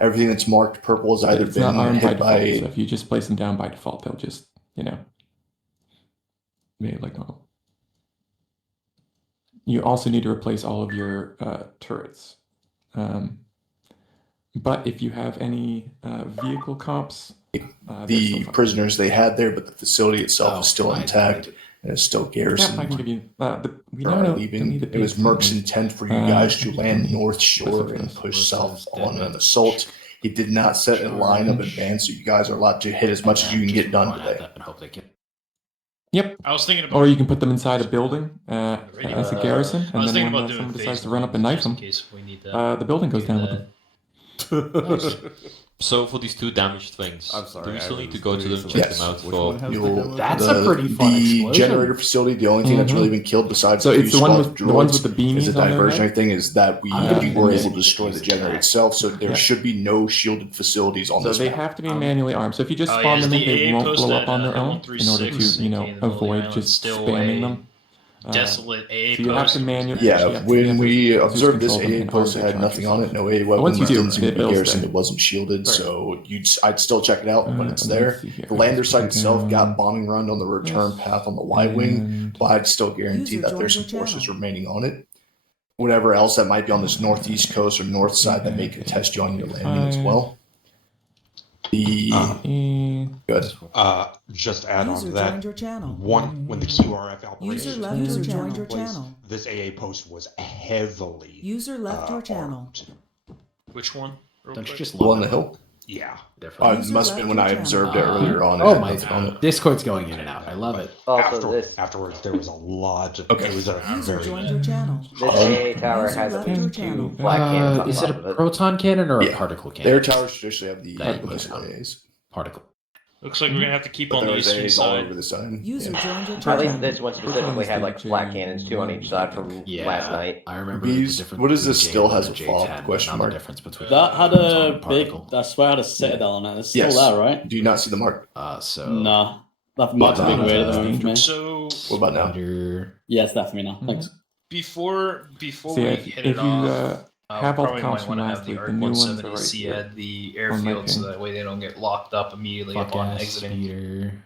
Everything that's marked purple has either It's not been armed by hit default, by. so if you just place them down by default, they'll just, be like normal. You also need to replace all of your turrets. But if you have any vehicle comps, The prisoners they had there, but the facility itself is still intact and is still garrisoned. I can give you. We Are don't leaving. need It was Merck's intent for you guys to land North Shore and push south on an assault. He did not set a line of advance, so you guys are allowed to hit as much as you can get done today. Yep. I was thinking about. Or you can put them inside a building as a garrison, and then when someone decides to run up and knife them, the building goes down with them. Nice. So for these 2 damaged things, do we still need to go to them, check them out for? That's a pretty fun explosion. The generator facility, the only thing that's really been killed besides so it's the ones with the beanies is a on their diversionary head? thing, is that we were able to destroy the generator itself, so there should be no shielded facilities on this So they map. have to be manually armed. So if you just spawn them in, they won't blow up on their own in order to, avoid just spamming them. Desolate AA So you have post. to manually. Yeah, when we observed this AA post, it had nothing on it, no AA weapons, once you do, didn't seem to it be will garrisoned, stay. it wasn't shielded, so I'd still check it out when it's let me there. see here. The lander site itself got bombing run on the return path on the Y-wing, but I'd still guarantee that there's some forces remaining on it. Whatever else that might be on this northeast coast or north side that may contest you on your landing as well. Good. Just add on to User that. joined your channel. When the QRF User operation left your took channel. place, this AA post was heavily User left your channel. armed. Which one? Real Don't you quick? just The one on love the that? hill? Yeah. It must have been when I observed it earlier on. Oh It my had nothing on it. god. Discord's going in and out. I love it. Afterwards, there was a lot of. Okay. It was a User very. joined your channel. This AA tower User has left a your channel. black cannons on Is top it of a it. proton cannon or a Yeah. particle cannon? Their towers traditionally have the That- missile AAs, Particle. Looks like we're gonna have to keep but on the there's eastern AAs all side. over the side. User Yeah. joined your At channel. least this one specifically had like flat cannons, 2 on each side from Yeah. last night. I remember These- the difference. what is between this J1 still has and a fob? J10, Question not the mark. difference between That had proton a and big. particle. I swear, I had a citadel on it. It's still Yes. there, right? Do you not see the mark? So Nah, that mark's a big What weird at the about- moment for me. So What about now? under Yeah, it's definitely now. Thanks. before So we yeah, hit if it you off, have all the probably comps might from want to last have the week, the ARC new ones are right 170C here. at the On my airfield, so ping. that way they don't get locked up immediately fuck upon ass exiting speeder.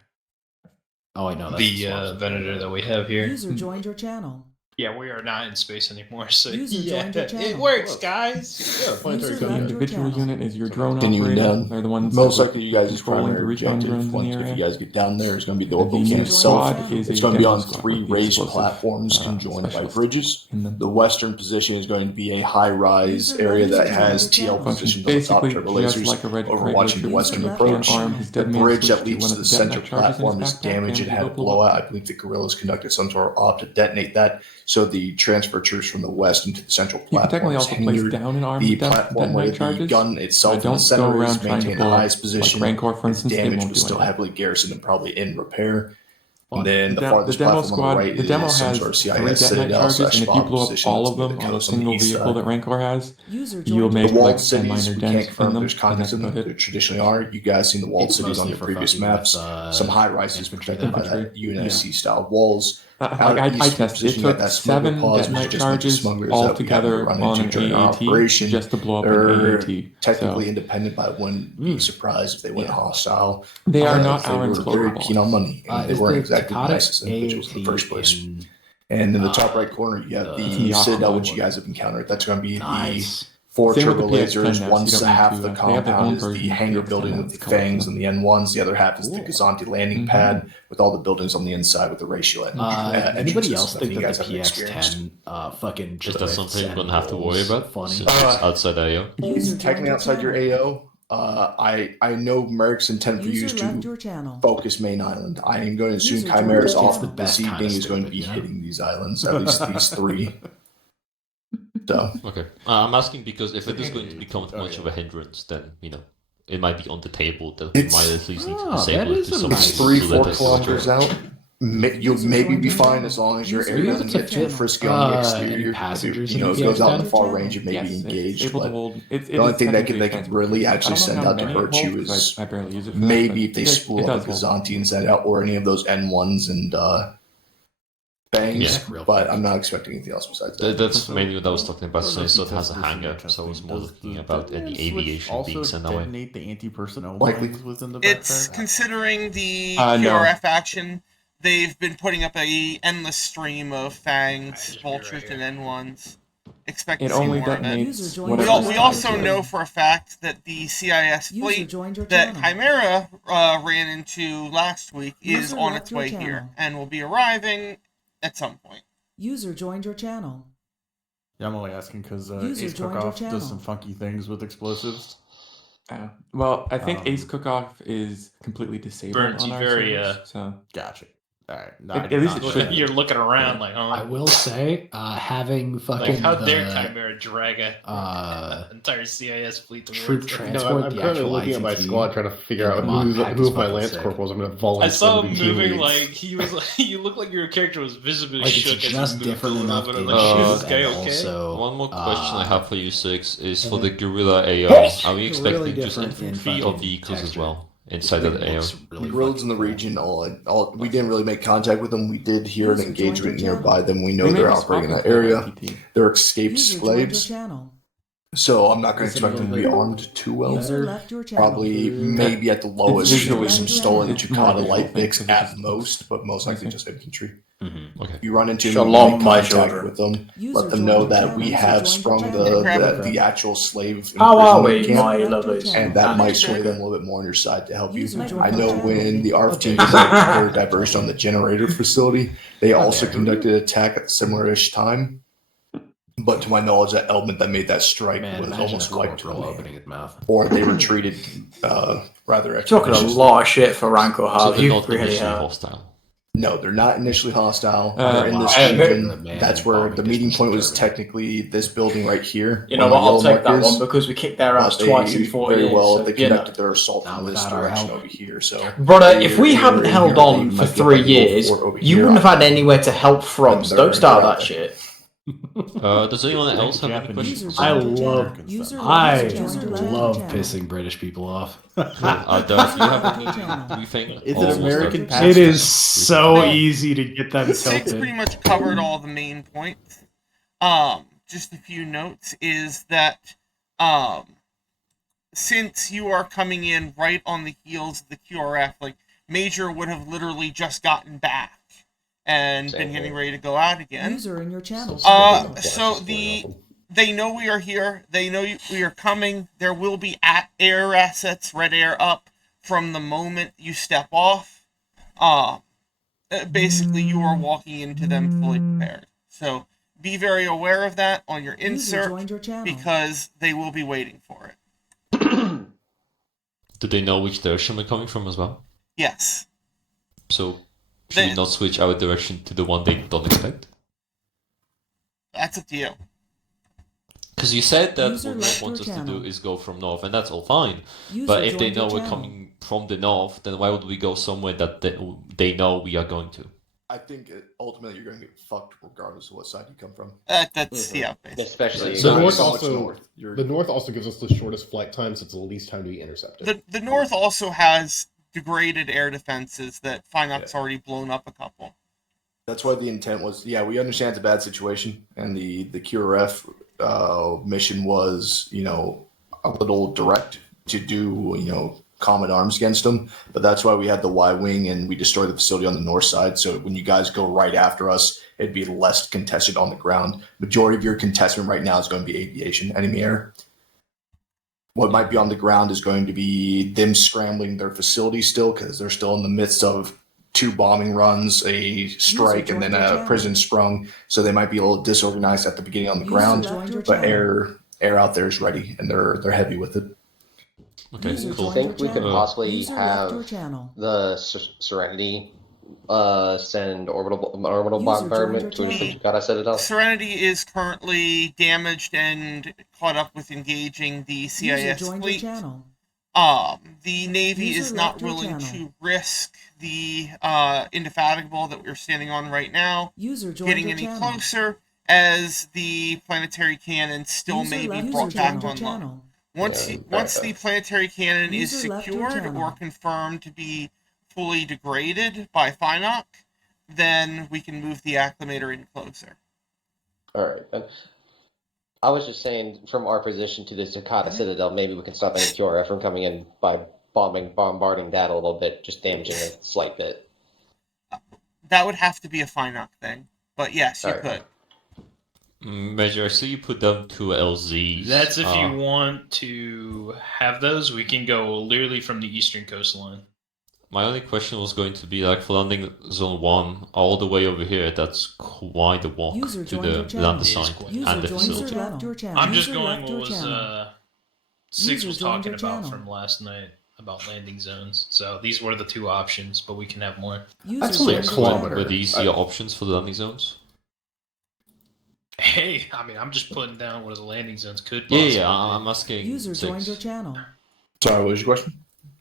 Oh wait, no, that's the swaps. Venator that we have here. User joined your channel. Yeah, we are not in space anymore, so User yeah, joined your it channel. works, guys. User So the left your individual channel. unit is your drone Continuing operator. down. They're the ones Most that are likely, you guys' controlling the primary recon objective, drones in once the if area. you guys get down there, is going to be the The orbital new camp itself. squad is It's a going to be demo on squad 3 with the raised explosive, platforms conjoined by specialist bridges. in them. The western position is going to be a high-rise User area left that your has channel. TL Functions positions on the top basically turbo just lasers like a overwatching the User western left your approach. channel. His The dead man bridge switched that to leads one to of the the center detonite charges in his platform is backpack damaged. It and had a will blow blowout. up. I believe the guerrillas conducted some sort of op to detonate that, so the transfer troops from the west into the central You can platform technically is also place hindered. down an armed The platform where detonite the charges. gun itself in Don't the go center around is trying to maintained the blow up, highest position. Like Rancor, for Its instance, they damage won't was do still anything. heavily garrisoned and probably in repair. Fun. And then the The farthest demo platform on squad, the right the demo is some has sort of 3 CIS detonite citadel charges, slash and if you bomb blow up position all that's of near them the on a coast on the single east vehicle side. that Rancor has, User you'll joined make your The channel. walled like 10 cities, minor we dents can't in confirm them, there's and context that's in them. about There it. traditionally are. You guys seen the walled It's cities on mostly the for previous fucking maps. with, Some high rises infantry protected by infantry. that UNSC style walls. Like Out I east, tested, it positioning at took that smuggler 7 pause was detonite just meant to charges smugglers that we happened to altogether run on into an during our AAT operation. just to blow up an They're AAT. technically So independent, but I wouldn't be surprised if they went hostile. they are not They our were very implodable keen on bombs. money, and they Is weren't the exactly the Takata nicest individuals in the first place. in And in the top right corner, you have the the Citadel, Aqua which you guys have encountered. That's going to be nice. the 4 Same with turbo the PX-10 lasers. now, so One you don't half need of the to, they have their compound own is the version of hangar PX-10 building now, with the it's called fangs them. and the N1s. The other half is the Cool. Gazanti landing pad with all the buildings on the inside with the ratio Anybody entrances. else Nothing think you guys that the haven't experienced. PX10 fucking Is that drifts something we're and gonna have to worry rolls about? Funny. Since it's outside AO? User joined Technically your outside your channel. AO, I know Merrick's intent for you User is left to your channel. focus main island. I am going to assume User Chimera's joined your off channel. this evening is going to be Stupid, you know? hitting these islands, at least these 3. So Okay. I'm asking because if it is going to become much of a hindrance, then, it might be on the table that we It's- might at least need to Ah, disable that it is to a some nice- it's 3-4 let us kilometers enjoy it. out. You'll maybe be fine as long as your area doesn't get too frisky on the any exterior. passengers You know, in it the goes out in PX-10? the far range, it may Yes, be it's engaged, able to but hold. the only thing they could really actually send out to hurt you is I barely use it. For that, maybe but if they it spool up does the hold. Gazanti and send out, or any of those N1s and bangs, Yeah. but I'm not expecting anything else besides that. That's mainly what I was talking about. So it has a hangar, so I was more looking about any aviation being sent away. The anti-personnel Likely. mines within the It's backpack? considering the No. QRF action. They've been putting up a endless stream of fangs, vultures, and N1s. Expect to It see only more of it. detonates We, whatever. we also know for a fact that the CIS fleet that Chimera ran into last week is User on left its your way channel. here and will be arriving at some point. User joined your channel. Yeah, I'm only asking because User Ace joined your Cookoff channel. does some funky things with explosives. Well, I think Ace Um, Cookoff is completely disabled Burns, on you our very, servers, so Gotcha. All right. No, At I did least not it know should that. be. You're looking around like, I huh? will say, having fucking Like, how dare the Chimera drag a entire CIS fleet troop towards transport, them? No, I'm the currently actual looking at my ICT squad trying to figure in out the mod pack who is of my fucking lance sick. corporals I'm going to I volunteer saw to him be team moving leads. like he was like you looked like your character was visibly Like, it's shook as just he moved different a little enough bit. in I'm like, shit, shape is this guy and okay? also One more question I have for you, Six, is for the Mhm. Guerrilla AO. Are we Really expecting just different in infantry or fucking vehicles as texture. well inside that AO? Really Guerrillas in the region, we didn't really make contact with them. We did hear an User engagement joined your nearby them. We know We may they're be operating in that swapping area. IPT. They're escaped User joined your slaves, channel. so I'm not going to expect them to be armed too well. User left your channel. Probably, maybe at the lowest, visually- maybe some stolen it's more Chicada visual light thing, picks 'cause it's at just- most, but most likely Okay. just infantry. Okay. If you run into them, Shalom, make my contact children. with them, User let them joined know your that channel. we User have joined sprung your the, channel. the actual slave How are imprisonment we, camp, my User left your lovelies? channel. and that Not might good. sway them a little bit more on your side to help you. User joined I your know channel. when the ARF team was very diverged on the generator facility, they also conducted an attack at a similar-ish time. But to my knowledge, that element that made that strike Man, was imagine almost a wiped corporal away. opening his mouth. Or they retreated rather Talking a expeditiously. lot of shit for Rancor So Hub. they're You not really initially have. hostile. No, they're not initially hostile. Uh, They're in this wow. region. Man, That's where bombing the meeting distance point was disturbing. technically this building right here. You know where what? the I'll yellow take that mark one is. because we kicked their ass But twice in 4 very years. well, so, they you know. conducted their assault Not from this without our direction help. over here. So, Brother, if we they hadn't were in held here, they on for might get 3 like a years, fort over you here. wouldn't have had anywhere to help from. And So don't they're start out that there. shit. Does anyone else have any Japanese. questions? User I joined your love- channel. User I left your channel. love pissing British people off. Doug, do you have any briefing? Is Or it was American that- pastime? It is so No. easy to get them Six pretty tilted. much covered all the main points. Just a few notes is that since you are coming in right on the heels of the QRF, like Major would have literally just gotten back and Same been getting here. ready to go out again. User in your channel. So they know we are here. They know we are coming. There will be air assets, red air up from the moment you step off. Basically, you are walking into them fully prepared. So be very aware of that on your User insert joined your channel. because they will be waiting for it. Do they know which direction we're coming from as well? Yes. So should we not switch our direction to the one they don't expect? That's up to you. Because you said that User what left North wants your us to do channel. is go from north, and that's all fine. User But if they joined know your we're channel. coming from the north, then why would we go somewhere that they know we are going to? I think ultimately you're going to get fucked regardless of what side you come from. That's yeah. Basically. Especially So The north so much also north. You're- the north also gives us the shortest flight time, so it's the least time to be intercepted. The North also has degraded air defenses that Finoc's already blown up a couple. That's why the intent was, yeah, we understand it's a bad situation, and the QRF mission was, a little direct to do, common arms against them. But that's why we had the Y wing and we destroyed the facility on the north side. So when you guys go right after us, it'd be less contested on the ground. Majority of your contestment right now is going to be aviation, enemy air. What might be on the ground is going to be them scrambling their facility still because they're still in the midst of 2 bombing runs, a strike, and then a prison sprung. So they might be a little disorganized at the beginning on the ground. But air out there is ready, and they're heavy with it. Okay, cool. I think we could possibly User left your have channel. the Serenity send orbital User bombardment joined to your a channel. Chicada Citadel. Serenity is currently damaged and caught up with engaging the User CIS joined your fleet. channel. The Navy User is not left your willing channel. to risk the Indefatigable that we're standing on right now User joined getting your any channel. closer, as the planetary cannon still User may be left brought your back channel. online. Once Yeah, once okay. the planetary cannon is User left your secured channel. or confirmed to be fully degraded by FINOC, then we can move the acclimator in closer. All right. Then. I was just saying, from our position to the Takata Citadel, maybe we can stop any QRF from coming in by bombarding that a little bit, just damaging a slight bit. That would have to be a Finoc thing, but yes, you could. Major, I see you put down 2 LZs. That's if you want to have those. We can go literally from the eastern coastline. My only question was going to be, like, for landing zone 1, all the way over here, that's quite a walk User to joined the your channel. lander site User and the joined your facility. channel. Your channel. I'm just User going left what your was channel. Six User was joined talking your about channel. from last night about landing zones. So these were the 2 options, but we can have more. User That's only a joined your kilometer. channel. Were these your options for the landing zones? Hey, I mean, I'm just putting down what the landing zones could Yeah, possibly yeah, be. I'm asking. User joined 6. your channel. Sorry, what was your question?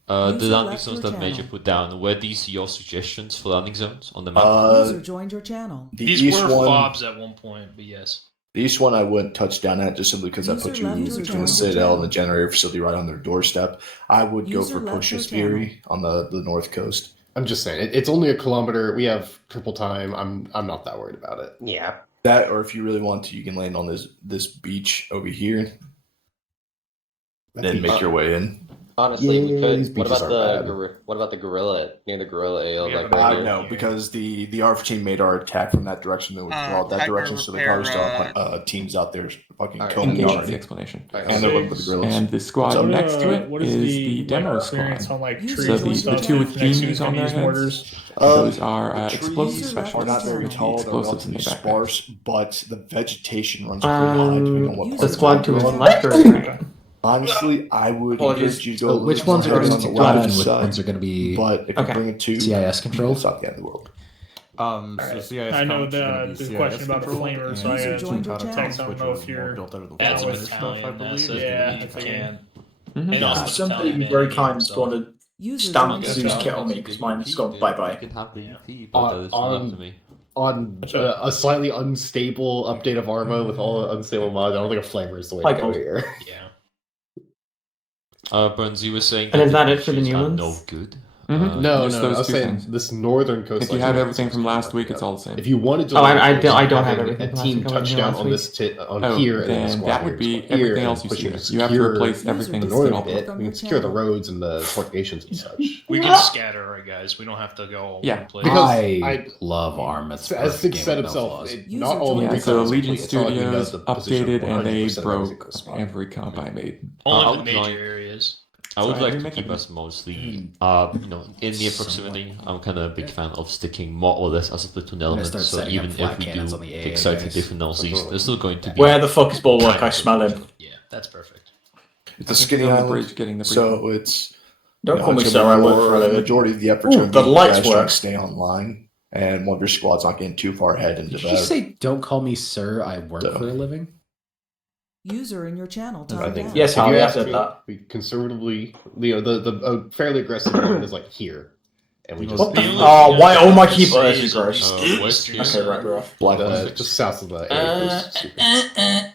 The User landing left zones your that Major channel. put down, were these your suggestions for landing zones on the map? User joined your channel. The These east were one, fobs at one point, but yes. the east one I wouldn't touch down at just simply because I User put you left in your the channel. Citadel and the generator facility right on their doorstep. I would go User for left Push's your channel. Fury on the north coast. I'm just saying, it's only a kilometer. We have triple time. I'm not that worried about it. Yeah. That, or if you really want to, you can land on this beach over here, then make your way in. Honestly, we Yeah, these could. What beaches about aren't the bad. what about the gorilla near the gorilla ale? Yeah, Like but right I here? No, because the ARF team made our attack from that direction. They withdraw that Tiger direction, so they probably still Repair, have teams out there fucking Alright. combing Engage is the already. explanation. And they're looking for the gorillas. And the squad So, next to it what is the demo clearance squad. on like User trees So joined the and stuff two with next to genies on their these heads, mortars? those are the explosive trees specialists. are not very Explosives tall. They're Explosives in relatively the backpack. sparse, but the vegetation runs pretty high depending on what User part The squad of to the his world. left or Honestly, I would Apologies. encourage you to go. So a little which bit ones are more going on to the Platoon left and which side, ones are going to be But if Okay. you bring it to CIS controlled? it's not the end of the world. So Alright. CIS I know comps are gonna be the CIS question about the controlled, flamer, and so I User got joined your Takata channel. text. I don't which know are if more you're built out of the That's a Warrior Yeah, stuff, I battalion. believe. That's Yeah, you I think- can. Mhm. And also the somebody battalion very man kind himself. wanted User stamp joined your Zeus channel. kit on me because mine's gone bye-bye. You can have the Yeah. UP, but that is not up to me. On a slightly unstable update of Arma with all unstable mods, I don't think a flamer is the way Like to go old. here. Yeah. Burns, you were saying And is that the it for the beaches new are ones? no good. Mhm. No, Just no, I those was two saying things. this northern coast. If you have everything from last week, it's all the same. If you wanted to, Oh, I avoid don't have having everything a from last team week. I wasn't here touchdown last on week. this on Oh, here, and then a then squad that here, would be squad here, everything and else you pushing see. to You have to secure replace User everything the that's northern been disconnected bit. from We your can secure the channel. roads and the fortifications and such. We can scatter, right, guys. We don't have to go all Yeah. over the place. Because I love ARM. It's a As perfect Six game said with no himself, flaws. not all the Yeah, Yeah, recon so is Legion complete. It's not like we know Studios the position updated of and they 100% of every broke spot. every comp I made. Only I the would major like- areas. I would So like every to keep mechanism. us mostly, in near proximity. I'm kind of a big fan of sticking more or less as a platoon element. start So setting even up flat if we cannons do on the pick AA slightly guys. different LZs, there's still going to be. Where the fuck is Bulwark? I smell him. Yeah, that's perfect. It's a skinny on the island, bridge getting the so it's Don't no, call me it's sir, gonna I be work for a more- living. majority of the effort's Ooh, going to the be lights guys trying work. to stay online, and one of your squad's not getting too far ahead into Did you that. just say, don't call me sir, I work So- for a living? User in your channel I timed think out. Yes, if Harvey, you I ask said me, that. we conservatively, the fairly aggressive one is like here, and we just What the? The only Oh, thing why? I Oh my can keep. Oh, say this is is at gross. least Uh, the west eastern here. Okay, right, we're off. Black just south of the area. Super.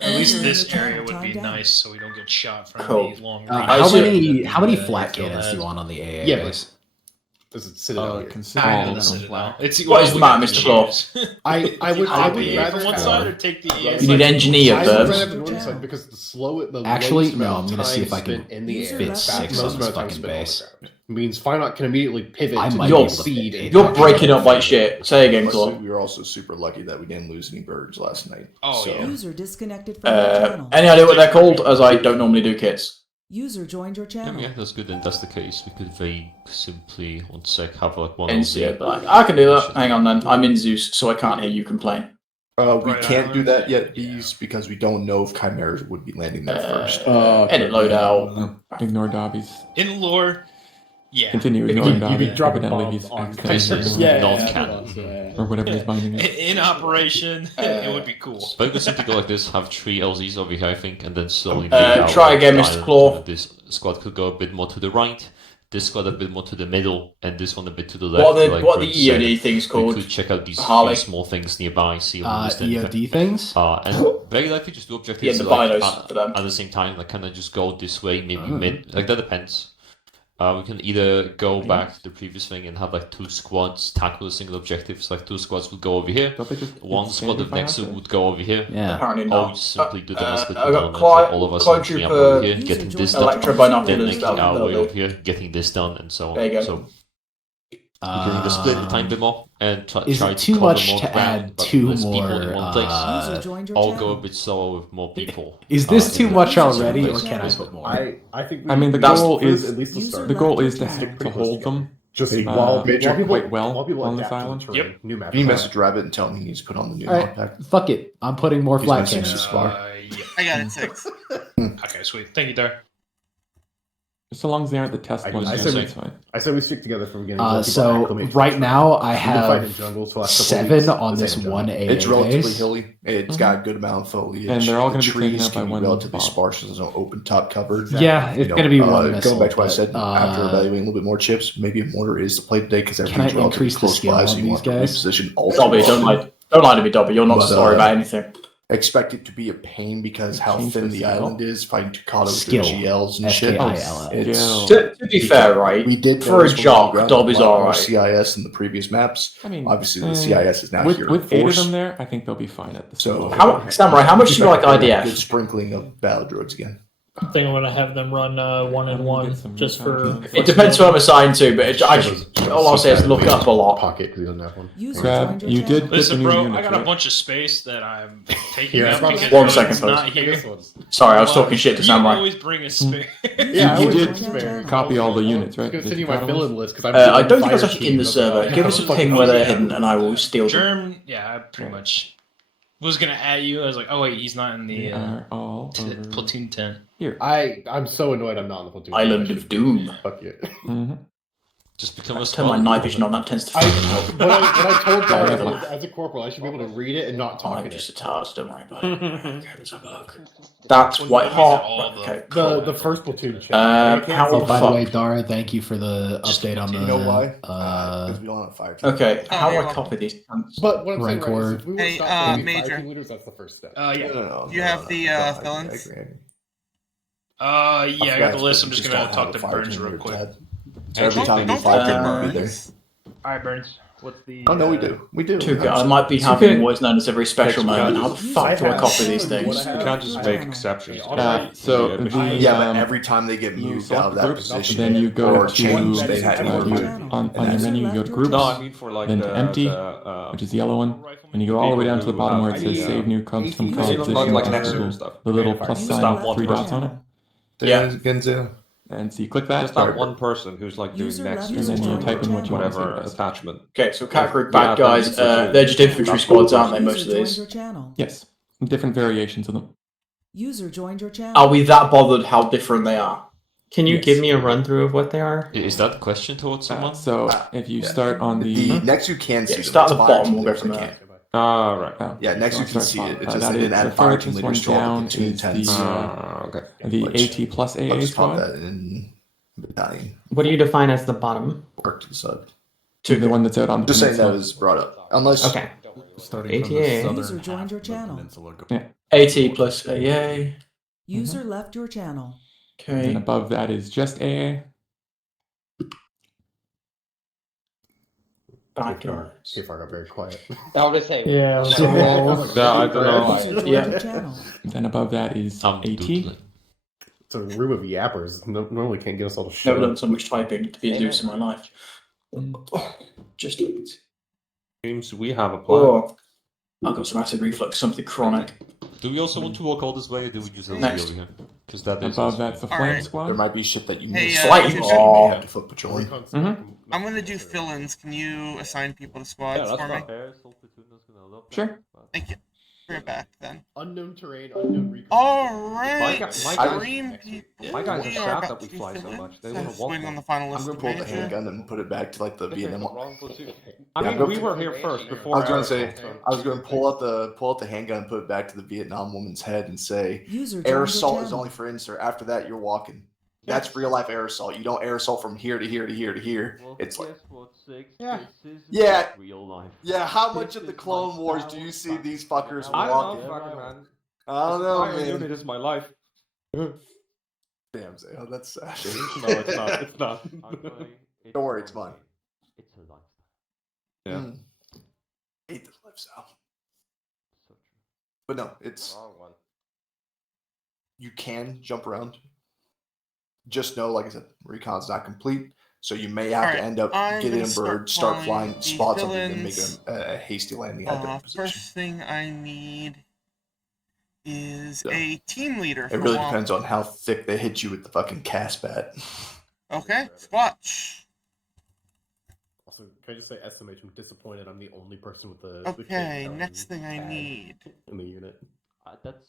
At least User in this your channel area would be timed out. nice, so we don't get shot from Cool. the long range. How many Yeah, flat you feel cannons do you that. want on the AA? Yeah, guys? This is Citadel here. Considering Kind all of the the Citadel. It's What is the map, we Mr. can Claw? choose. I would Copy rather from one have- side or take the You ES need engineer I first. would rather have the northern side because the Actually, lowest no, amount I'm of gonna see time if I can spent in the User air, left fast- your most channel. amount of time Fucking spent on base. the ground. Means Finot can immediately pivot I to might do be able to seed. fit and- You're breaking up like shit. Say again, Claw. We were also super lucky that we didn't lose any birds last night. Oh, yeah. User disconnected from your channel. Any idea what they're called? As I don't normally do kits. User joined your channel. Yeah, that's good. Then that's the case. We could very simply, one sec, have like one NCO LZ. Black. I can do that. Hang on then. I'm in Zeus, so I can't hear you complain. We Right, can't do island? that yet, Bees, because we don't know if Chimeras would be landing there first. Edit loadout. Ignore Dobbies. In lore, yeah. Continue You'd ignoring be Dobby. dropping Evidently bombs he's on accidentally Chimeras. ignoring Not yeah, canon. or whatever his binding is. In operation, it would be cool. But you could simply go like this, have 3 LZs over here, I think, and then slowly try again, Mr. island. Claw. This squad could go a bit more to the right, this squad a bit more to the middle, and this one a bit to the left. What are the, like what are the Brent said. EOD things We called? could check out these Harley. few small things nearby, see what we stand. EOD things? And very likely just do Yeah, objectives the like, binos for them. at the same time, like kind of just go this way, maybe mid, like that depends. We can either go back to the previous thing and have like 2 squads tackle a single objective. So like 2 squads would go over here, Don't they just one hit squad standard of fire Nexus after? would go over here. Yeah. Apparently Or not. we just simply do them as I little got elements, like all of us Clyde linking up over Trooper, here, User getting joined this your done, Electro channel. binoculars, then linking that'll our way do. over here, getting this done, and so on. There you go. So we can either split the time bit more and try Is to it too cover much more to ground, add but 2 less people in more? one place. User joined your I'll channel. go a bit slower with more people. Is this in too the- much User already, joined or your can I channel. put more? I think I mean, the That's goal at is least to User start. the goal left is to your channel. to hold them Just Big while major people quite well while people on adapt this to the island. terrain, Yep. new map. Can you message Rabbit and tell him he needs to put on the new Alright. mod pack? Fuck it. I'm putting more He's flat messaging cannons. us. Yeah. I got it 6. Okay, sweet. Thank you, Dar. so long as they aren't the test ones. I then said that's fine. I said we stick together from beginning. let people So acclimate to right the now I We've been fighting in have jungles for the last couple 7 weeks. on The this same one jungle. AA It's relatively base. hilly. It's got a good amount of foliage. And they're all the gonna be taken trees out by can be one relatively bomb. sparse. There's no open top cover. Yeah, it's You going to be know, one missile. Going back to what I but, said, after evaluating a little bit more chips, maybe a mortar is the play today because Can I everything's relatively increase the close skill by, on so you these want to guys? reposition all Dobby, don't lie to me, Dobby. You're not But, sorry about anything. Expect it to be a pain because how Change thin the the skill? island is, fighting Takata with their Skill. GLs and shit. SKILL. It's Skill. To be fair, right? we did for a notice when we jock, ran Dobby's a lot more alright. CIS in the previous maps. I mean, Obviously, the CIS is now with, here. with in 8 of force. them there, I think they'll be fine at the So How, Samurai, how much do you like Good IDF? sprinkling of battle drugs again. I think I'm gonna have them run 1 and 1 just for. It depends who I'm assigned to, but all I'll say is look up a lot. Pocket because he doesn't have one. User Grab, joined your you channel. did Listen, get the new bro, units, I got a right? bunch of space that I'm taking Yeah, up it's because One Owen's second, not folks. here. Sorry, I was talking shit to You Samurai. always bring a spare. Yeah, You I did was spare. copy all the units, I right? was Did gonna send you you my find fill-in ones? list because I don't think I was actually in the server. Give us a ping where they're hidden, and I will steal them. Germ, yeah, I pretty much was gonna add you. I was like, oh wait, he's not in They the are all over platoon 10. here. I'm so annoyed I'm not in the platoon. Island of Doom. Fuck you. Mm-hmm. Just become a Turn my night vision on. That tends to. When I told Sorry, Gareth as a corporal, I should be able to read it and not talk I'm in just it. a task. Don't worry about it. Okay, let's have a look. That's White Hawk. Okay. The first platoon chat. How Oh, the by the way, fuck? Dara, thank you for the update on the. You know why? Because we don't have fire. team. Okay, how do you're I welcome. copy these? But what I'm saying, right, Rancor. is if we want Hey, to stop getting Major. fire team leaders, that's the first step. Yeah. No, You have the, I fill-ins? agree. Yeah, I got the list. I'm just gonna don't talk have to a fire Burns team real leader, quick. Ted. So every time we Don't fire talk team, to we'll be there. Burns. All right, Burns. What's the? Oh no, we do. We do. Tuka, I might be having what's known as every special moment. How the fuck do I copy these things? User You can't just left make your exceptions. So the, Yeah, but every time they get you moved out of select that groups, position, then you go or to changed, they had to User move. channel. on your menu, you go to groups, No, I mean for like then to empty, the which is the yellow one, and you go all the way down to the bottom where it says save new custom You see, composition, like with next the to little- stuff. the little User plus User sign, left one 3 your dots on it, channel. Yeah. Genzo. and so you click that, just that one person who's like doing User next left to and then you your type in what you want to whatever say. attachment. Okay, so cat group Yeah, bad guys. that's- They're just infantry squads, aren't they? Most of User joined these. your channel. Yes, different variations of them. User joined your channel. Are we that bothered how different they are? Can you Yes. give me a run through of what they are? Is that a question towards someone? So if you start on The the, next you can see them. start at It's the fire bottom, team we'll go leaders from they there. can't. Right. oh, Yeah, next you so can it's see fine. it. It just that they is- didn't the add fire team furthest one leaders to all down the platoon is tents. Okay. the Which- AT plus AA Let's pop squad, that in battalion. What do you define as the bottom? Work to the side. to the one that's out on the Just saying that peninsula. was brought up. Unless Okay. Starting from ATA. the southern User joined half your of the channel. peninsula, go- Yeah. AT plus AA. User left your channel. And Okay. above that is just AA. Bad Kfar guys. Kfar got very quiet. I was just saying. Yeah. Like, so- Yeah, I don't know. User joined Yeah. your channel. Then above that is I'm AT. doodling. It's a room of yappers. Normally can't get us all to Never shut done up. so much typing to be a Zeus in my life. Just looked. Seems we have a plan. Oh, I've got some acid reflux, something chronic. Do we also want to walk all this way, or do we just leave Next. over here? Because that is Above that's the All flame right. there squad. might be shit that you Hey, missed. Flight. that you Aw. have to foot patrolling. I'm gonna do fill-ins. Can you assign people to squads for me? Sure. Thank you. We're back then. Unknown terrain, unknown recon. Alright, My guys- stream people. My guys are we sad about that we to do fly so fill-ins. much. They So wanna walk waiting more. on the final I'm list gonna of pull the manager. handgun and put it back to like the Vietnam. I mean, Yeah, we were here first before. I was gonna Eric, say so- I was gonna pull out the handgun and put it back to the Vietnam woman's head and say User joined air your assault is channel. only for insert. After that, you're walking. That's real life air assault. You don't air assault from here to here to here to here. It's like yeah, real life. yeah. How much of the Clone Wars do you see these fuckers I walking? don't know, fucking man. I don't know, This entire man. unit is my life. Damn, Zay, that's sad. No, it's not. It's not. Don't worry, it's mine. It's a lifestyle. Yeah. Hate this lifestyle. So true. But no, it's Wrong one. you can jump around. Just know, like I said, recon's not complete, so you may have to end up getting a bird, start flying, spot something, and make a hasty landing at their position. First thing I need is a team leader. It really depends on how thick they hit you with the fucking cast bat. Okay, Squatch. Also, can I just say, SMH, I'm disappointed I'm the only person with the. Okay, next thing I need. In the unit.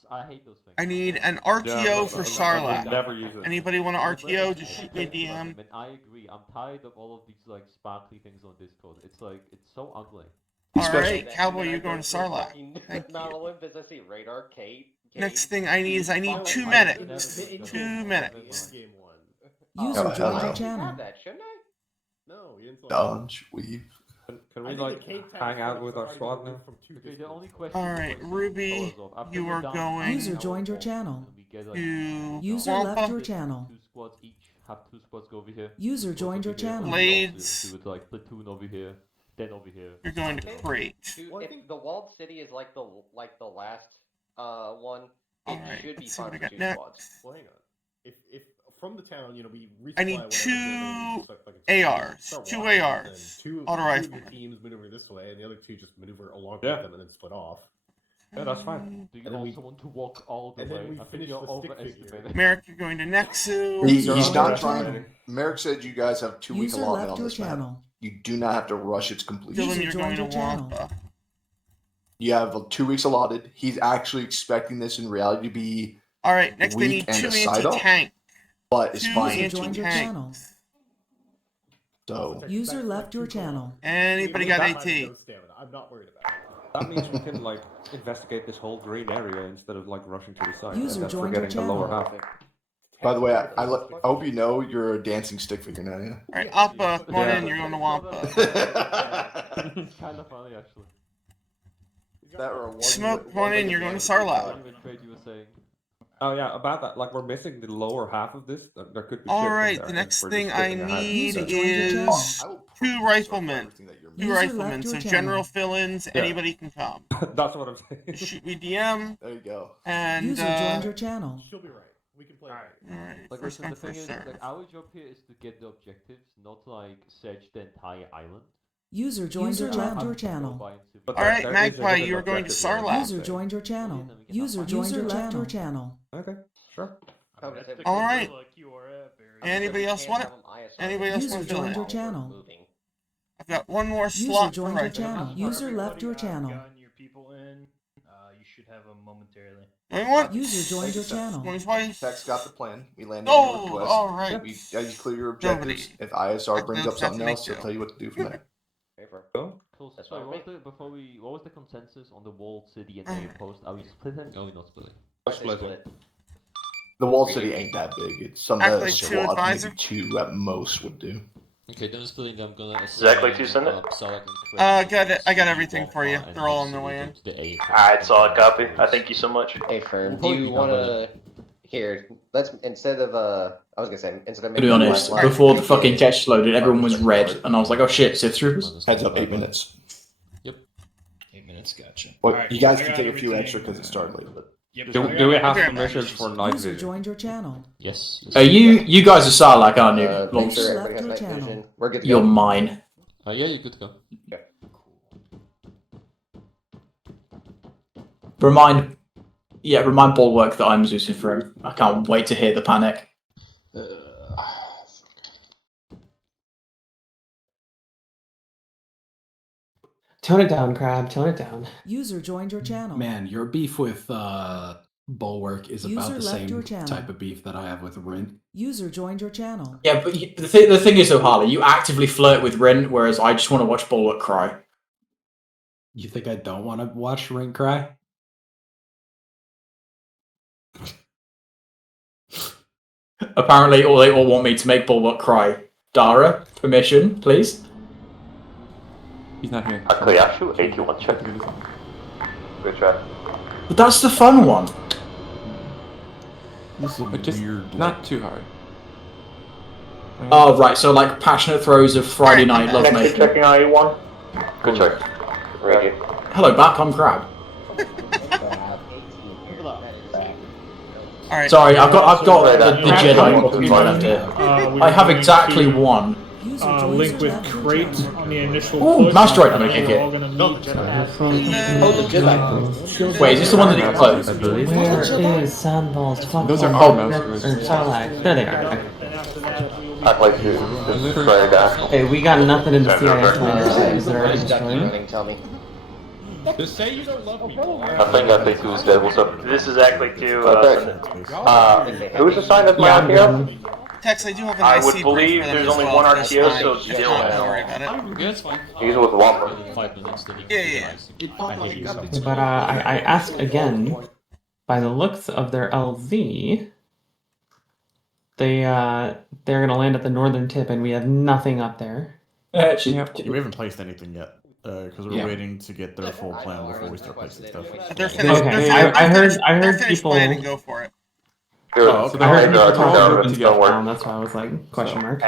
I hate those things. I need an RTO for Sarlacc. Never use it. Anybody want an RTO? Just shoot me a DM. And I agree. I'm tired of all of these like sparkly things on Discord. It's like it's so ugly. Alright, Cowboy, you're going to Sarlacc. Thank you. Not Olympus, I see radar, Kate. Next thing I need is I need 2 medics. 2 medics. User joined your channel. Have that, shouldn't I? No, you didn't. Dodge, weave. Can we like hang out with our squad now? Okay, the only question. Alright, Ruby, you are going User joined your channel. to User left your channel. 2 squads each. Have 2 squads go over here. User joined your channel. Blades. Do it like Platoon over here, then over here. You're going to crate. Dude, if the walled city is like the last one, it Alright, should be let's see what fine I for got 2 next. squads. Well, hang on. If from the town, you know, we resupply I need whatever 2 building, like ARs. start 2 walking, ARs. and two Auto of riflemen. the teams maneuver this way, and the other 2 just maneuver along Yeah. with them and then split off. Yeah, that's fine. Do you And then also want to walk all the and then way? we I think finish you're the stick overestimating. Merrick, you're going to Nexu. He's User not left your trying. channel. Merrick said you guys have 2-week User allotment left on your this map. channel. You do not have to rush its completion. Dylan, User you're going joined to your channel. Wampa. You have 2 weeks allotted. He's actually expecting this in reality to be, Alright, next I Weak need and 2 a side up? anti-tank. but it's 2 fine. User joined your channel. anti-tanks. So User left your channel. Anybody got That AT? might be no stamina. I'm not worried about it. That means we can like investigate this whole green area instead of like rushing to the side User and then joined your forgetting the lower channel. half. by the way, I hope you know you're a dancing stick figure now, yeah? Alright, Appa, come on Yeah. in, you're going to Wampa. It's kind of funny actually. That or a one- Smoke, come on one- in, you're going to Sarlacc. What even trade you were saying? Oh yeah, about that. Like we're missing the lower half of this. There could be. shit in Alright, there the if next we're thing just I skipping ahead. need User joined your channel. is I will 2 purposely riflemen. everything that you're 2 missing. User riflemen, left so your general channel. fill-ins, Yeah. anybody can come. That's what I'm saying. Just shoot me DM, There you go. and User joined your channel. She'll be right. We can play it. alright, Like first listen, come, the thing first is, serve. like our job here is to get the objectives, not like search the entire island. User joined your channel. Your channel. But Alright, there is a Magpie, hidden you are going to objective here. Sarlacc. User joined your channel. User joined your left your channel. Okay, sure. Alright. Anybody else want it? Anybody else User want to fill joined your in? channel. I've got one more User slot for joined your riflemen. channel. User left your channel. Your people in. You should have them momentarily. Going what? User joined your channel. Going twice. Tech's got the plan. We land Oh, on Northwest. alright. As you clear your objectives, if ISR brings up something else, he'll tell you what to do from there. Cool. That's Sorry, fine what with was the before we? What was the consensus on the walled city and air post? Are we splitting? Oh, we're not splitting. Split. The walled city ain't that big. It's some Acklay, squad, 2 advisor? maybe 2 at most would do. Okay, then we're splitting. I'm gonna. Exactly 2 send it? I got everything for you. They're all on their way in. Alright, solid copy. I thank you so much. Hey, Fern, do you want to... Here, let's, instead of, I was going to say, instead of... To be honest, before the fucking catch loaded, everyone was red, and I was like, oh shit, Sith Troopers? Heads up, 8 minutes. Yep. 8 minutes, gotcha. Well, Alright, you guys I can got take a few everything. extra because it started late, but... Yep, Do we have Okay. permissions for night User vision? joined your channel. Yes. You guys are Sarlacc, aren't you? Make Logs. sure User everybody has left your night channel. vision. We're good to You're go. mine. Yeah, you're good to go. Remind Bulwark that I'm Zeusing for him. I can't wait to hear the panic. Tone it down, Crab. Tone it down. User joined your channel. Man, your beef with Bulwark is about User the left same your channel. type of beef that I have with Rin. User joined your channel. Yeah, but the thing is though, Harley, you actively flirt with Rin, whereas I just want to watch Bulwark cry. You think I don't want to watch Rin cry? Apparently, they all want me to make Bulwark cry. Dara, permission, please. He's not here. Acklay, actual 81 check. Good try. But that's the fun one. but just not too hard. Oh, right, so like passionate throes of Friday night lovemaking. Checking IE1. Good check. Radio. Hello, back, I'm Crab. Alright. Sorry, I've got the Jedi button right up here. I have exactly one. Link with crate on the initial Ooh, push. Master Droid, I'm gonna kick it. Wait, is this the one that it closed? Where is Sandballs? Fuck. Those are off. our mouse droids. Or Sarlacc. There they are. Acklay 2. Destroyer gas. Hey, we got nothing in the CIS commander. Is it already destroying? Tell me. Just say you don't love me. I think Acklay 2 is dead. What's up? This is Acklay 2. Who's assigned as my RTO? Tex, I do have an I IC would brief believe for them there's as only well, one so that's RTO, fine. so it's Dylan. Don't worry about it. Yeah, it's fine. He's with Whopper. 5 minutes. Yeah. But I ask again, by the looks of their LZ, they're gonna land at the northern tip, and we have nothing up there. We haven't placed anything yet because we're waiting to get their full plan before we start placing stuff. They're finished. Okay, I heard people. planning. Go for it. I heard people told them to go down. That's why I was like, question mark.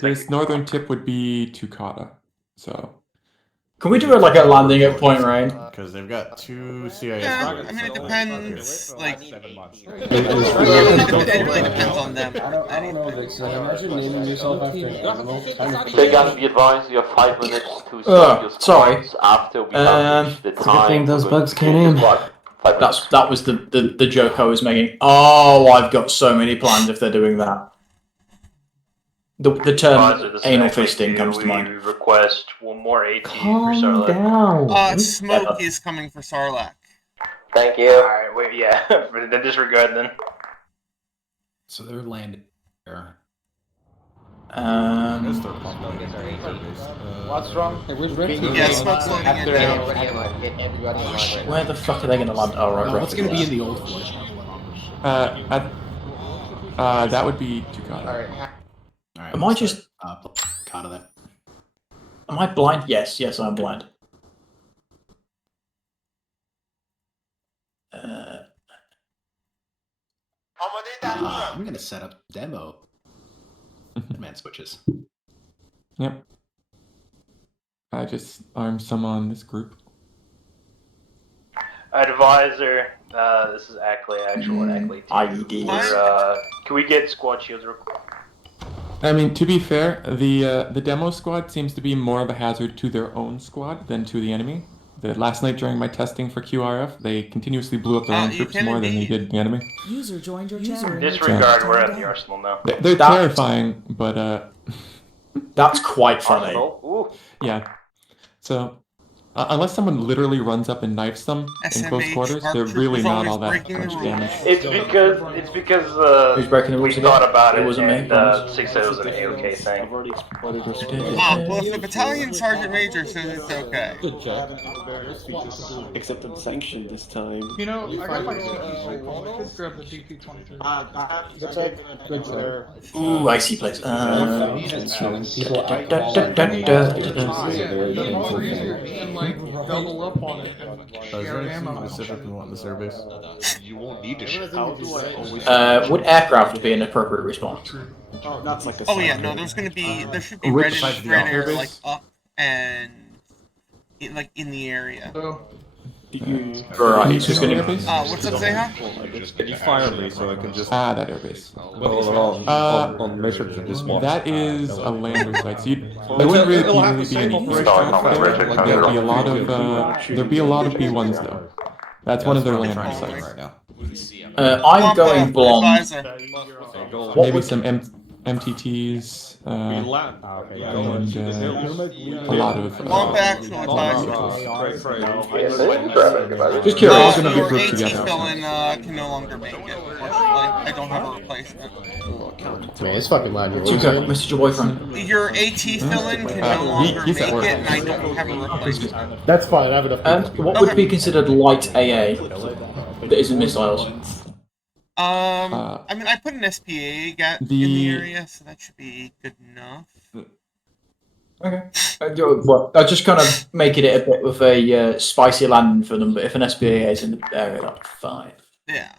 This northern tip would be Tukata, so. Can we do like a landing at Point Rain? Because they've got 2 CIS. Yeah, I mean, it depends. Like, it really depends on them. I don't know, Vixen. Imagine naming yourself after an animal. They gotta be advised. You have 5 minutes to start your sorry. squads after we have reached the It's a good thing time. those bugs came in. That was the joke I was making. Oh, I've got so many plans if they're doing that. The term anal fisting comes to mind. We request one more AT for Calm Sarlacc. down. Smoke is coming for Sarlacc. Thank you. Alright, wait, yeah. Then disregard then. So they're landing there. What's wrong? Yeah, Smoke's loading in. Where the fuck are they going to land? Oh, right. What's going to be in the old flush? That would be Tukata. Alright. Am I just... Out of that. Am I blind? Yes, I'm blind. I'm going to set up demo. Man switches. Yep. I just armed some on this group. Advisor, this is Acklay, actual and Acklay 2. IEDs. Can we get squad shields real quick? I mean, to be fair, the demo squad seems to be more of a hazard to their own squad than to the enemy. Last night during my testing for QRF, they continuously blew up their own troops more than they did the enemy. User joined your channel. Disregard, we're at the arsenal now. They're terrifying, but that's quite funny. Yeah. So, unless someone literally runs up and knifes them in close quarters, they're really not all that much damage. It's because Who's breaking the we rules again? thought about it, It wasn't and me. Six said it was an A-OK thing. Well, if the battalion sergeant major says it's okay. Good job. Except I'm sanctioned this time. You know, I got my could grab the DP-23. Good job. Ooh, I see place. Double up on it and Is there anything specific we want in the surveys? You won't need to ship. Would aircraft be an appropriate response? That's like a Oh yeah, no, there should be red air like up and like in the area. Right, it's just gonna. What's up, Zeha? Can you fire me so I can just... that airbase. on mission to just watch? That is a lander site. So there wouldn't really be any aircraft there. Like, there'd be a lot of B1s though. That's one of their lander sites. I'm going blonde. Maybe some MTTs. And a lot of. Just curious. Your AT fill-in can no longer make it. I don't have a replacement. Man, it's fucking loud. Tuka, message your boyfriend. Your AT fill-in can no longer make it, and I don't have a replacement. That's fine. I have enough. What would be considered light AA that isn't missiles? I mean, I put an SPA in the area, so that should be good enough. Okay. I'll just kind of make it a bit of a spicy landing for them, but if an SPA is in the area, that's fine. Yeah.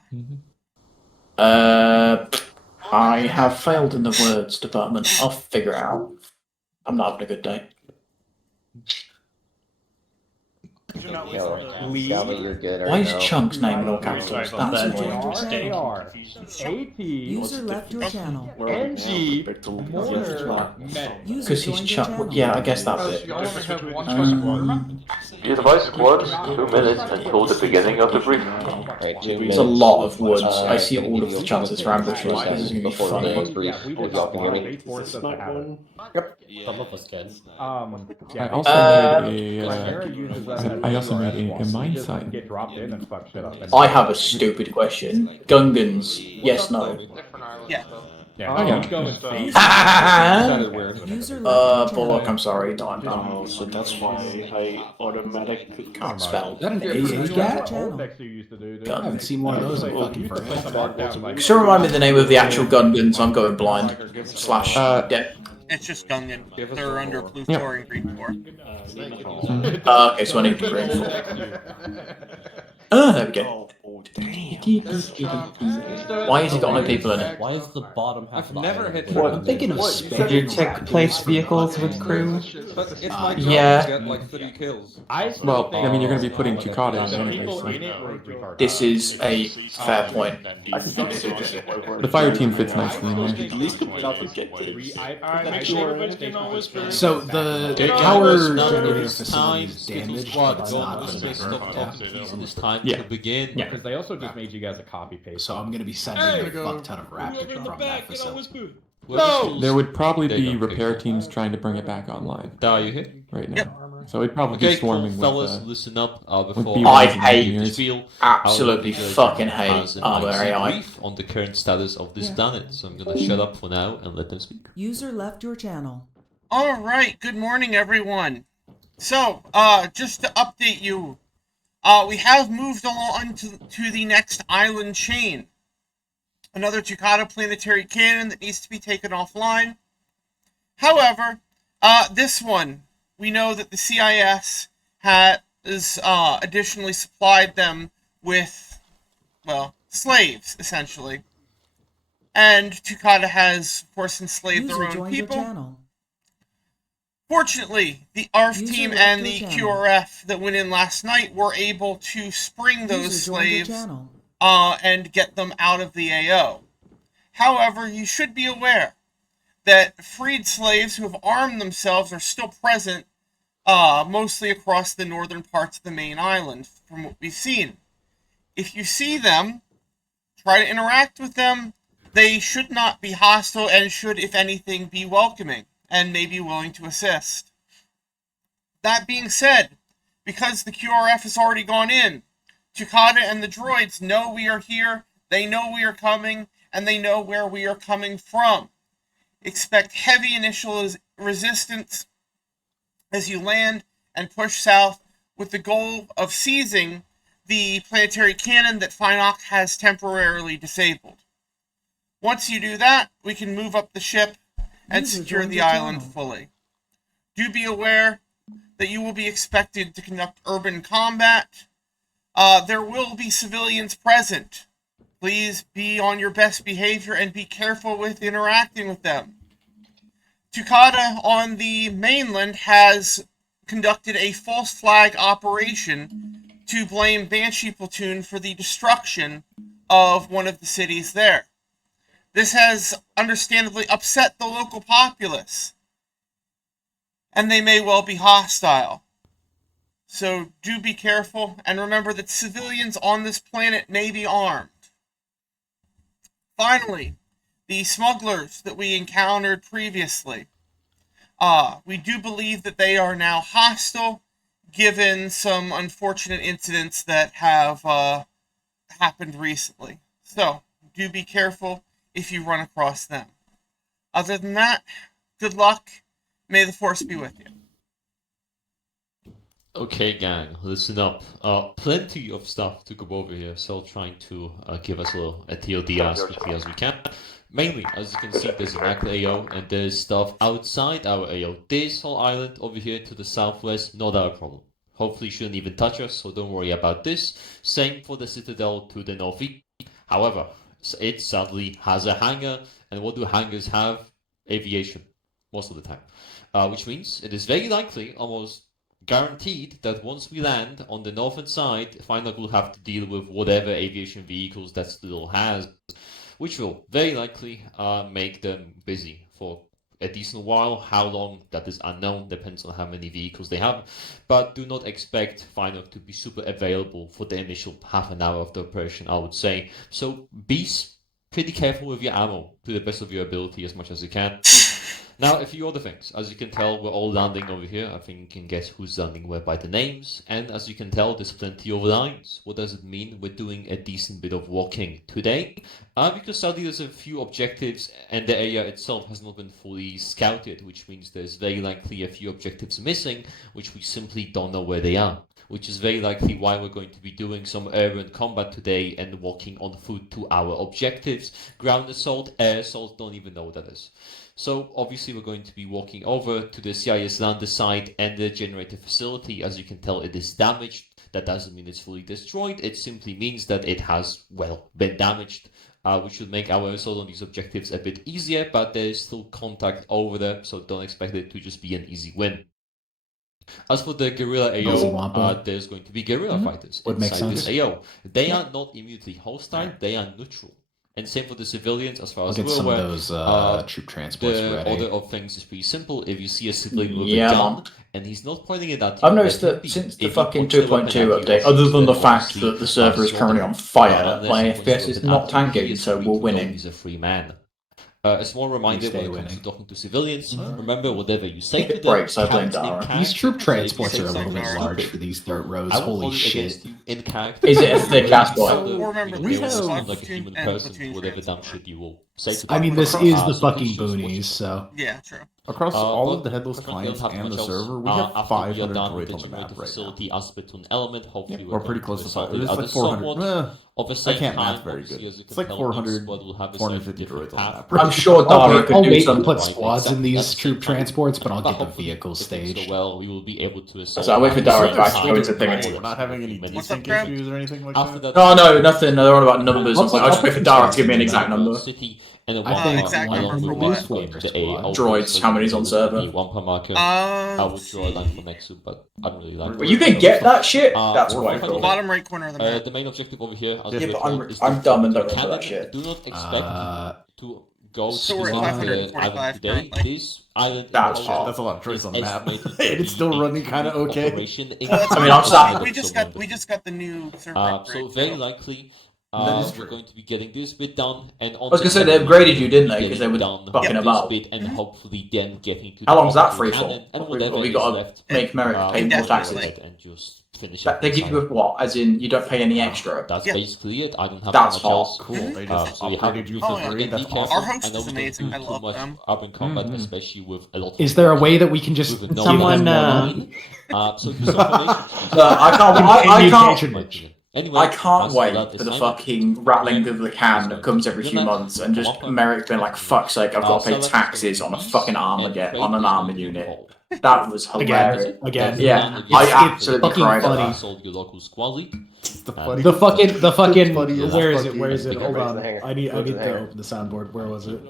I have failed in the words department. I'll figure it out. I'm not having a good day. Tell me you're good Why right is now. Chunk's name in all capitals? That's User joined your annoying. channel. AT, User left your channel. NG, Mourner, User Because he's joined your Chunk. channel. Yeah, I guess that Because bit. you only have one choice of ornament. Be advised, squads, 2 minutes until the beginning of the brief. Right, 2 There's minutes. a lot of woods. I see Gonna all give of you the a chances for couple ambushes. This is going to be before the funny. next brief. If y'all can hear me. Yep. Some of us can. I also made I also made a mine site. Get dropped in and fuck shit up. I have a stupid question. Gungans, yes, no. Yeah. Oh, yeah. Bullock, I'm sorry. Don't. Oh, so that's why I automatic Can't spell. Is that an AA gat? I haven't seen one of those in fucking forever. Still remind me the name of the actual Gungans. I'm going blind. Slash. It's just Gungan. They're under Plutor and Greek War. Okay, so I need to bring 4. There we go. Why has he got no people in it? Why is the bottom half of the never island hit clear? I'm thinking of Did you check place vehicles with crew? But it's my job Yeah. to get like 3 kills. Well, I mean, you're going to be putting Tukata in anyway, so... This is a fair point. The fire team fits nicely in there. So the power generator facility's damaged, but it's not been repaired. Yeah. Begin. Yeah, because they also just made you guys a copy paste. So I'm gonna be sending a fuck ton of raptors from that facility. There would probably be repair teams trying to bring it back online. Are you here? Right now. So it'd probably be swarming with, fellas, listen up before I hate, absolutely fucking hate armor AI. On the current status of this planet, so I'm gonna shut up for now and let them speak. User left your channel. All right. Good morning, everyone. So, just to update you, we have moved along to the next island chain. Another Tukata planetary cannon that needs to be taken offline. However, this one, we know that the CIS has additionally supplied them with, well, slaves, essentially. And Tukata has, of course, enslaved their own people. Fortunately, the ARF team and the QRF that went in last night were able to spring those slaves and get them out of the AO. However, you should be aware that freed slaves who have armed themselves are still present, mostly across the northern parts of the main island, from what we've seen. If you see them, try to interact with them. They should not be hostile and should, if anything, be welcoming and may be willing to assist. That being said, because the QRF has already gone in, Tukata and the droids know we are here, they know we are coming, and they know where we are coming from. Expect heavy initial resistance as you land and push south with the goal of seizing the planetary cannon that Finoc has temporarily disabled. Once you do that, we can move up the ship and secure the island fully. Do be aware that you will be expected to conduct urban combat. There will be civilians present. Please be on your best behavior and be careful with interacting with them. Tukata on the mainland has conducted a false flag operation to blame Banshee Platoon for the destruction of one of the cities there. This has understandably upset the local populace, and they may well be hostile. So do be careful, and remember that civilians on this planet may be armed. Finally, the smugglers that we encountered previously. We do believe that they are now hostile, given some unfortunate incidents that have happened recently. So, do be careful if you run across them. Other than that, good luck. May the Force be with you. Okay, gang, listen up. Plenty of stuff to go over here, so trying to give us a little TLD as quickly as we can. Mainly, as you can see, there's an Acklay AO, and there's stuff outside our AO. This whole island over here to the southwest, not our problem. Hopefully shouldn't even touch us, so don't worry about this. Same for the Citadel to the northeast. However, it sadly has a hangar, and what do hangars have? Aviation, most of the time. Which means it is very likely, almost guaranteed, that once we land on the northern side, Final will have to deal with whatever aviation vehicles that still has, which will very likely make them busy for a decent while. How long, that is unknown, depends on how many vehicles they have, but do not expect Final to be super available for the initial half an hour of the operation, I would say. So be pretty careful with your ammo to the best of your ability as much as you can. Now, a few other things. As you can tell, we're all landing over here. I think you can guess who's landing where by the names. And as you can tell, there's plenty of lines. What does it mean? We're doing a decent bit of walking today. Because sadly there's a few objectives and the area itself has not been fully scouted, which means there's very likely a few objectives missing, which we simply don't know where they are. Which is very likely why we're going to be doing some urban combat today and walking on foot to our objectives. Ground assault, air assault, don't even know what that is. So obviously we're going to be walking over to the CIS lander site and the generator facility. As you can tell, it is damaged. That doesn't mean it's fully destroyed. It simply means that it has, well, been damaged. Which should make our assault on these objectives a bit easier, but there is still contact over there, so don't expect it to just be an easy win. As for the guerrilla AO, there's going to be guerrilla fighters inside this AO. They are not immediately hostile, they are neutral. And same for the civilians, as far as we're aware. Those troop transports the ready. order of things is pretty simple. If you see a civilian with a gun, and he's not pointing it at you, I've noticed that since the fucking 2.2 update, other than the fact that the server is currently on fire, my FPS is not tanking, so we're winning. He's a free man. A small reminder when it comes to talking to civilians, remember whatever you say to them, These troop transports are a little bit large for these dirt roads, holy shit. In character. Is it a thick ass boy? Like a human person, whatever dumb shit you will say to them. I mean, this is the fucking boonies, so. Yeah, true. Across all of the headless clients and the server, we have 500 droids on the map right now. As Platoon element, hopefully we're pretty close to 500. It's like 400. I can't math very good. It's like 400, 450 droids on the map. I'm sure Dara could do some. I'll put squads in these troop transports, but I'll get the vehicle staged. Well, we will be able to. So I wait for Dara back to go into things. We're not having any desync issues or anything like that. Oh no, nothing. They're all about numbers. I'll just wait for Dara to give me an exact number. I think droids, how many's on server? One per marker. I would draw a line for next week, but I don't really like it. Well, you can get that shit? That's quite cool. Bottom right corner of the map. The main objective over here. Yeah, but I'm dumb and don't remember that shit. Do not expect to go So to we're at the 545 island today. currently. This island That's is a lot of droids on the map. it's still running kind of okay. I mean, I'm sorry. We just got the new server so very likely. We're going to be getting this bit done, and on I was gonna say they upgraded you, didn't they? Because they were fucking about. Bit and hopefully then getting to How long's that free for? And Well, we gotta make Merrick pay more taxes. And just finish They give you what? As in, you don't pay any extra. That's basically it. I don't have That's much else. hot. Cool. They just So you have upgraded you for free. That's careful. awesome. Our host I know is we don't amazing. do I too love much them. urban combat, especially with a lot of. Is there a way that we can just with Someone, so just information. I can't. Anyway, I can't as wait that for the is fucking rattling of the can that comes every few months, and just Merrick being like, "Fuck's sake, I've got to pay taxes on a fucking armor on an armor unit." That was hilarious. Again. Yeah, I absolutely cried at that. The fucking. funniest Where is it? fucking- Where is it? Hold on. Hanger. I need Go to to the hanger. open the soundboard. Where was it?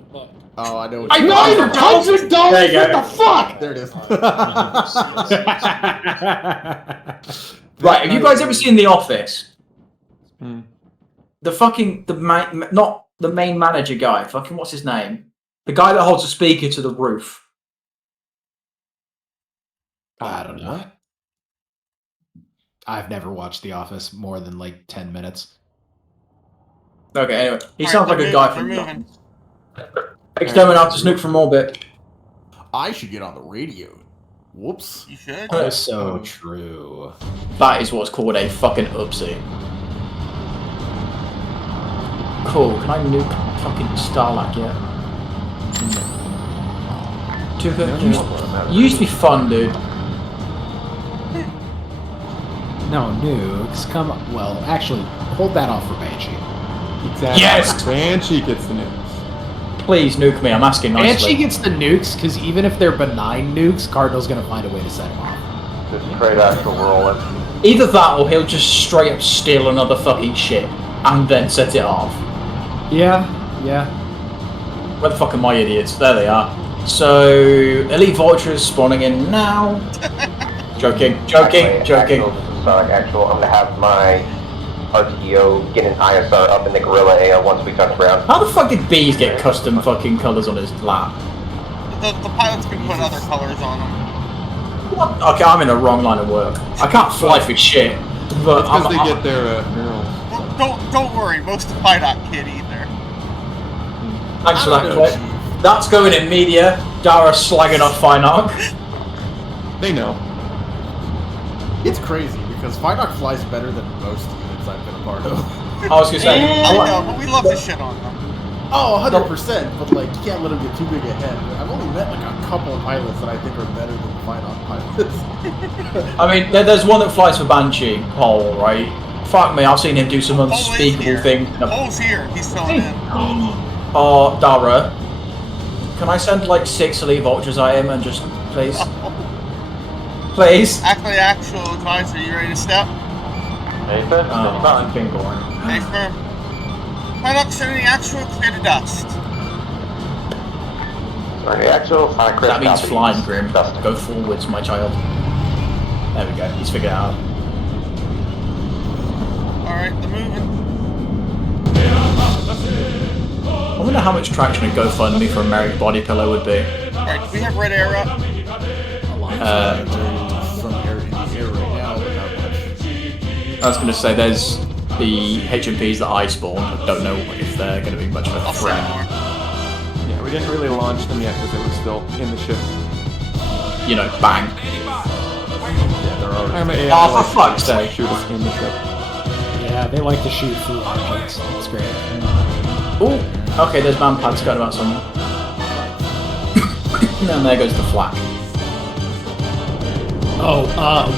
Oh, I know. I know your $1,000. There you go. What the fuck? There it is. Right, have you guys ever seen The Office? Not the main manager guy. Fucking what's his name? The guy that holds a speaker to the roof. I don't know. I've never watched The Office more than like 10 minutes. Okay, anyway, he Alright, sounds like they're a guy moving, from they're moving. Exterminate to Snook from Orbit. I should get on the radio. Whoops. You should. That's so true. That is what's called a fucking upsie. Cool, can I nuke fucking Starlack yet? Used to be fun, dude. No, nukes. Come on. Well, actually, hold that off for Banshee. Exactly. Yes! Banshee gets the nukes. Please nuke me, I'm asking nicely. Banshee gets the nukes, because even if they're benign nukes, Cardinal's going to find a way to set them off. Just straight actual rolling. Either that or he'll just straight up steal another fucking ship and then set it off. Yeah. Where the fuck are my idiots? There they are. So, elite vultures spawning in now. Joking. Actual, I'm gonna have my RTO get an ISR up in the Gorilla AO once we touch ground. How the fuck did bees get custom fucking colours on his lap? The pilots can put other colors on them. What? Okay, I'm in the wrong line of work. I can't fly for shit. But because they get their murals. Don't worry, most of PyDot can't either. Thanks for that clip. That's going in media. Dara slagging off Fynark. They know. It's crazy because Fynark flies better than most units I've been a part of. I was gonna say, I know, but we love to shit on them. Oh, 100%, but like, you can't let them get too big ahead. I've only met like a couple of pilots that I think are better than the Fynark pilots. I mean, there's one that flies for Banshee, Paul, right? Fuck me, I've seen him do some unspeakable things. Paul's here, he's filling in. Oh, Dara, can I send like 6 elite vultures at him and just, please? Please? Acklay actual advisor, you ready to step? Hey, firm. I'm being boring. Hey, firm. PyDot sending actual clear to dust. That means flying, Grim. Go forwards, my child. There we go, he's figured it out. Alright, they're moving. I wonder how much traction a GoFundMe for a married body pillow would be. Alright, do we have red air up? I was going to say, there's the HMPs that I spawned. I don't know if they're going to be much of a threat. Yeah, we didn't really launch them yet because they were still in the ship. You know, bang. Yeah, they're already. Oh, for fuck's sake. Shoot us in the ship. Yeah, they like to shoot through objects. It's great. Oh, okay, there's manpads going about somewhere. And there goes the flak. Oh,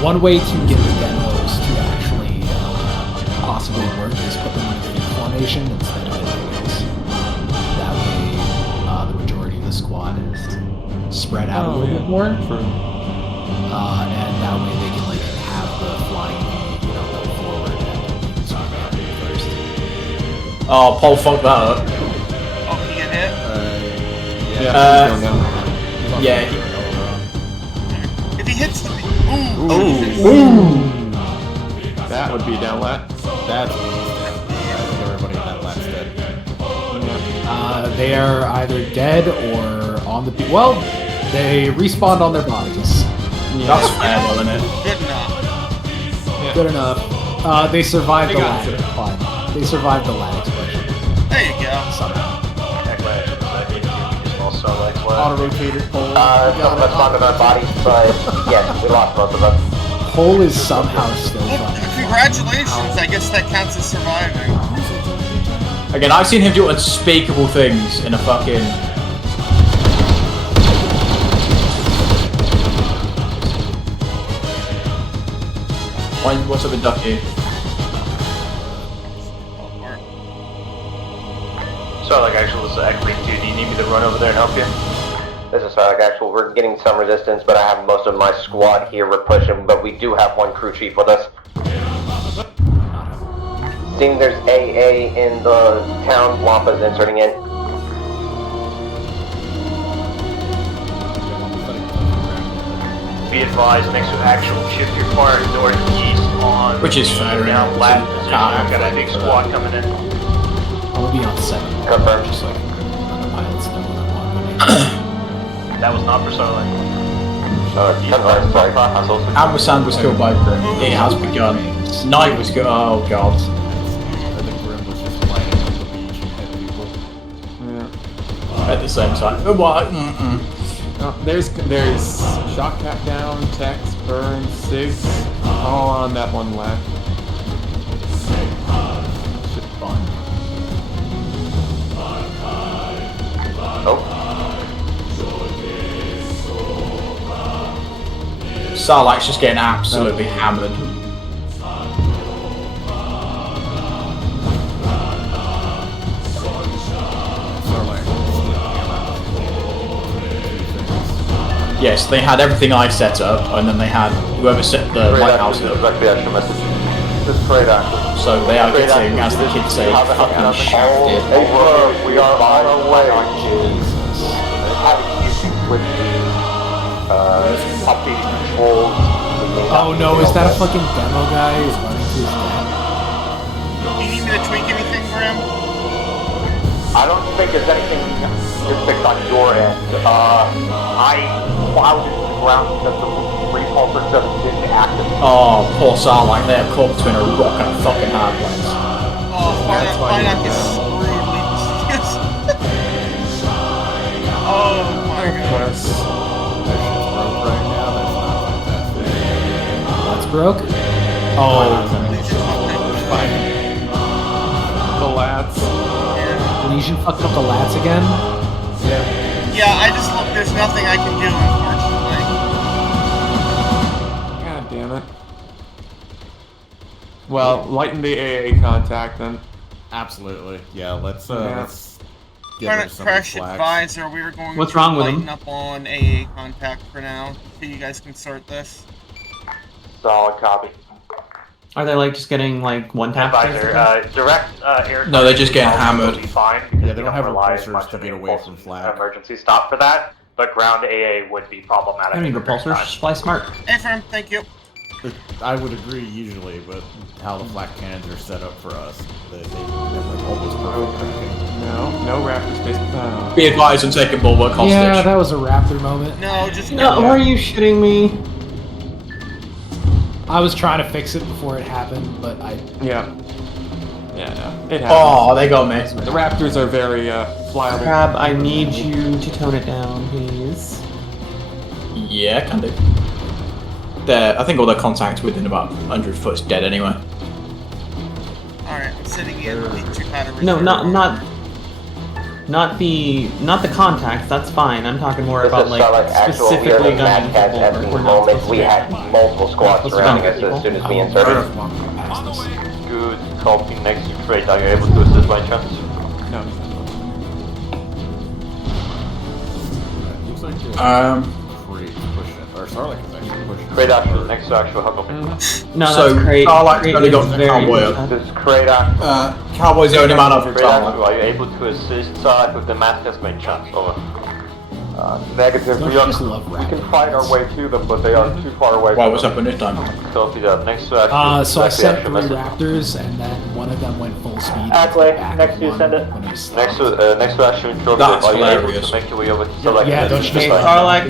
one way to get the demos to actually possibly work is put them in a formation instead of anyways. That way, the majority of the squad is spread out a little bit more. And that way they can like have the flying, go forward and first. Oh, Paul fucked that up. Oh, can you get hit? Yeah. If he hits them. Ooh. That would be down lat. That's everybody in that lat's dead. They are either dead or on the... Well, they respawned on their bodies. Yeah. That's fair, isn't it? Good enough. Good enough. They survived the lag. Fine. They survived the lag expression. There you go. Somehow. Auto-rotated pole. Let's find our bodies, but yes, we lost both of them. Pole is somehow still Well, congratulations, I guess that counts as surviving. Again, I've seen him do unspeakable things in a fucking... What's up with Ducky? Starlight Actual, this is Acklay 2. Do you need me to run over there and help you? This is Starlight Actual. We're getting some resistance, but I have most of my squad here. We're pushing, but we do have one crew chief with us. Seeing there's AA in the town, Wampa's inserting in. Be advised, next to Actual, shift your fire northeast on Which is fair, down Latin position. I've got a big squad coming in. I'll be on 7. Confirmed. Just like the pilots know what I want. That was not for Starlight. Ampersand was killed by Grim. It has begun. Night was good. Oh god. I think Grim was just lining up the beach and hitting people. At the same time. What? There's Shock Cap down, Tex, Burn, Sigs, all on that one left. Shit, fun. Sarlacc's just getting absolutely hammered. Yes, they had everything I set up, and then they had whoever set the lighthouse up. This is great action. So they are getting, as the kids say, fucking shafted. We are on our way. Having issues with the updated controls. Oh no, is that a fucking demo guy who's running to his death? Do you need me to tweak anything, Graham? I don't think there's anything to fix on your end. I plowed into the ground because the repulsor just didn't activate. Oh, poor Sarlacc, they're caught between a rock and a fucking hard place. Oh, why not get screwed? Oh my god. What's broke? Oh. The lats. Legion fucking up the lats again? Yeah, I just look. There's nothing I can do, unfortunately. God damn it. Well, lighten the AA contact then. Absolutely. Yeah, let's get rid of some Crash flags. advisor, we were going What's to wrong with lighten him? up on AA contact for now. So you guys can start this. Solid copy. Are they like just getting like one tap? Advisor, direct air. No, they're just getting hammered. Will be fine. Yeah, they don't have rely as repulsors much to on get the away from flag. emergency stop for that, but ground AA would be problematic. I don't need repulsors. Fly smart. Hey, firm, thank you. I would agree usually, but how the flak cannons are set up for us, they have like almost perfect tracking. No Raptor space. Be advised and taking bulwark hostage. Yeah, that was a Raptor moment. No, just No, are you shitting me? I was trying to fix it before it happened, but I... Yeah, it happens. Oh, they got me. The Raptors are very flyable. Crab, I need you to tone it down, please. Yeah, can do. I think all their contacts within about 100 foot is dead anyway. Alright, I'm sitting in the two-pattern No, reserve. Not the contacts. That's fine. I'm talking more This about is like actual, we are specifically in Mad gunning Cat at people. the We're not moment. supposed We to. had multiple squads Let's surrounding gun us people. as soon as we inserted. Good. Copy. Next to trade. Are you able to assist by chance? No. Looks like Crate pushing it. Or Sarlacc is actually pushing it. Crate action. Next to actual hookup. No, So, that's great. Sarlacc's Great only is got the very cowboy good. up. This is Crate action. Cowboy's the only man over Crate action. Sarlacc. Are you able to assist Sarlacc with the mass test by chance? Over. Negative. Don't We, you are, just love we can Raptor fight our guys? way to them, but they are too far away. Why, what's happened this time? Copy that. Next to action. So I Exactly sent action 3 message. Raptors, and then one of them went full speed. Acklay, back next of to you, one send it. when he was Next stopped. to action. Control. That's Are you able hilarious. to make your way over to Sarlacc? Yeah, don't you just Okay, like Sarlacc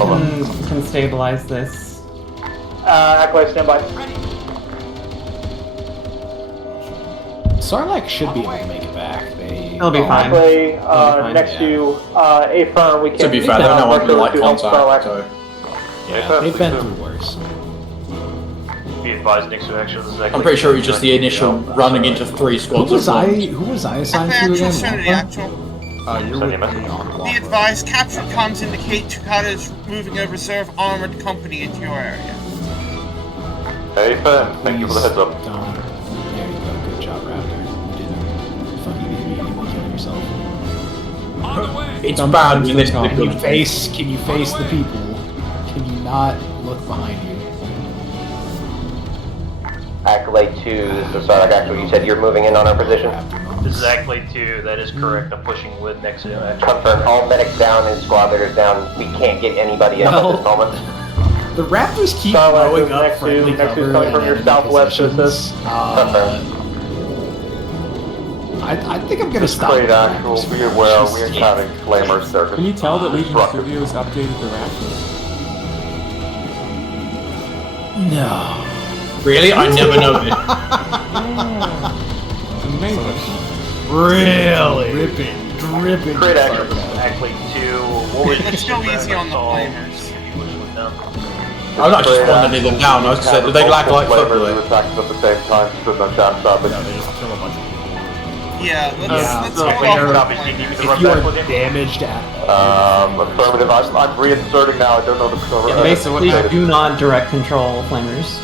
that? can stabilize this. Acklay, stand by. Sarlacc should be able to make it back. He'll be fine. Acklay, fine. next to A firm. We can. To be fair, they don't want to like contact, so... Yeah, they've been through worse. Be advised. Next to action. I'm pretty sure it was just the initial running into 3 squads Who was of I? one. Who was I assigned to Actual, again? Senator, actual. You're with me on Be advised, captured comms indicate Tukata is moving a reserve armored company into your area. Hey, firm. Thank you for the heads up. Don't. There you go. Good job, Raptor. You didn't fucking immediately kill yourself. It's bad when this Can you face the people? Can you not look behind you? Acklay 2, this is Sarlacc Actual. You said you're moving in on our position? This is Acklay 2, that is correct. I'm pushing with next to action. Confirm. All medics down and squad leaders down. We can't get anybody up at this moment. The Raptors keep Sarlacc blowing is up next to friendly coming cover from your and southwest. This positions. is I think I'm gonna stop. Crate with actual. Raptors We for are now. well. It's We are just- counting flamers. They're Can you tell that Legion destructive. Studios updated the Raptors? No. Really? I never noticed. Yeah. It's amazing. Really? Dripping. Crate action. Acklay 2. What was It's still easy on the flamers. I was actually just wanting them down. I was gonna say, do they lag like fuck flamers with who it? attacked at the same time? Stood no chance of it. Yeah, they just kill a bunch of people. Yeah, let's so hold when off you're on the up, you need flamers. to If run you back with are him. damaged at Affirmative. I'm reinserting now. I don't know the cover. Basically, do not direct control flamers.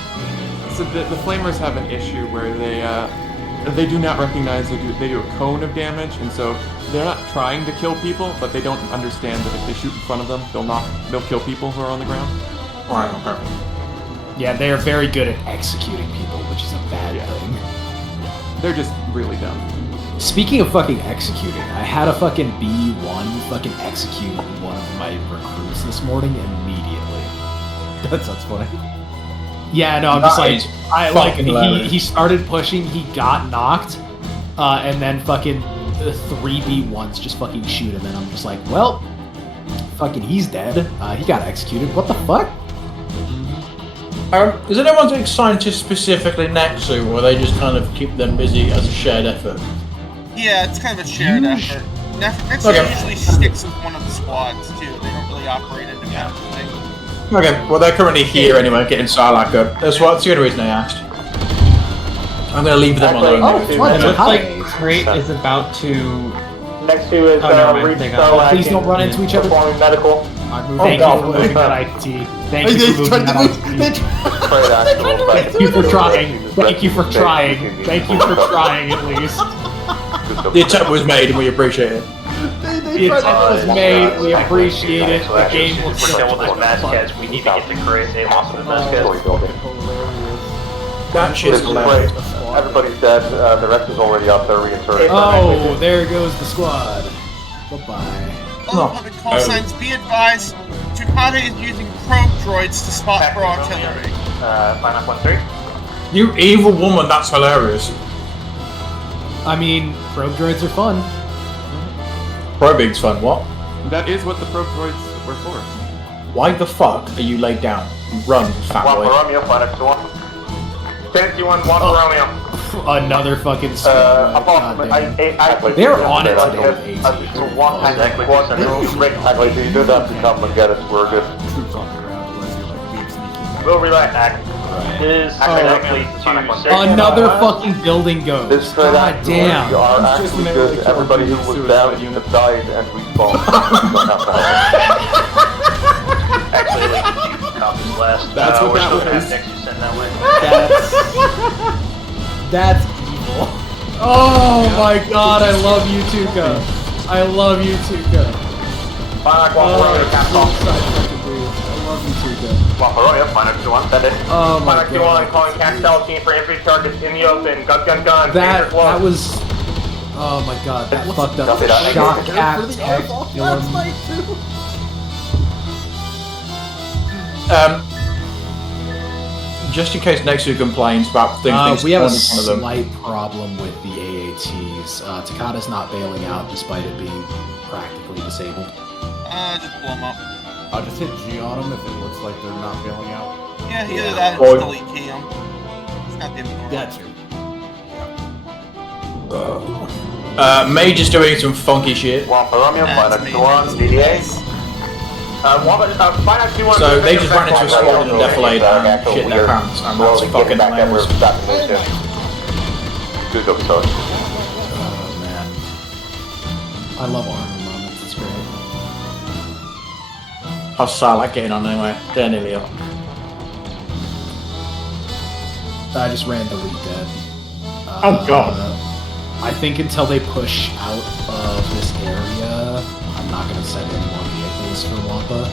So the Flamers have an issue where they do not recognize they do a cone of damage, and so they're not trying to kill people, but they don't understand that if they shoot in front of them, they'll kill people who are on the ground. Right, okay. Yeah, they are very good at executing people, which is a bad thing. They're just really dumb. Speaking of fucking executing, I had a fucking B1 fucking execute one of my recruits this morning immediately. That sounds funny. Yeah, no, I'm just That is he started pushing, he got knocked, and then fucking the 3 B1s just fucking shoot him, and I'm just like, well, fucking he's dead. He got executed. What the fuck? Is anyone doing scientists specifically next to, or they just kind of keep them busy as a shared effort? Yeah, it's kind of a shared effort. Next usually sticks with one of the squads too. They don't really operate independently. Okay, well they're currently here anyway, getting Sarlacc up. That's the only reason I asked. I'm gonna leave them alone. It looks like Crate is about to. Next to is Sarlacc. Please don't run into each other. Performing medical. Thank you for moving that IT. Thank you for moving that IT. Thank you for trying. Thank you for trying. Thank you for trying at least. The attempt was made and we appreciate it. The attempt was made, we appreciate it. The game was We're done with this mass catch. We need to get to Crate. They lost the mass catch. That shit's hilarious. Everybody's dead. The rest is already up there reinserted. Oh, there goes the squad. Bye-bye. All public call signs, be advised, Takata is using probe droids to spot for artillery. Sign up 1-3. You evil woman, that's hilarious. I mean, probe droids are fun. Probing's fun, what? That is what the probe droids were for. Why the fuck are you laid down? Run, fat boy. Romeo, flight up to 1. 10-1, 1 Romeo. Another fucking They're on it today. Acklay, so you do that to come and get us. We're good. We'll relax. Another fucking building goes. This God damn. You are actually good. Everybody who was down has died and respawned. Actually, like, copies last. That's what we're that still gonna was. have next you send that way. That's evil. Oh my god, I love you, Tuka. I love you, Tuka. I love you, Tuka. Oh my god. Calling Castel team for infantry targets in the open. Gun. That was... Oh my god, that fucked up. Shock cap tech. Just in case Nexu complains about things we have a in front of them. slight problem with the AATs. Takata's not bailing out despite it being practically disabled. Just blow them up. I'll just hit G on them if it looks like they're not bailing out. Yeah, either that or delete key them. It's not the end of the world. Got you. Mage is doing some funky shit. Romeo, flight up to 1, DDA. So they just ran into a squad and defilade and shit their pants, and that's fucking hilarious. Good job, Charlie. Oh man. I love armor moments, it's great. How's Sarlacc getting on anyway? They're nearly up. I just ran delete dead. Oh god. I think until they push out of this area, I'm not gonna send any more vehicles for Wampa.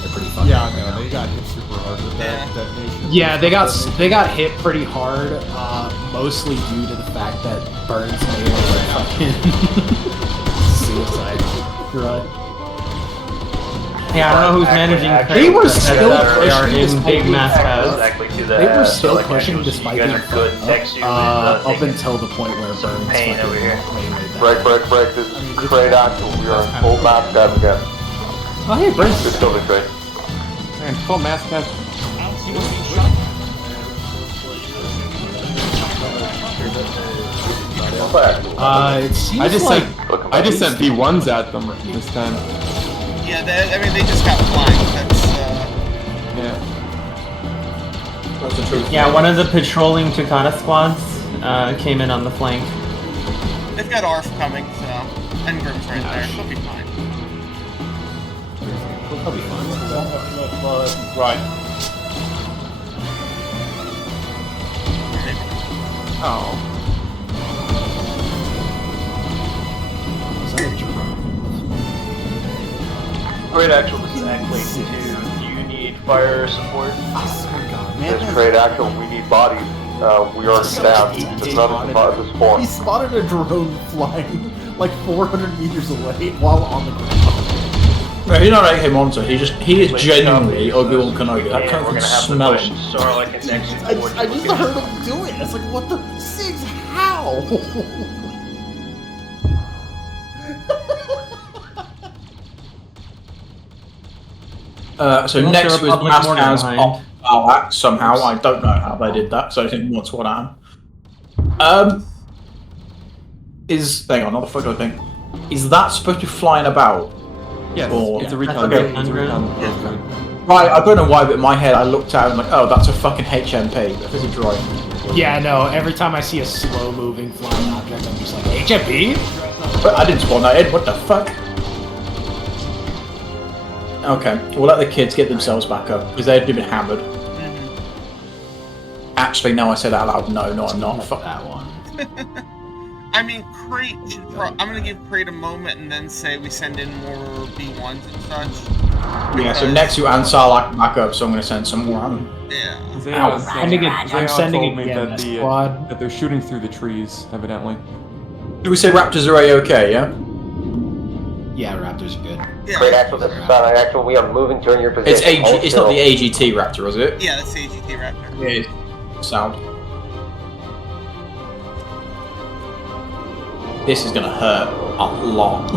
They're pretty fucking Yeah, no, they got hit super hard with that detonation. Yeah, they got hit pretty hard, mostly due to the fact that Burns made a fucking suicide run. Yeah, I don't know who's managing. They were still pushing in big mass They were still pushing despite being up until the point where Burns pain over here. Break. This is great actual. We are in full map tab again. Oh, hey, Burns. It's still been great. And full mass catch. It seems I just like sent V1s at them this time. Yeah, they just got flanked. That's Yeah. Yeah, one of the patrolling Takata squads came in on the flank. they've got ARF coming, so Engram's right there. They'll be fine. They'll be fine. Right. Oh. Is that a drone? Great actual, this is Acklay 2. Do you need fire support? I swear to God. This is great actual, we need bodies. We are staffed. There's another part of the sport. He spotted a drone flying like 400 meters away while on the ground. No, he's not AK Monster, he is genuinely Obi-Wan Kenobi. That kind of smell him. I just heard him do it. It's like, what the? Six, how? So next was Maskow's pop Balak somehow. I don't know how they did that, so I think what's what happened. Hang on, another photo thing. Is that supposed to be flying about? Yes, Or... it's a recon. Right, I don't know why, but in my head I looked at it and like, oh, that's a fucking HMP. That is a droid. Yeah, no, every time I see a slow-moving flying object, I'm just like, HMP? But I didn't spawn that in, what the fuck? Okay, we'll let the kids get themselves back up, because they've been hammered. Actually, no, I said that out loud. No, I'm not. Fuck that one. I mean, Crate should I'm gonna give Crate a moment and then say we send in more B1s and such. Yeah, so next you and Sarlacc back up, so I'm gonna send some more on. Yeah. I'm sending told me again, that squad. that they're shooting through the trees, evidently. Do we say Raptors are okay, yeah? Yeah, Raptors are good. Yeah. Great actual, this is Sonic actual. We are moving to your position. It's not the AGT Raptor, is it? Yeah, that's the AGT Raptor. Yeah, sound. This is gonna hurt a lot.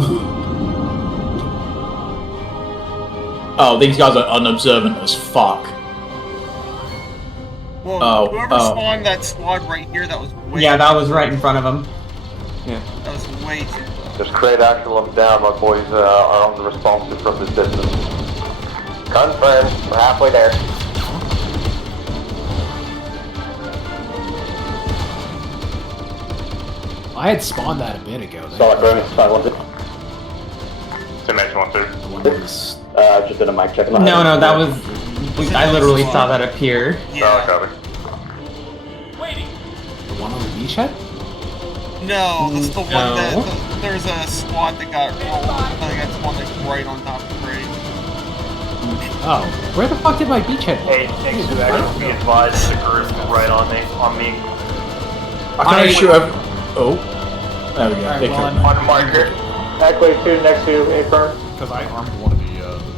Oh, these guys are unobservant as fuck. Well, whoever spawned that squad right here, that was way that was right in front of him. Yeah. That was way too close. There's Crate actual, I'm down. My boys are on the responsive from this distance. Confirmed. We're halfway there. I had spawned that a bit ago. Solid room, side one. Just did a mic check. No, that was. I literally saw that appear. Yeah. Copy. The one on the beachhead? No, that's the one that there's a squad that got rolled. I think that's one that's right on top of the grade. Oh, where the fuck did my beachhead go? Hey, thanks to actually be advised, the group right on me. I can assure Oh. There we go. Alright, They well, killed me. On marker. Acklay 2 next to A-firm. Because I armed one of the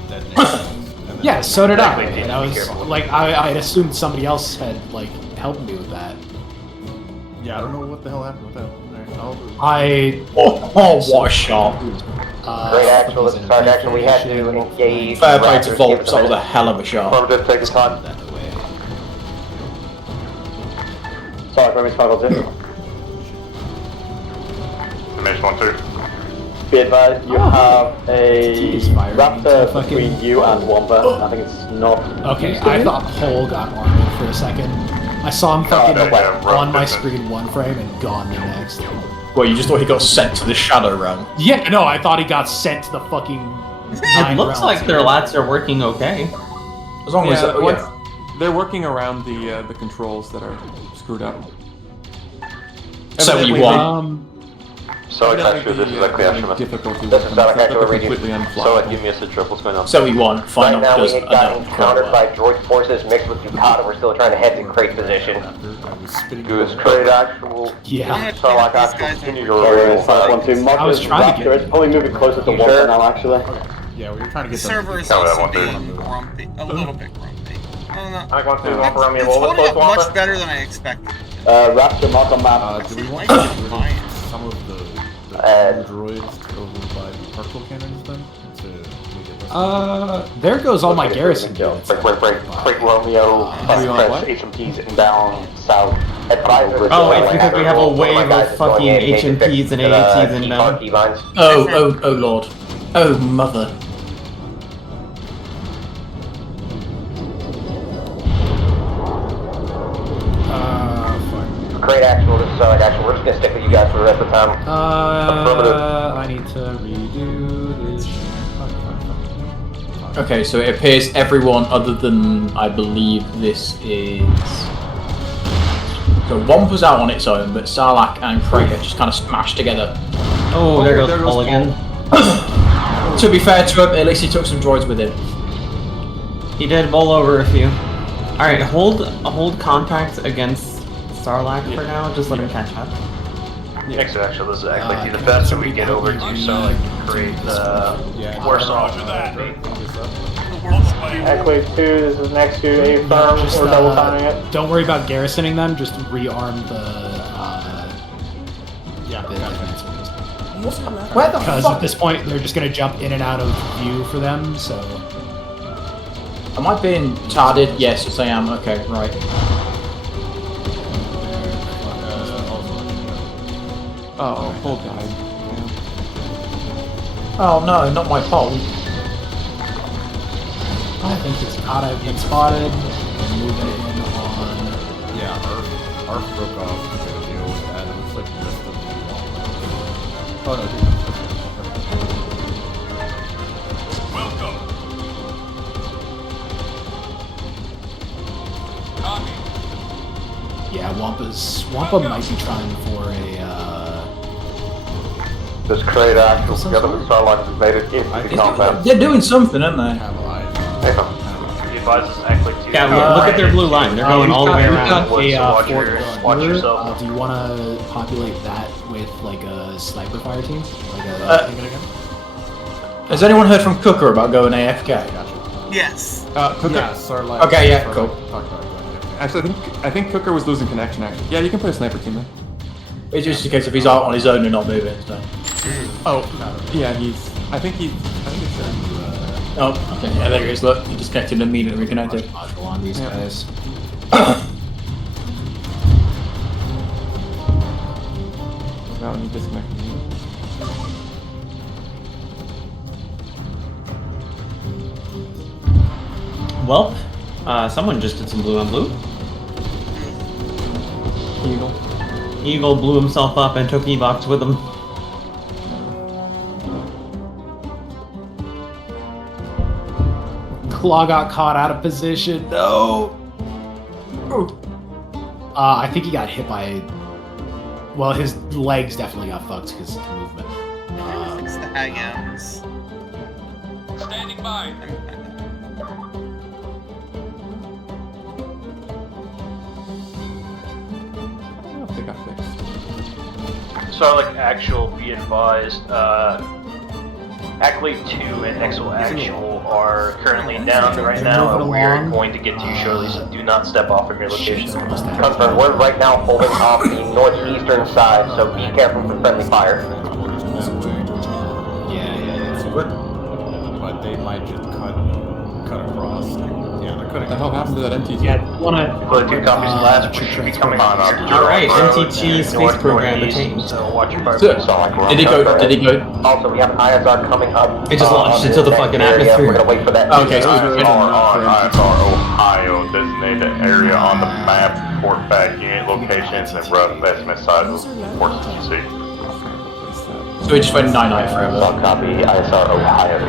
dead natives. Yeah, so did I. And I was like, I assumed somebody else had like helped me with that. Yeah, I don't know what the hell happened with that. What a shot. Great actual, this is Sarge action. We had to engage. Fair play to Volt, that was a hell of a shot. Affirmative, take your time. Sorry, Remy's 502. Dimension 1-2. Be advised, you have a Raptor between you and Wampa. I think it's not. Okay, I thought Hole got armored for a second. I saw him fucking on my screen one frame and gone the next. Well, you just thought he got sent to the Shadow Realm. Yeah, no, I thought he got sent to the fucking. It looks like their lats are working okay. As long as they're working around the controls that are screwed up. 71. Sonic actually, this is Acklay actually. This is Sonic actually reading. Sonic, give me a sit trip. What's going on? 71. Final. Right now we had gotten countered by droid forces mixed with Ducata. We're still trying to head to Crate position. Good. Crate actual. Yeah. Sonic actual. Continue your rail. 512. I was trying to get It's probably moving closer to Wampa now, actually. Yeah, we were trying to The get server is also being grumpy, a little bit grumpy. I don't know. I want to Wampa around me a It's little bit holding close, up much Wampa. better than I expected. Raptor mark on map. do we want to get rid of some of the droids over by the particle cannons then? To make it there goes all my garrison units. Break Romeo. HMTs inbound south. Oh, it's because we have a wave of fucking HMPs and AATs in them. Oh lord. Oh mother. Great actual, this is Sonic actual. We're just gonna stick with you guys for the rest of the time. I need to redo this. Okay, so it appears everyone other than, I believe this is... So Wampa's out on its own, but Sarlacc and Crate are just kind of smashed together. Oh, there goes Paul again. To be fair to him, at least he took some droids with him. He did bowl over a few. Alright, hold contact against Sarlacc for now, just let him catch up. Next to actually, this is actually the best that we get over to Starlight to create the Warsaw. Acklay 2, this is next to A firm. Just, We're double timing it. Don't worry about garrisoning them. Just rearm the. Where the Because at this point they're just gonna jump in and out of view for them. So. Am I being tarded? Yes, yes I am. Okay, right. Oh, hold died. Oh no, not my fault. I think his Kata have been spotted. And moving in on. Yeah, Arf broke off. He's gonna deal with that. It looks like the rest of them won't. Oh no, Yeah, Wampa might be trying for a. This crate actual together with Starlight has made it into combat. They're doing something, aren't they? He advises Acklay 2. Yeah, look at their blue line. They're going all the way around. Watch yourself. Do you want to populate that with like a sniper fire team? Like a Has anyone heard from Cooker about going AFK? Yes. Cooker. Yeah, Starlight. Okay, yeah, cool. Actually, I think Cooker was losing connection. Actually, yeah, you can put a sniper team in. It's just in case if he's out on his own and not moving. So. Oh, yeah, I think it's Oh, okay. Yeah, there he is. Look, he disconnected and immediately reconnected. Module on these guys. Now when you disconnect. Well, someone just did some blue on blue. Eagle blew himself up and took Evox with him. Claw got caught out of position. No. I think he got hit by. Well, his legs definitely got fucked because of movement. Fix the hag-ends. Standing by. They got fixed. Starlight Actual, be advised, Acklay 2 and Exo Actual are currently down right now, and we are going to get to you shortly, so do not step off from your location. Confirm, we're right now holding off the northeastern side, so be careful for friendly fire. But they might just cut across. Yeah, they're cutting. What the hell happened to that MTT? Yeah, wanna. Platoon copies last, which should be coming on up. Alright, MTT space program attained. So watch your fire. Did he go? Also, we have an ISR coming up. It just launched into the fucking atmosphere. We're gonna wait for that. Okay, so on ISR Ohio, designated area on the map, report back unit locations and rough estimate size of reports to see. So we just went 9-9 forever. Copy ISR Ohio.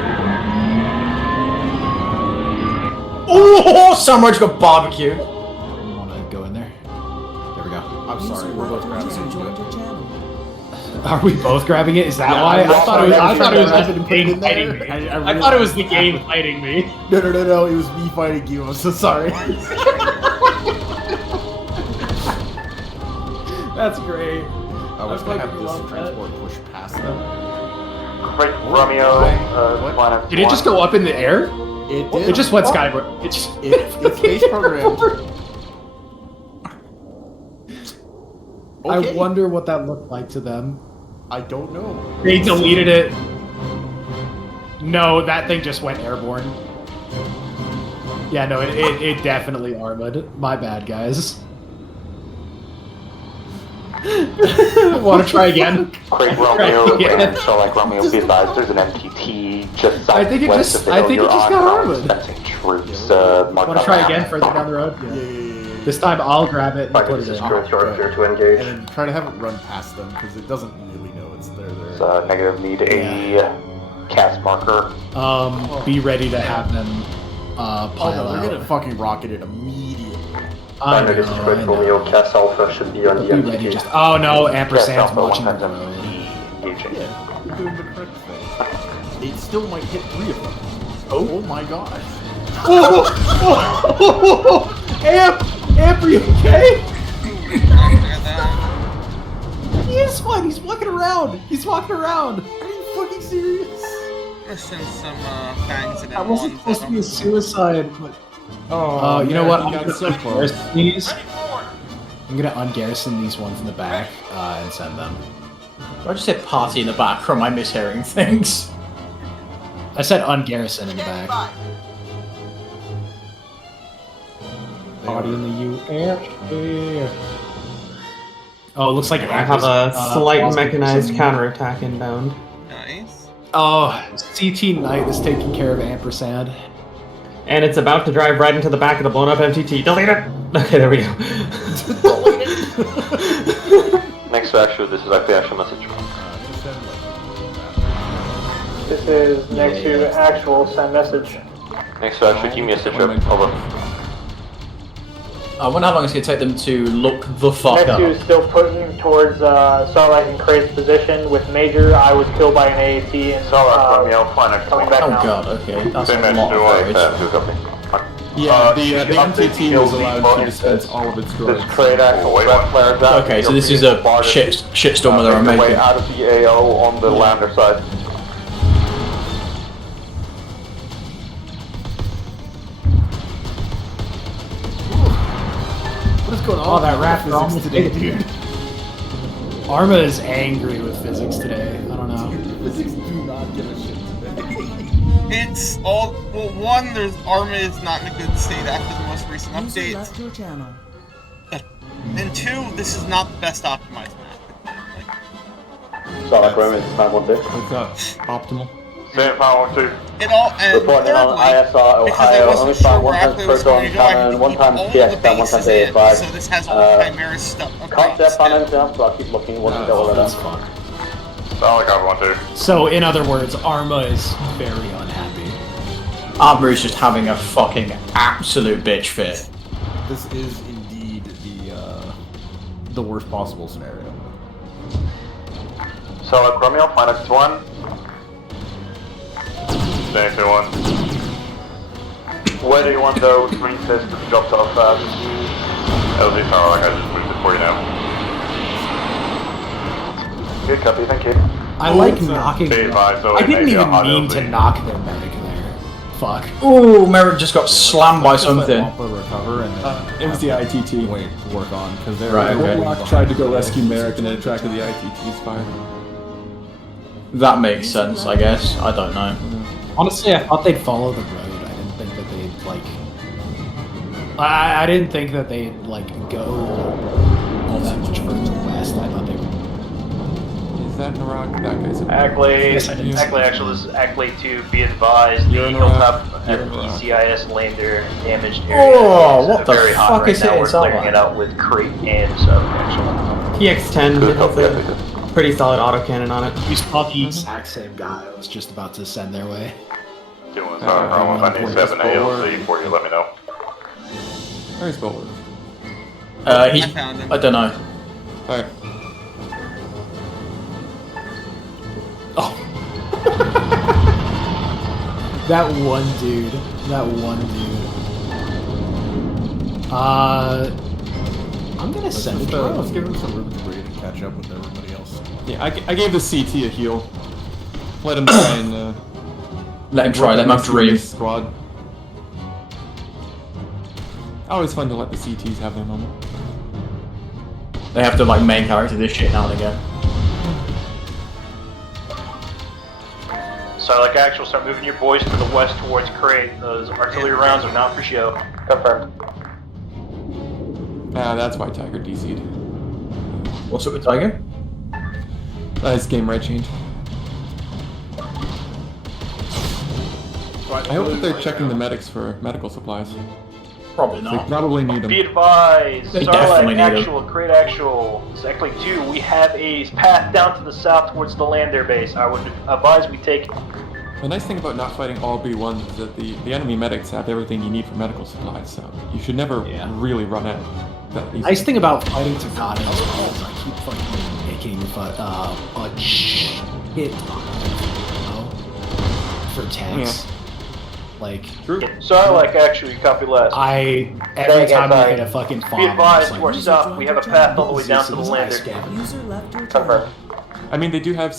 Oh, Samurai just got barbecued. You want to go in there? There we go. I'm sorry, we're both grabbing it. Are we both grabbing it? Is that why? I thought it was just the game fighting me. I thought it was the game fighting me. No, it was me fighting you. I'm so sorry. That's great. I was gonna have this transport push past them. Great Romeo, Did it just go up in the air? It did. It just went skyward. It's space programmed. I Okay. wonder what that looked like to them. I don't know. They deleted it. No, that thing just went airborne. Yeah, no, it definitely armored. My bad, guys. Want to try again? Great Romeo and Starlight Romeo, be advised, there's an MTT just southwest I think it just of the got armored. dispensing troops. Want to try again further down the road? Yeah. This time I'll grab it and put it in. To engage. And then try to have it run past them because it doesn't really know it's there. Negative, need a cast marker. Be ready to have them pile We're out. gonna fucking rocket it immediately. I know, This is Great Romeo, cast alpha should be on the Be ready MTT. just. Oh no, ampersand's Cast alpha, watching the 1 times road. engaging. Yeah, you're doing the correct thing. It still might hit 3 of them. Oh my gosh. Amp, are you okay? He is fine. He's walking around. He's walking around. Are you fucking serious? I'm gonna send some fangs and That wasn't M1s supposed at to be a him. suicide, but. Oh, you know what? I'm got gonna so close. ungarrison these. I'm gonna ungarrison these ones in the back and send them. I just said party in the back, or am I mishearing things? I said ungarrison in the back. Party in the U.S. Oh, it looks like I have a slight mechanized counterattack inbound. Nice. Oh, CT Knight is taking care of ampersand. And it's about to drive right into the back of the blown up MTT. Delete it! Okay, there we go. Next actual, this is actually actual message. This is next to actual send message. Next actual, give me a message. Over. I wonder how long it's going to take them to look the fuck Next up. to is still pushing towards Starlight and Craig's position with Major. I was killed by an AAT and coming back now. Oh god, okay. That's Same a lot of message, coverage. Yeah, the MTT was allowed to dispense all of its droids. Okay, so this is a shitstorm that I'm way making. out of the AO on the lander side. What is going on? Oh, that raptor physics today, dude. Arma is angry with physics today. I don't know. Physics do not give a shit today. It's all well. One, there's Arma is not in a good state after the most recent User updates, left your channel. and two, this is not the best optimized map. Starlight Roman, 912. What's up? Optimal. Same 512. It all and Reporting on ISR Ohio, only found one times proton cannon, one times PX gun, one times A5. So this has all the Chimera stuff. Can't say I found anything else, but I'll keep looking. Wasn't double that. That's fun. Starlight Cover 12. So, in other words, Arma is very unhappy. Arma is just having a fucking absolute bitch fit. This is indeed the worst possible scenario. Starlight Romeo, Finance 1. Stay to 1. Where do you want those green tests dropped off at? LG Tower, like I just moved it for you now. Good copy, thank you. I like knocking them. I didn't even mean to knock their medic there. Fuck. Ooh, Merrick just got slammed by something. Recover and It was the ITT. wait, work on because they're Right, okay. Warlock tried to go rescue Merrick and then attracted the ITT's fire. That makes sense, I guess. I don't know. Honestly, I thought they'd follow the road. I didn't think that they'd, like... I didn't think that they'd, like, go all that much further west. I thought they would... Is that Narok? That guy's a... Acklay, Yes, I did. Acklay, actually, this is Acklay 2. Be advised, the hilltop at the CIS lander damaged area Oh, is what the very hot fuck right is now. it in We're clearing Selthan? it out with crate and sub, actually. PX-10 has a pretty solid autocannon on it. You saw the exact same guy I was just about to send their way. Doing something wrong with 97 ALC for you, let me know. Where's Bowler? He's... found him. I don't know. Alright. Oh. That one dude. I'm gonna send it Let's give him some room to breathe and catch up with everybody else. Yeah, I gave the CT a heal. Let him try and... Let him try, let him have to read. Squad. Always fun to let the CTs have their moment. They have to, like, main character this shit now and again. So, like, actual, start moving your boys to the west towards crate. Those artillery rounds are not for show. Confirmed. Ah, that's why Tiger DC'd. What's up with Tiger? His game right change. I hope that they're checking the medics for medical supplies. Probably They not. probably need them. Be advised, They Starlight definitely need actual, crate actual, exactly 2. We have a path down to the south towards the lander base. I would advise we take. The nice thing about not fighting all B1s is that the enemy medics have everything you need for medical supplies, so you should never really run out. Nice thing about fighting Takata as well is I keep fucking making a shit ton for tanks. Like, Sarlacc, actually, copy last. every time I hit a fucking farm, Be advised, I'm to our just south, we have a path all the way down to the lander. User left your Confirm. I mean, they do have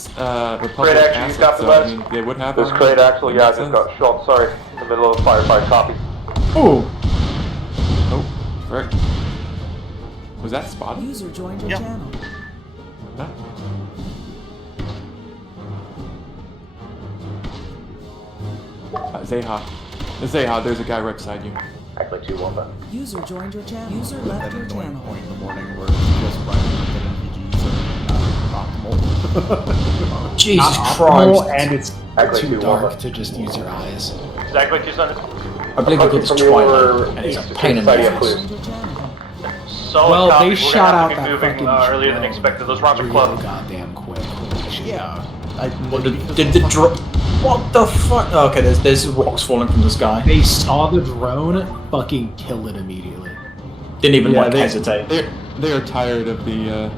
Republic Crate action, you assets, copy so last? I mean, they would have. This armor. crate axle, That yeah, I makes just sense. got shot. Sorry, in the middle of a firefight. Copy. Ooh. Oh, frick. Was that spotted? User joined your channel. Huh? Zeha, there's a guy right beside you. Acklay 2-1 back. User joined your channel. User left your channel. Point in the morning where just RPGs Jesus Not Christ. optimal, And it's Acklay too 2-1 dark back. to just use your eyes. Acklay 200. I believe Approaching it's from Twilight, your and it's a east pain in the side, yeah, ass. please. Solid Well, copy. they We're shot gonna have out to be that moving fucking earlier than drone expected. Those rounds are real close. goddamn quick. Yeah. Did the drone? What the fuck? Oh, okay, there's rocks falling from the sky. They saw the drone, fucking kill it immediately. Didn't even Yeah, like they- hesitate. They are tired of the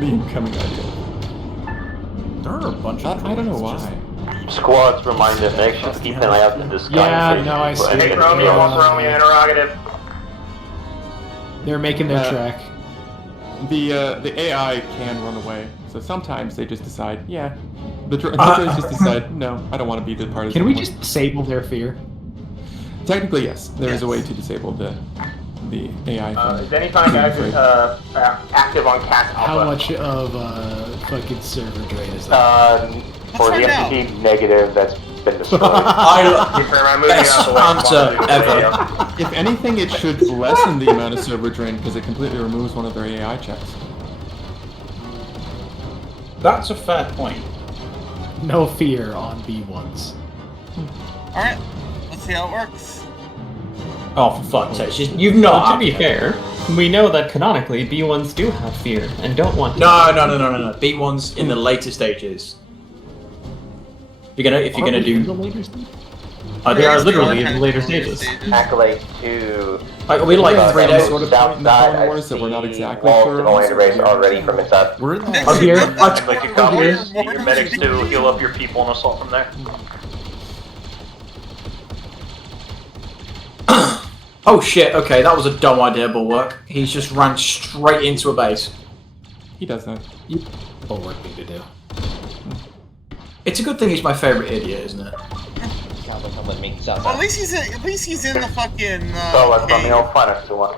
incoming idea. There are a bunch of I don't know why. Squads reminded make sure to keep an eye out in the sky. Yeah, no, I see. Hey, Romeo, what's Romeo? Interrogative. They're making their Uh, track. The AI can run away, so sometimes they just decide, yeah. The drones just decide, no, I don't want to be the part of. Can we just disable their fear? Technically, yes. There is a way to disable the AI. Is any kind active on Cat Alpha? How much of fucking server drain is that? For the FTP negative, that's been destroyed. Best answer ever. If anything, it should lessen the amount of server drain because it completely removes one of their AI checks. That's a fair point. No fear on B1s. Alright, let's see how it works. Oh, for fuck's sake! You've not. Well, to be fair, we know that canonically B1s do have fear and don't want to. No. B1's in the later stages. If you're gonna do. They are literally in the later stages. Acklay 2. Like, we like 3 days. Sort of point in the Clone Wars that we're not exactly walls sure. in the land race already from inside. We're in the I'm here. Like you copies, get your medics to heal up your people and assault from there. Oh shit, okay, that was a dumb idea, Bulwark. He's just ran straight into a base. He does that. Bulwark thing to do. It's a good thing he's my favourite idiot, isn't it? Well, at least he's in the fucking. So, let's let me all find us to one.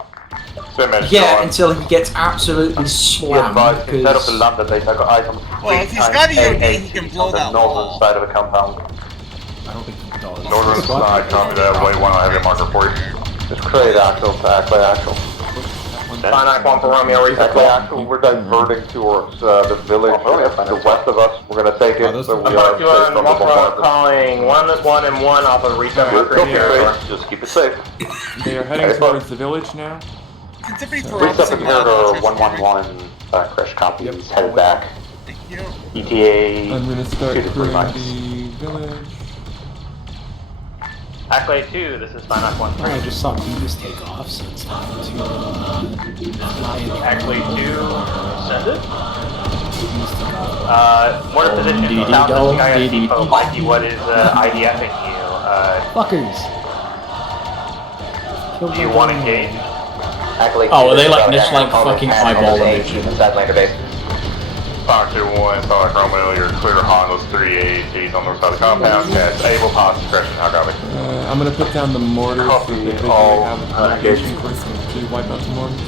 Yeah, until he gets absolutely slammed. Instead of the Lambda base, I got eyes on Well, if he's got EOD, he can blow that northern wall. side of the compound. I don't think he does. Northern side, copy that. Wait, one, I have a marker for you. Just create actual to Acklay actual. Fine, 1 for Romeo, reset Acklay actual, we're diverting towards the village to the west of us. We're gonna take it, so we are safe from the bombardment. calling 1 and 1 off of reset marker Copy, here. Grace. Just keep it safe. They are heading towards the village now. Reset repaired 111. Crash copies headed back. ETA. I'm gonna start 2 to 3 crewing miles. the village. Acklay 2, this is Fine 1. I just saw Beavis take off, so it's time to fly in. Acklay 2, send it. Mortar position south of GIS depot. Mikey, what is IDFing you? Fuckers! Do you want to engage? Acklay Oh, 2, are they like this is just like Acklay fucking 10, eyeball Acklay them? 8, inside lander base. 521, Solid Romeo, you're clear on those 3 AATs on the side of the compound. Yes, able pass discretion, how copy? I'm gonna put down the mortars so Copy that they all, have engaging first to wipe out the mortars.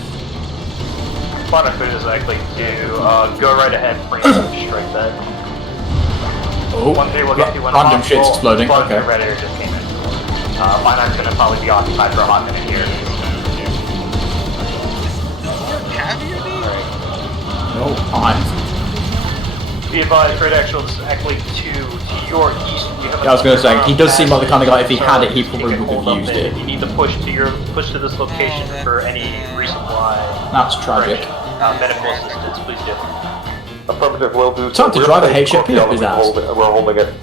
Fine 2 is Acklay 2. Go right ahead, bring up straight then. Oh, 1-3 will get you when random possible. shit's exploding, Plus, okay. your red air just came in. Fine 9's gonna probably be occupied for a hot minute here. No, I'm. Be advised, Great Actual, this is Acklay 2 to your east. Yeah, I was gonna say, he does seem like the kind of guy, if he had it, he probably would have used it. You need to push to this location for any resupply. That's tragic. Medical assistance, please do. Affirmative will do. Time to We're drive a safe, HFP up his we're ass. holding it.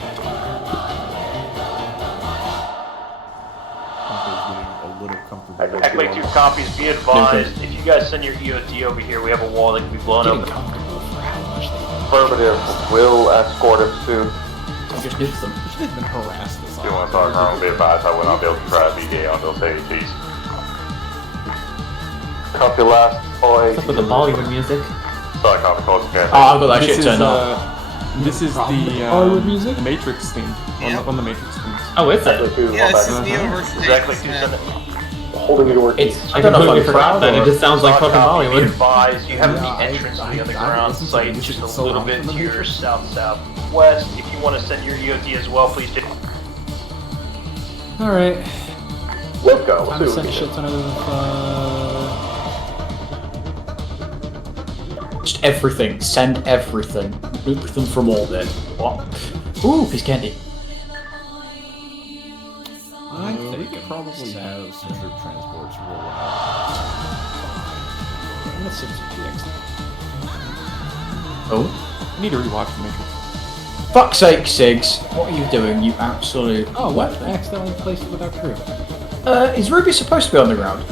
Acklay 2 copies, be advised, if you guys send your EOD over here, we have a wall that can be blown open. Affirmative will escort him soon. I just nuked them. They've been harassed this If you want to start growing, be advised I will not be able to try BDA on those AATs. Copy last. What's up with the Bollywood music? Sorry, copy calls again. Oh, I've got that shit turned off. This is Bollywood music? the Matrix theme. One of the Matrix themes. Oh, is it? Yeah, this is Neo versus Exactly Matrix, 2 seconds. Holding you to work. I don't know if I'm forgot that. It just sounds like fucking Bollywood. Advise you have the entrance to the underground site just a little bit to your south-southwest. If you want to send your EOD as well, please do. Alright. Let's go. Time to Let's see send what we shit can ton of Just everything. Send everything. Nuke them from orbit. What? Ooh, piece of candy. I think we could probably have some troop transports rolling out. I'm gonna send some PX. Oh? I need to rewatch the Matrix. Fuck's sake, Sigs. What are you doing, you absolute... Oh, what? I accidentally placed it without crew. Is Ruby supposed to be on the ground?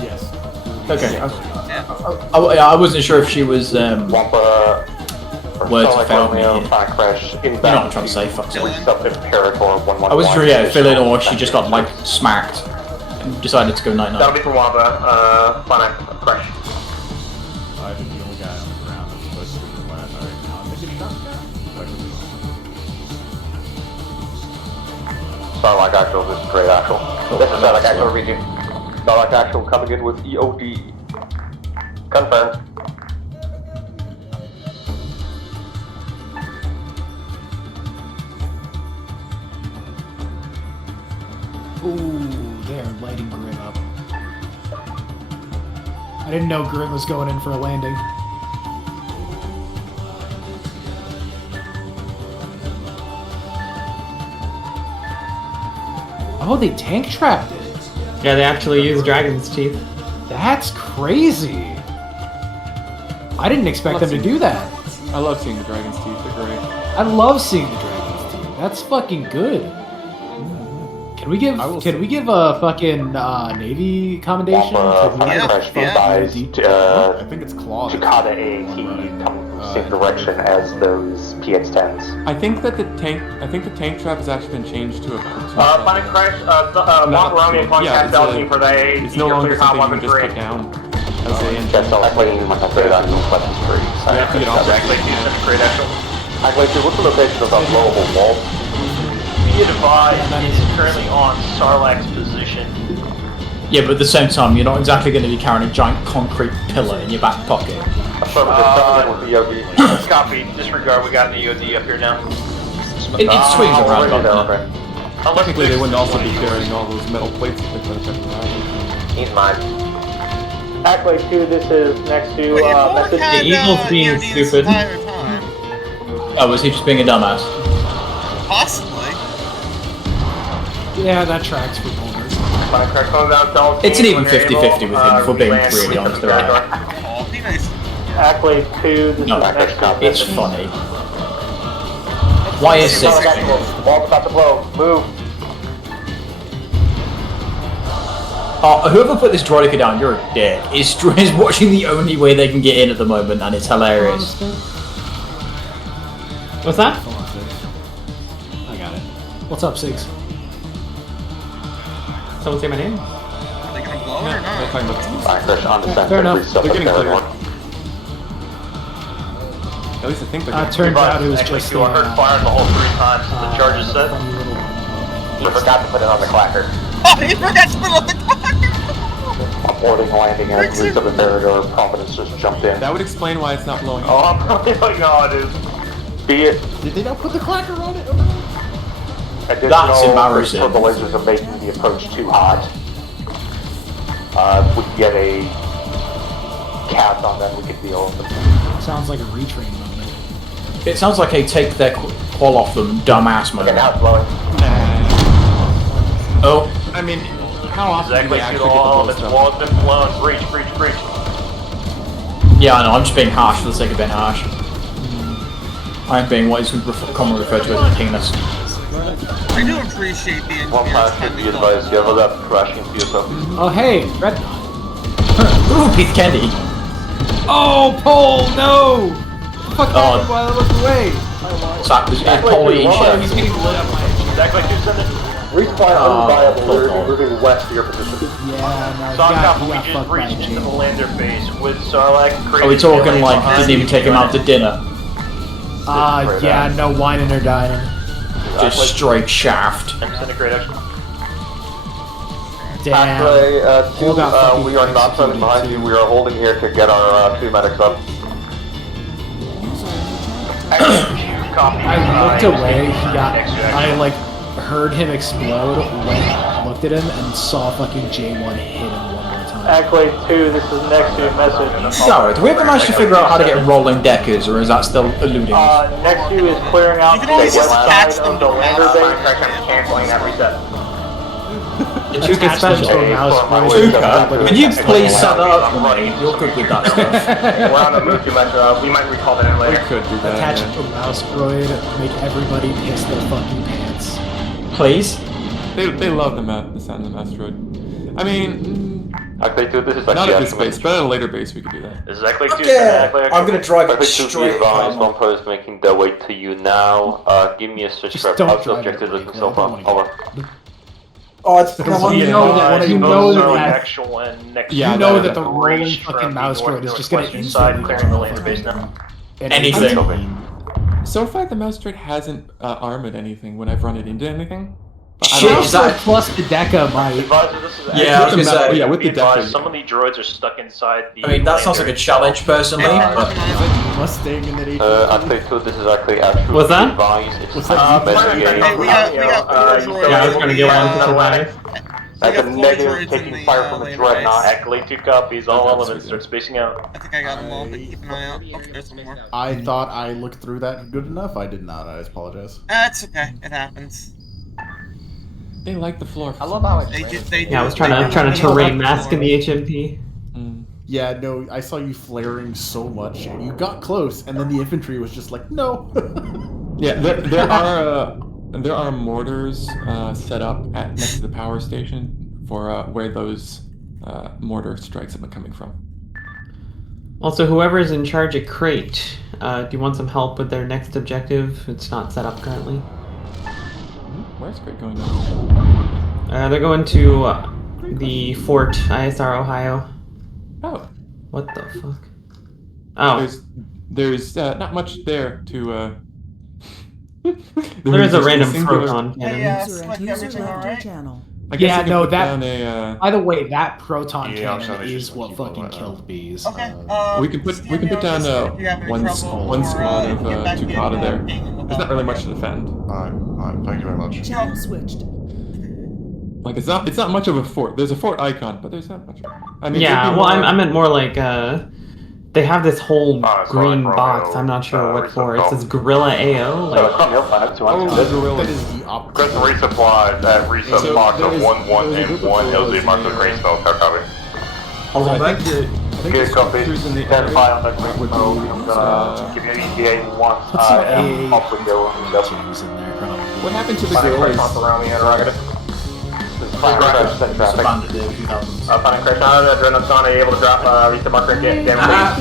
Yes. Okay. I wasn't sure if she was, words failed me here. You know what I'm trying to say, fuck's sake. I wasn't sure, yeah, fill in or she just got, like, smacked and decided to go night-night. That'll be for Wamba. Fine, crash. I think the only guy on the ground that's supposed to be the last right now. I think it's shot. Starlight Actual, this is Great Actual. This is Starlight Actual region. Starlight Actual coming in with EOD. Confirmed. Ooh, they're lighting Grim up. I didn't know Grim was going in for a landing. Oh, they tank trapped it. Yeah, they actually use Dragon's Teeth. That's crazy. I didn't expect them to do that. I love seeing the Dragon's Teeth. They're great. I love seeing the Dragon's Teeth. That's fucking good. Can we give a fucking Navy commendation? I think it's Claude. Takata AAT coming from the same direction as those PX-10s. I think the tank trap has actually been changed to a platoon. Finding crash, Macaroni and Podcast Delta for the AAT. It's no longer something you can just put down. That's all Acklay in my great actual weapons free. Acklay 2 sent great actual. Acklay 2, what's the location of that blowable wall? Be advised, he's currently on Sarlacc's position. Yeah, but at the same time, you're not exactly going to be carrying a giant concrete pillar in your back pocket. Copy, disregard, we got an EOD up here now. It swings around, okay. Technically, they wouldn't also be carrying all those metal plates if they put it back. He's mine. Acklay 2, this is next to message. The Eagle's being stupid. Oh, was he just being a dumbass? Possibly. Yeah, that tracks for Boulders. It's an even 50-50 with him, if we're being really honest about it. Oh, be nice. Acklay 2, this No, is next to it's funny. Why is 6? Wall's about to blow. Move. Whoever put this droidica down, you're a dick. Is watching the only way they can get in at the moment, and it's hilarious. What's that? I got it. What's up, Sigs? Someone say my name? Are they gonna blow it or not? They're talking about Fine, crash on descent. Fair enough. They're getting clear. At least I think they're getting Turned out it was Actually, just you heard fire the whole 3 times. The charge is set. You forgot to put it on the clacker. Oh, he forgot to put it on the clock! Boarding, landing, and police of the Theodore Providence just jumped in. That would explain why it's not blowing up. Oh my god, dude. Be it. Did they not put the clacker on it? That's embarrassing. The lasers are making the approach too hot. If we can get a cap on them, we can deal with them. Sounds like a retrain moment. It sounds like a take their qual off them dumbass moment. Okay, now it's blowing. Oh. I mean, how often do Exactly, they shoot actually all of get its the walls been blown. Breach, breach, breach. Yeah, I know, I'm just being harsh for the sake of being harsh. I'm being what is commonly referred to as a kingness. I do appreciate the One pass should be advised, you have a left crashing to yourself. Oh, hey, Red. Ooh, Pete Candy. Oh, Pole, no! What the fuck happened while I looked away? Pole eating shit. He's getting lit up by a Acklay 2, send it. Resupply unviable. We're moving west to your position. Yeah, Song no, we just reached into the lander base with Sarlacc. Are we talking like didn't even take him out to dinner? Yeah, no whining or dining. Just straight shaft. And send a great action. Damn. Acklay, we are not running behind you. We are holding here to get our 2 medics up. I looked away. I like heard him explode. Went, looked at him, and saw fucking J1 hit him one more time. Acklay 2, this is next to your message. Sorry, do we ever manage to figure out how to get rolling deckers, or is that still eluding us? Next to you is clearing out the west side of the lander base. Canceling that reset. Tuka special Tuka, can you please set that up for me? You're good with that stuff. We're on the move too much. We might recall that in later. We could do that. Attach it to a mouse droid, make everybody piss their fucking pants. Please? They love the sound of the asteroid. I mean, Acklay 2, this is not at this base, but at a later base we could do that. This is Acklay 2. Yeah, I'm gonna drive it Acklay 2, straight advised, home. Vampire is making their way to you now. Give me a switch Just rep. don't How's the drive objective it, looking like, so I far? don't wanna Over. Oh, it's Because you know that you know know that actual and next Yeah, you know that- that the rolling reach fucking from mouse the droid is just gonna northwestern side, instantly clearing the lander base now. Anything. So far the mouse droid hasn't armored anything when I've run it into anything. Shit, is that plus the Deca might. Advisor, this is Yeah, I was gonna say. Yeah, with Be the deck. advised, some of the droids are stuck inside the I mean, that sounds like a lander. challenge, personally, but... Mustang and then Acklay 2, this is actually actually What's that? advised. It's What's that? investigate. we got Yeah, I was gonna get one to survive. That's a We got negative, droids in taking the, fire from the lander dreadnought. Acklay 2 copies, all elements start spacing out. I think I got them all, but keep an eye out. Oh, there's some more. I thought I looked through that good enough. I did not. I apologize. That's okay. It happens. They like the floor. I love how it's Yeah, I was trying to terrain mask in the HMP. Yeah, no, I saw you flaring so much. You got close, and then the infantry was just like, no. Yeah, there are mortars set up next to the power station for where those mortar strikes have been coming from. Also, whoever's in charge at Crate, do you want some help with their next objective? It's not set up currently. Where's Crate going now? They're going to the Fort ISR, Ohio. Oh. What the fuck? Oh. There's not much there to. There is a random singular- proton cannon. Hey, Slick, everything alright? I guess Yeah, you could no, put that. down a, By the way, that proton Yeah, I'm cannon sorry, is just what keep fucking going. killed bees. Okay. we can put down one squad of Tukata there. There's not really much to defend. Alright, thank you very much. Channel switched. Like it's not much of a fort. There's a fort icon, but there's not much. I mean, Yeah, there'd be well, more- I meant more like they have this whole sorry, green Romeo, box. I'm not sure what for. It says Gorilla AO. Like, gorilla. That is the opposite. Request resupply at resup So box there of is- 1-1 there's a and group of 1 gorillas LZ marked in with the, green spell. Copy. Hold on, I back. think Good there's copy. crews in the Stand area by on that green would be, smoke. I'm gonna give you an ETA once Put some I am AA off with your window. James in there, probably. what happened to the Finding crash gorillas? around the interrogative. This is finding crash, send traffic. Finding crash on the Dreadnought Son, are you able to drop reset marker and get damage?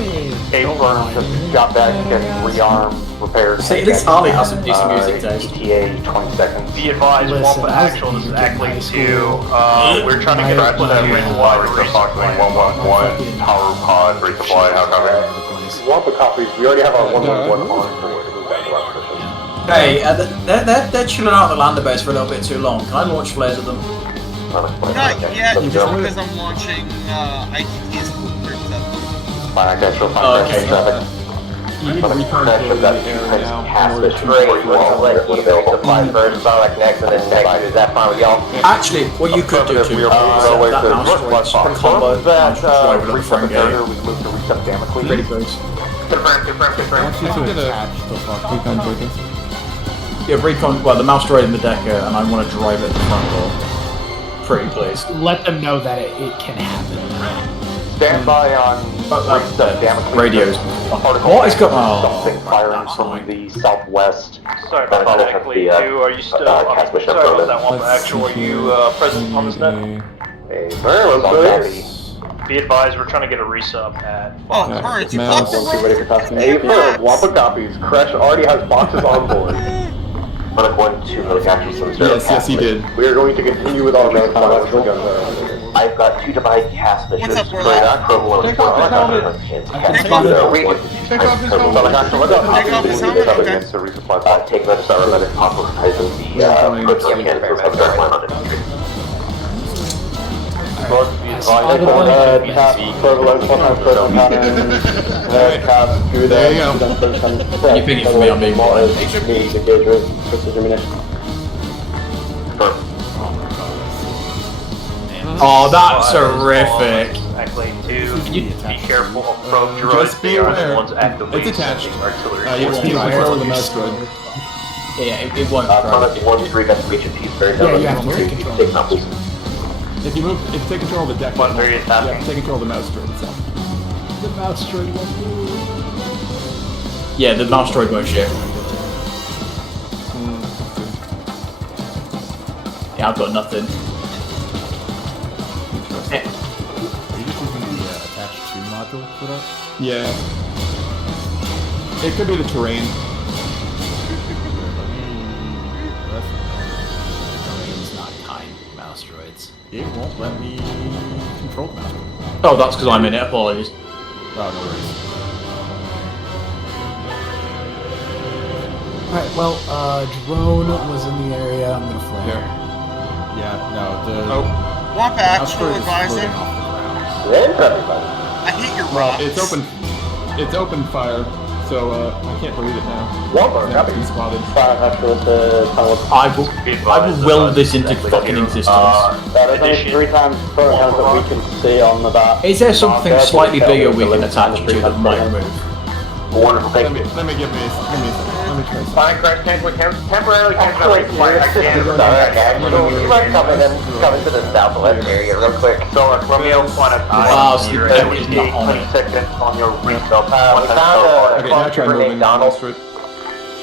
A-firm, just got back, get rearm, repaired. See, at least Harley has some decent music taste. ETA 20 seconds. Be advised, Listen, Wampa I was Actual, this is thinking Acklay high 2. school. We're trying to get Scratch that that ring resupply, wide resup box going 1-1-1, power pod, resupply, how copy? Wampa copies, we already have our 111 on board to move back to our position. Hey, they're chilling out at the lander base for a little bit too long. Can I launch flares at them? Not yet, just because I'm launching ITT's groups at them. Fine, actual Oh, okay. traffic. You need to recon Crash for of the that area now. cast in order this to- great. Let you resupply first, Starlight next, and then next. Is that fine with y'all? Actually, what you could do We too, are moving our way that to mouse droid northwest. combo, Confirm that drive it up reset front area, gate. we can move to reset Damocles. Pretty close. Confirm. I want you to attach the fuck recon droids. Yeah, recon, well, the mouse droid in the Decker, and I want to drive it at the front door. Pretty please. Let them know that it can happen. Stand by on reset Damocles. Radios. Particle What is going on? something firing from the southwest. Sorry about that, Acklay 2. Are you still... Cast sorry about that, Wampa Actual. Are you present on this net? Very well, Be advised, we're trying to get a resub at... Oh, alright, you mouse. blocked it right? Wampa copies. Crash already has boxes on board. But going to the actual some zero. Yes, he did. We are going to continue with our round. I've got 2 divide cast missions. What's up, Take off his helmet. Take off his helmet, okay. Take that cybernetic popularize the protein cancels of their planet. There you go. You're picking for me, I'm being Oh, that's horrific. Acklay 2, be careful of probe droids. Just be aware. It's attached. You have to control the mouse droid. Yeah, it won't. Planet 1-3 got to reach a piece very Yeah, you have to take control. Take that, please. If you take control of the deck, take control of the mouse droid itself. The mouse droid won't move. Yeah, the mouse droid won't shift. Yeah, I've got nothing. Are you just using the attached to module for that? Yeah. It could be the terrain. Terrain's not kind mouse droids. It won't let me control the mouse. Oh, that's because I'm in it. Apologies. Oh, no worries. Alright, well, drone was in the area. I'm gonna flare. Yeah, no, the... Oh. Wampa actual advisor. I hate your rocks. It's open fire, so I can't believe it now. Wampa, been spotted. I will will this into fucking existence. There's only 3 times per hand that we can see on the back. Is there something slightly bigger we can attach to that might move? Wonderful, thank you. Let me give me a second. Let me try. Fine, crash tank, we can temporarily cancel the flight again. You might come to the southwest area real quick. So, Romeo, planet Wow, so that is not on it. seconds on your refill. We found a grenade Donald.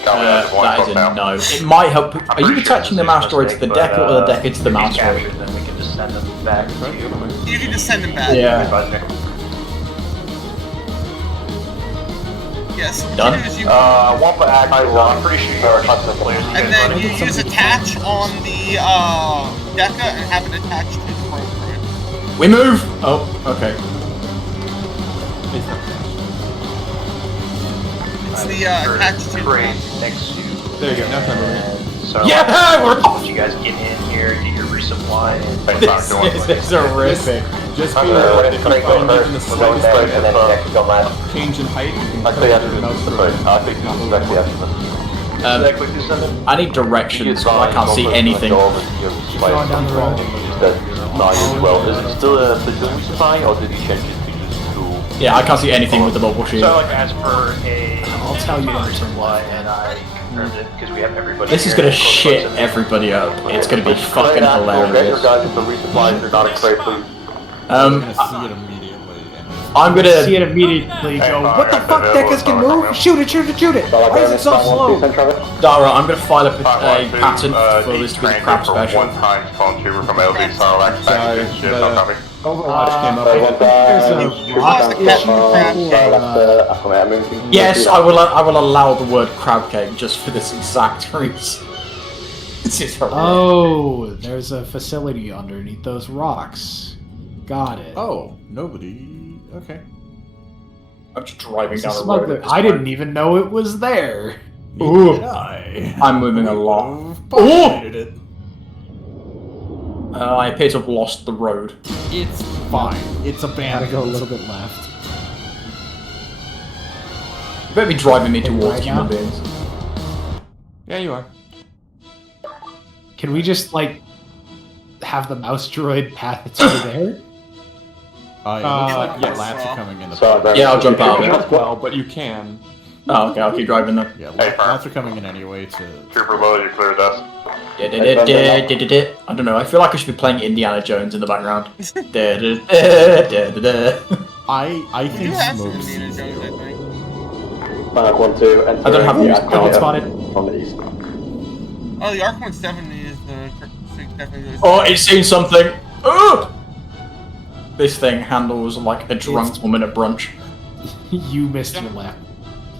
That is a no. It might help. Are you attaching the mouse droid to the decker or the decker to the mouse droid? Then we can just send them back to you. You can just send them back. Yeah. Yes. What Done? you do is you Wampa Act, I'm pretty sure you already got the players. and then you use attach on the deca and have it attached to the probe droid. We move! Oh, okay. It's the attached to the train next to. There you go, now time moving. So, Yeah, we're off! you guys get in here, get your resupply, and This is horrific. Just be aware if you find even the slightest bit of change in height, you can Actually, turn the mouse droid. I need directions, so I can't see anything. Is it still a Platoon supply, or did you change it to use to... Yeah, I can't see anything with the mobile shield. so like as per a I'll tell you when to turn supply, and I confirmed it because we have everybody. This is here gonna close shit to them. everybody up. It's gonna be fucking Get your hilarious. guys into resupply if you're not afraid, please. I'm gonna see it immediately. I'm gonna see it immediately. Go. What the fuck? Deckers can move. Shoot it! Shoot it! Shoot it! Why is it so slow? Dara, I'm gonna file up a patent for this to be the crab special. One-time phone trooper from LD Sarlacc package shit, no copy. Overwatch came up. Yes, I will allow the word crab cake just for this exact reason. This is horrific. Oh, there's a facility underneath those rocks. Got it. Oh, nobody. Okay. I'm just driving It's a down the road. smuggler. at this I point. didn't even know it was there. Ooh. Did I? I'm moving a lot. Populated it. I appear to have lost the road. It's fine. It's Gotta abandoned. go a little bit left. You better be driving me towards right human now? beings. Yeah, you are. Can we just like have the mouse droid path it through there? It looks like yes. lats are coming in the Yeah, I'll jump out of it. Not well, but you can. Oh, okay, I'll keep driving then. Yeah, lats are coming in anyway to... Trooper low, you cleared us. I don't know, I feel like I should be playing Indiana Jones in the background. I think You have some smoke Indiana sees Jones, I you. think. I don't have the Got spotted. On the east. Oh, the Arc 170 is the definitely. Oh, it's seen something! Oh! This thing handles like a drunk woman at brunch. You missed your left.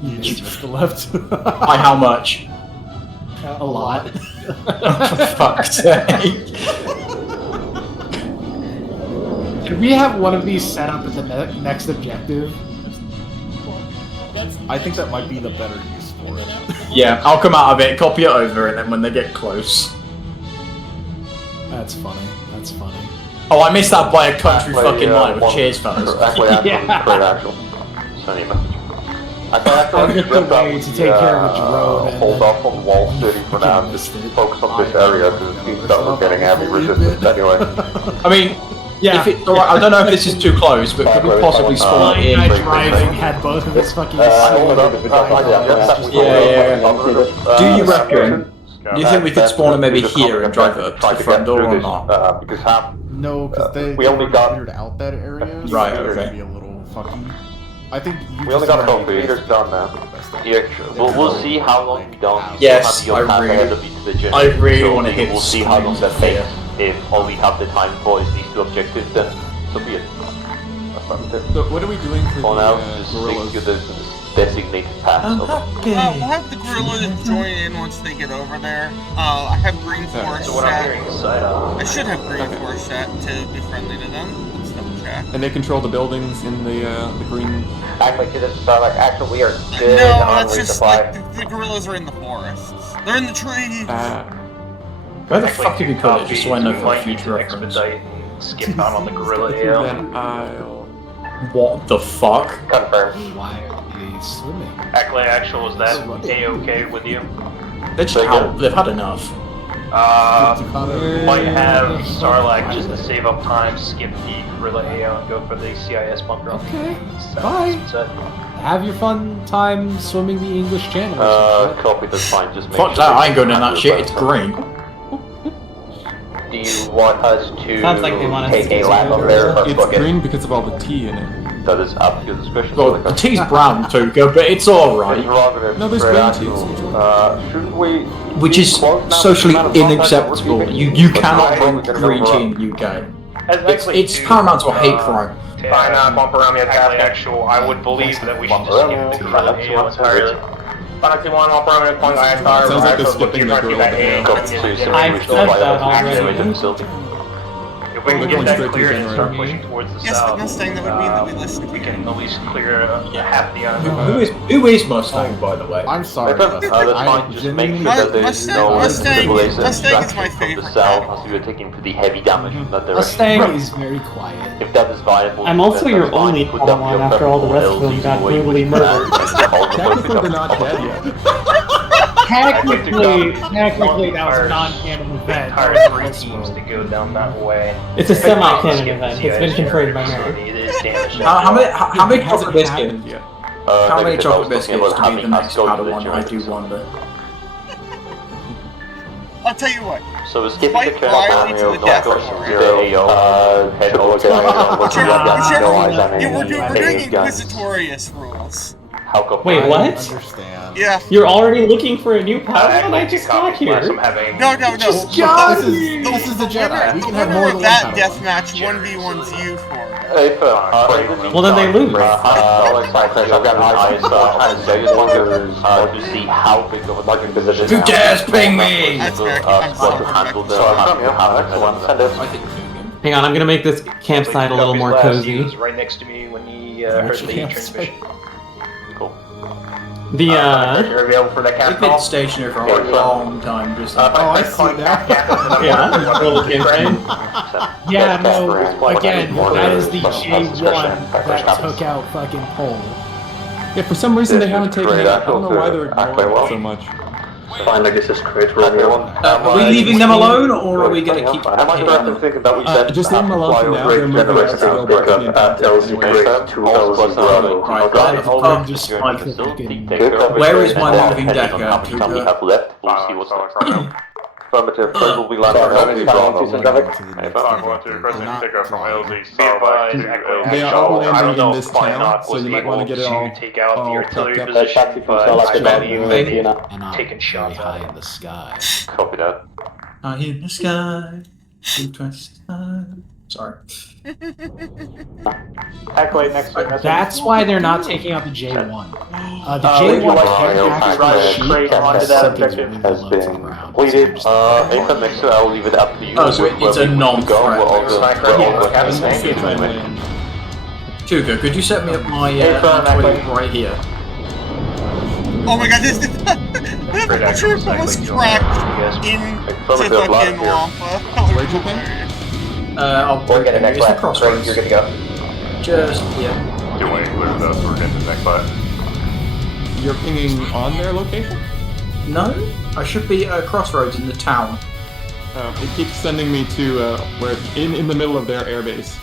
You You missed just missed the left. By how much? A lot. For fuck's sake. Should we have one of these set up at the next objective? I think that might be the better use for it. Yeah, I'll come out of it, copy it over, and then when they get close. That's funny. That's funny. Oh, I missed that by a country fucking line with cheers, fellas. Send him a message. I'll get the way to take care of a drone. Hold off on Wall City for now. Just focus on this area because it seems that we're getting heavy resistance anyway. I mean, yeah. If it, I don't know if this is too close, but could we possibly spawn in? Driving had both of his fucking. Do you reckon? Do you think we could spawn him maybe here and drive it up to the front door or not? No, because we only got cleared out that area. So right. it's Okay. gonna be a little fucking. I think we only got a couple meters done now. Yeah, we'll see how long we don't. Yes, I really want to hit. We'll see how long that takes. If all we have the time for is these two objectives, then so be it. So what are we doing for now? the Just gorillas? stick to the designated path. We'll have the gorillas join in once they get over there. I have green force So what I'm set. hearing is I should have green force set to be friendly to them. Let's double check. And they control the buildings in the green. Acklay to this Starlight. Actually, we are No, good on that's just resupply. like the gorillas are in the forests. They're in the trees. Where the fuck did we put it? Just so I know we for might need future to reference. expedite and skip out on the gorilla AO. Then I'll. What the fuck? Confirmed. Why are they swimming? Acklay Actual, is that A-okay with you? They're just out. They've had enough. Might have Sarlacc just to save up time, skip the gorilla AO and go for the CIS bunker. Okay, bye. Have your fun time swimming the English Channel. Copy, that's fine. Just make Fuck that, I ain't going in that shit, it's green. Do you want us to Sounds like they want us take to a lap up there or It's book it? green because of all the tea in it. That is up to your discretion. Well, the tea's brown too, but it's alright. No, there's green tea. Shouldn't we? Which is socially unacceptable. You cannot drink green tea in the UK. It's paramount to a hate crime. Fine, bump around me attack. Actual, I would believe that we should just skip the gorilla AO entirely. Fantasy 1, bump around me, point I entire. Sounds like they're skipping the gorilla AO. I've said that already. If we can They're get going that straight to cleared and January. start pushing towards the Yes, south, the Mustang, that would mean that we listen. we can at least clear half the Who is Mustang, by the way? I'm sorry. That's fine. Just make sure that there is no Mustang is my distraction from favorite. the south, as we were taking pretty heavy damage from that direction. Mustang is very quiet. If that is viable, I'm also then your that's fine. only Put down Padawan your after all the rest of preferable them got LZs brutally away. murdered. Technically, they're not dead yet. Technically, that was a non-canon event. Entire three teams to go down that way. It's a semi-canon Skip the event. It's been CIS confirmed by facility. Mary. It is damaged. How many chocolate biscuits? How many Because I chocolate was talking biscuits about to be the having next us go to the Padawan? I do generator. wonder. I'll tell you what. So we're skipping Fight the Colonel blindly to Mario, the not death going for to the AO, head over to We're doing Inquisitorious rules. How come? Wait, what? Understand. Yeah. You're already looking for a new Padawan? I just got here. No. This is the Jedi. We The can have winner more of than that one death match 1v1's you for it. Well, then they lose. I've got eyes I just wonder to see how big of a market position. Who dares ping me? That's fair. To handle the Hang on, I'm gonna make this campsite a little more He cozy. was right next to me when he heard the transmission. Cool. The You're available for the We've cap been call? stationary for a long time, just I see now. yeah, roll the campaign. Yeah, no, again, that is the J1 that took out fucking Pole. Yeah, for some reason they haven't taken it. I don't know why they're ignoring it so much. Fine, I guess it's great. Are we leaving them alone, or are we going to keep Am I correct in thinking that we said Just leave them alone for now. They're moving out to go back to the Where is my living decker? We have left. We'll see what's next. Affirmative. Will be landing They are all landing in this town, so you might want to get it all take out the artillery packed up. position, but I value And I'm taking shots high at in the sky. Copy that. In the sky, blue twice. Sorry. Acklay next to message. That's why they're not taking out the J1. The J1 J1 has been completed. Anything next to that, I'll leave it up to you. Oh, so it's a non-threat. Tuco, could you set me up my right here? Oh my god, this troop almost cracked into fucking Wampa. Where'd you think? I'll get a next lap. Crossroads. You're good to go. Just, yeah. Doing clear the we're getting the next lap. You're pinging on their location? No, I should be at Crossroads in the town. It keeps sending me to where in the middle of their airbase.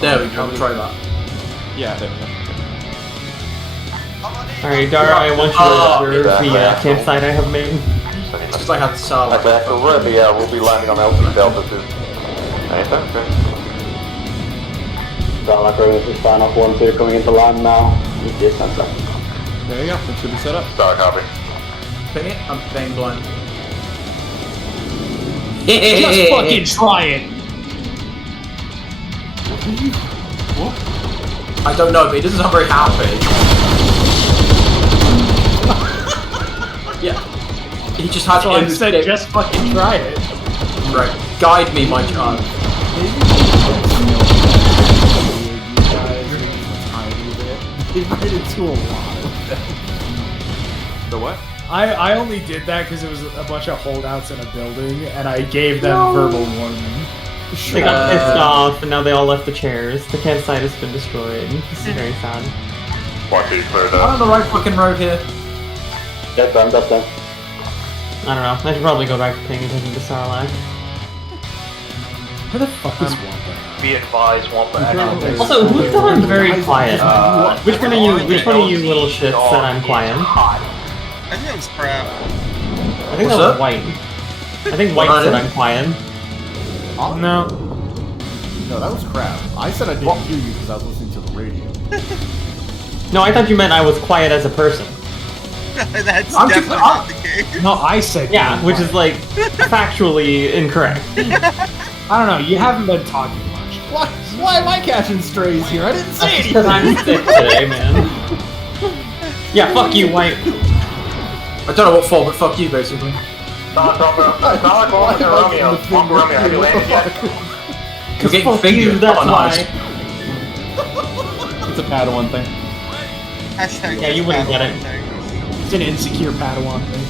There we go. I'll try that. Yeah. There we go. Alright, Dara, I want you to observe the campsite I have made. Because I have the Starlight. We'll be landing on Elton Delta soon. Anything? Okay. Starlight Rovers is sign off 1-2 coming into land now. There you go. It should be set up. Start copy. Ping it. I'm staying blind. Just fucking try it. What? I don't know, but he doesn't sound very happy. Yeah. He just had So I said just fucking try it. Right. Guide me, my child. They ran into a lot of them. The what? I only did that because it was a bunch of holdouts in a building, and I gave them verbal warning. They got pissed off, and now they all left the chairs. The campsite has been destroyed. This is very sad. Watch it cleared I'm up. on the right fucking road here. That's done, that's done. I don't know. I should probably go back to paying attention to Sarlacc. Where the fuck is Wampa? Be advised, Wampa actually. Also, who's someone very quiet? Which one of you little shits said I'm quiet? I think that was crap. I think that was White. I think White said I'm quiet. No. No, that was crap. I said I didn't hear you because I was listening to the radio. No, I thought you meant I was quiet as a person. That's definitely not the case. No, I said Yeah, which is like factually incorrect. I don't know. You haven't been talking much. Why am I catching strays here? I didn't say anything. Because I'm sick today, man. Yeah, fuck you, White. I don't know what for, but fuck you, basically. Romeo, have you landed yet? You're getting Fuck fingered. you, that's Oh, why. nice. It's a Padawan thing. Hashtag Yeah, you wouldn't get it. It's an insecure Padawan thing.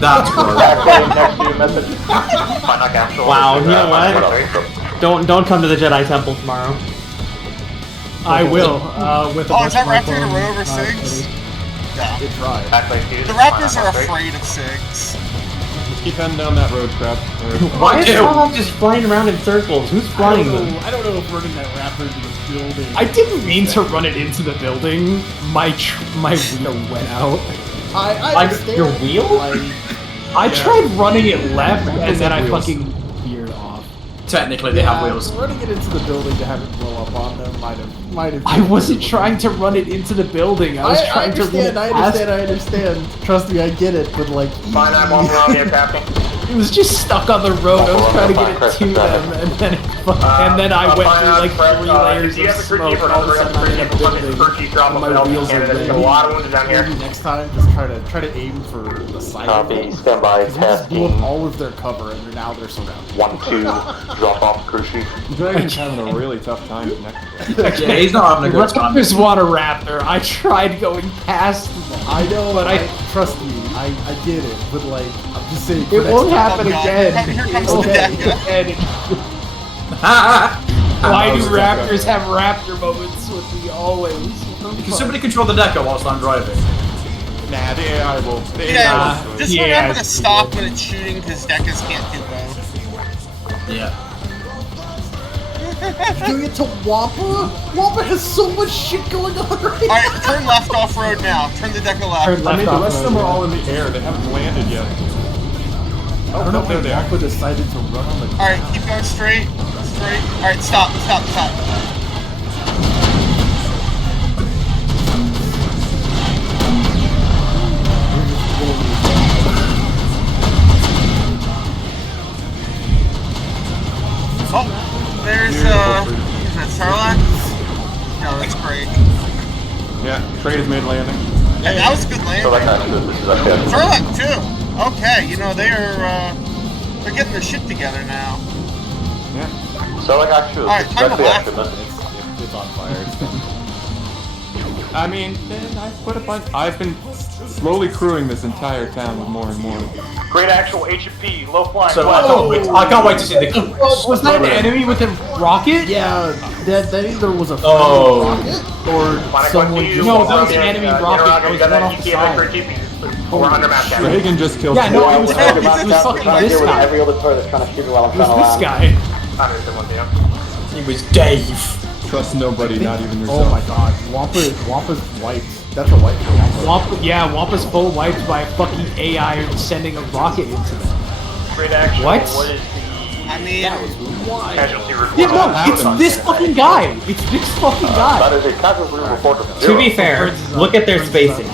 That's gross. Next to your message. Wow, you know what? Don't come to the Jedi Temple tomorrow. I will, with a Oh, bunch is that of my Raptor to run over phone, Sigs? Yeah. It tried. The Raptors are afraid of Sigs. Keep heading down that road, crap. Why is Sarlacc just flying around in circles? Who's flying them? I don't know if running that Raptor into the building. I didn't mean to run it into the building. My wheel went out. I Like, understand. your wheel? I tried running it left, and then I fucking veered off. Technically, they have wheels. Running it into the building to have it blow up on them might have. I wasn't trying to run it into the building. I was trying to run it past. I understand. Trust me, I get it. But like, Fine, I'm on Romeo, Captain. It was just stuck on the road. I was trying to get it to them, and then I went through like 3 layers of smoke. All of a sudden, I'm in a building, and my wheels are There's a red. lot of wounded down here. maybe next time, just try to aim for the side. Copy, stand by, Because we just blew up testing. all of their cover, and now they're surrounded. 1-2, drop off crew sheet. Dragon's having a really tough time connecting. Yeah, he's not having a good time. Raptors want a Raptor. I tried going past them. I know, But I trust me, I get it, but like, I'm just saying. It won't happen God. again. Here comes It won't the happen Deca. again. Why do Raptors have Raptor moments with me always? Can somebody control the deco whilst I'm driving? Nah, I will. Yeah, just yeah, remember to it's stop when it's shooting because Decas can't do both. Yeah. Doing it to Wampa? Wampa has so much shit going on right now. Alright, turn left off road now. Turn the Deca left. I mean, the rest of them are all in the air. They haven't landed yet. I don't know there why they are. Wampa decided to run on the Alright, keep going straight. Straight. Alright, stop. Oh, there's minute, Sarlacc? No, that's great. Yeah, trade has made landing. Yeah, that was a good landing. Sarlacc too. Okay, you know they're getting their shit together now. Yeah. Sarlacc actually. Alright, time to laugh. It's on fire. I mean, I've been slowly crewing this entire town with more and more. Great actual HP, low flying. So I can't wait to see the. Was that an enemy with a rocket? Yeah, that either was a rocket or someone. No, that was an enemy rocket. That was one off the side. 400 map damage. Reagan just killed. Yeah, no, it was fucking this guy. Every other player that's trying to shoot me while I'm It was trying to this land. guy. It was Dave. Trust nobody, not even yourself. Oh my god, Wampa's wiped. That's a wipe for Wampa. Wampa's full wiped by a fucking AI sending a rocket into them. Great action. What? What is the casualty report? Yeah, no, it's this fucking guy. It's this fucking guy. That is a casualty report of To be fair, look at their spacing.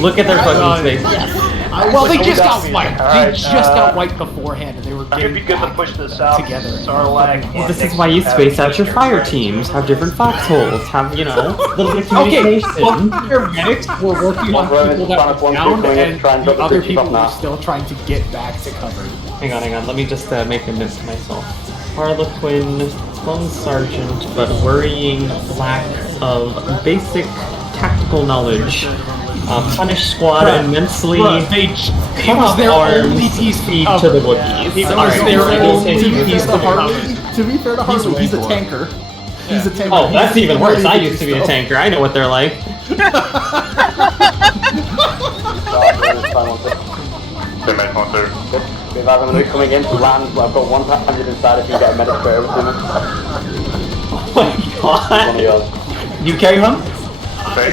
Look at their fucking spacing. Well, they just got wiped. They just got wiped beforehand, and they were It'd getting be good to push this out together. Sarlacc. Well, this is why you space out your fire teams. Have different foxholes. Have, you know, a little bit of communication. Okay, well, your medics were working on people that were down, and the other people were still trying to get back to cover. Hang on. Let me just make a note to myself. Harlequin, clone sergeant, but worrying lack of basic tactical knowledge. Punish squad immensely. It was their only piece feed to the Wookiees. It was their only piece to Harley. To be fair to Harley, he's a tanker. He's a tanker. Oh, that's even worse. I used to be a tanker. I know what they're like. If I'm going to be coming in to land, I've got 100 inside if you get a medic straight over to me. Oh my god. One of yours. UK hunt?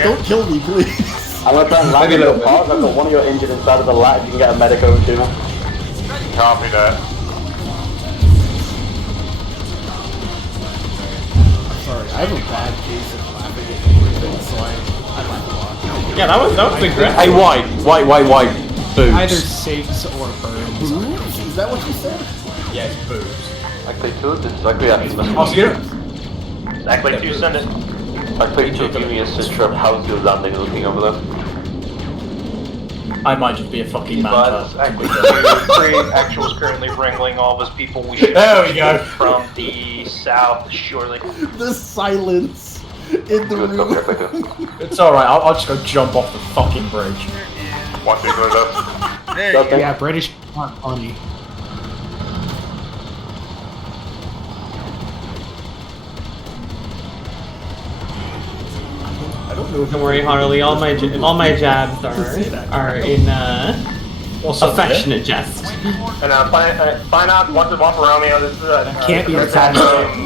Don't kill me, please. I'm going to try and land in your pause. I've got one of your injured inside of the lat if you can get a medic over to me. Copy that. Sorry, I have a bad case of laughing at everything, so I laugh a lot. Yeah, that was aggressive. Hey, why? Boobs. Either saves or burns. Boobs? Is that what you said? Yes, boobs. Acklay 2, this is Acklay Acklay. I'll see it. Acklay 2, send it. Acklay 2, give me a sister of how's your landing looking over there? I might just be a fucking man. Acklay 2, Actual's currently wrangling all of his people. We should There we go. From the south, surely. The silence in the room. It's alright, I'll just go jump off the fucking bridge. One, two, three, left. Yeah, British aren't funny. I don't know. Don't worry, Harley. All my jabs are in affectionate jest. And find out what's the one for Romeo. This is Can't be as bad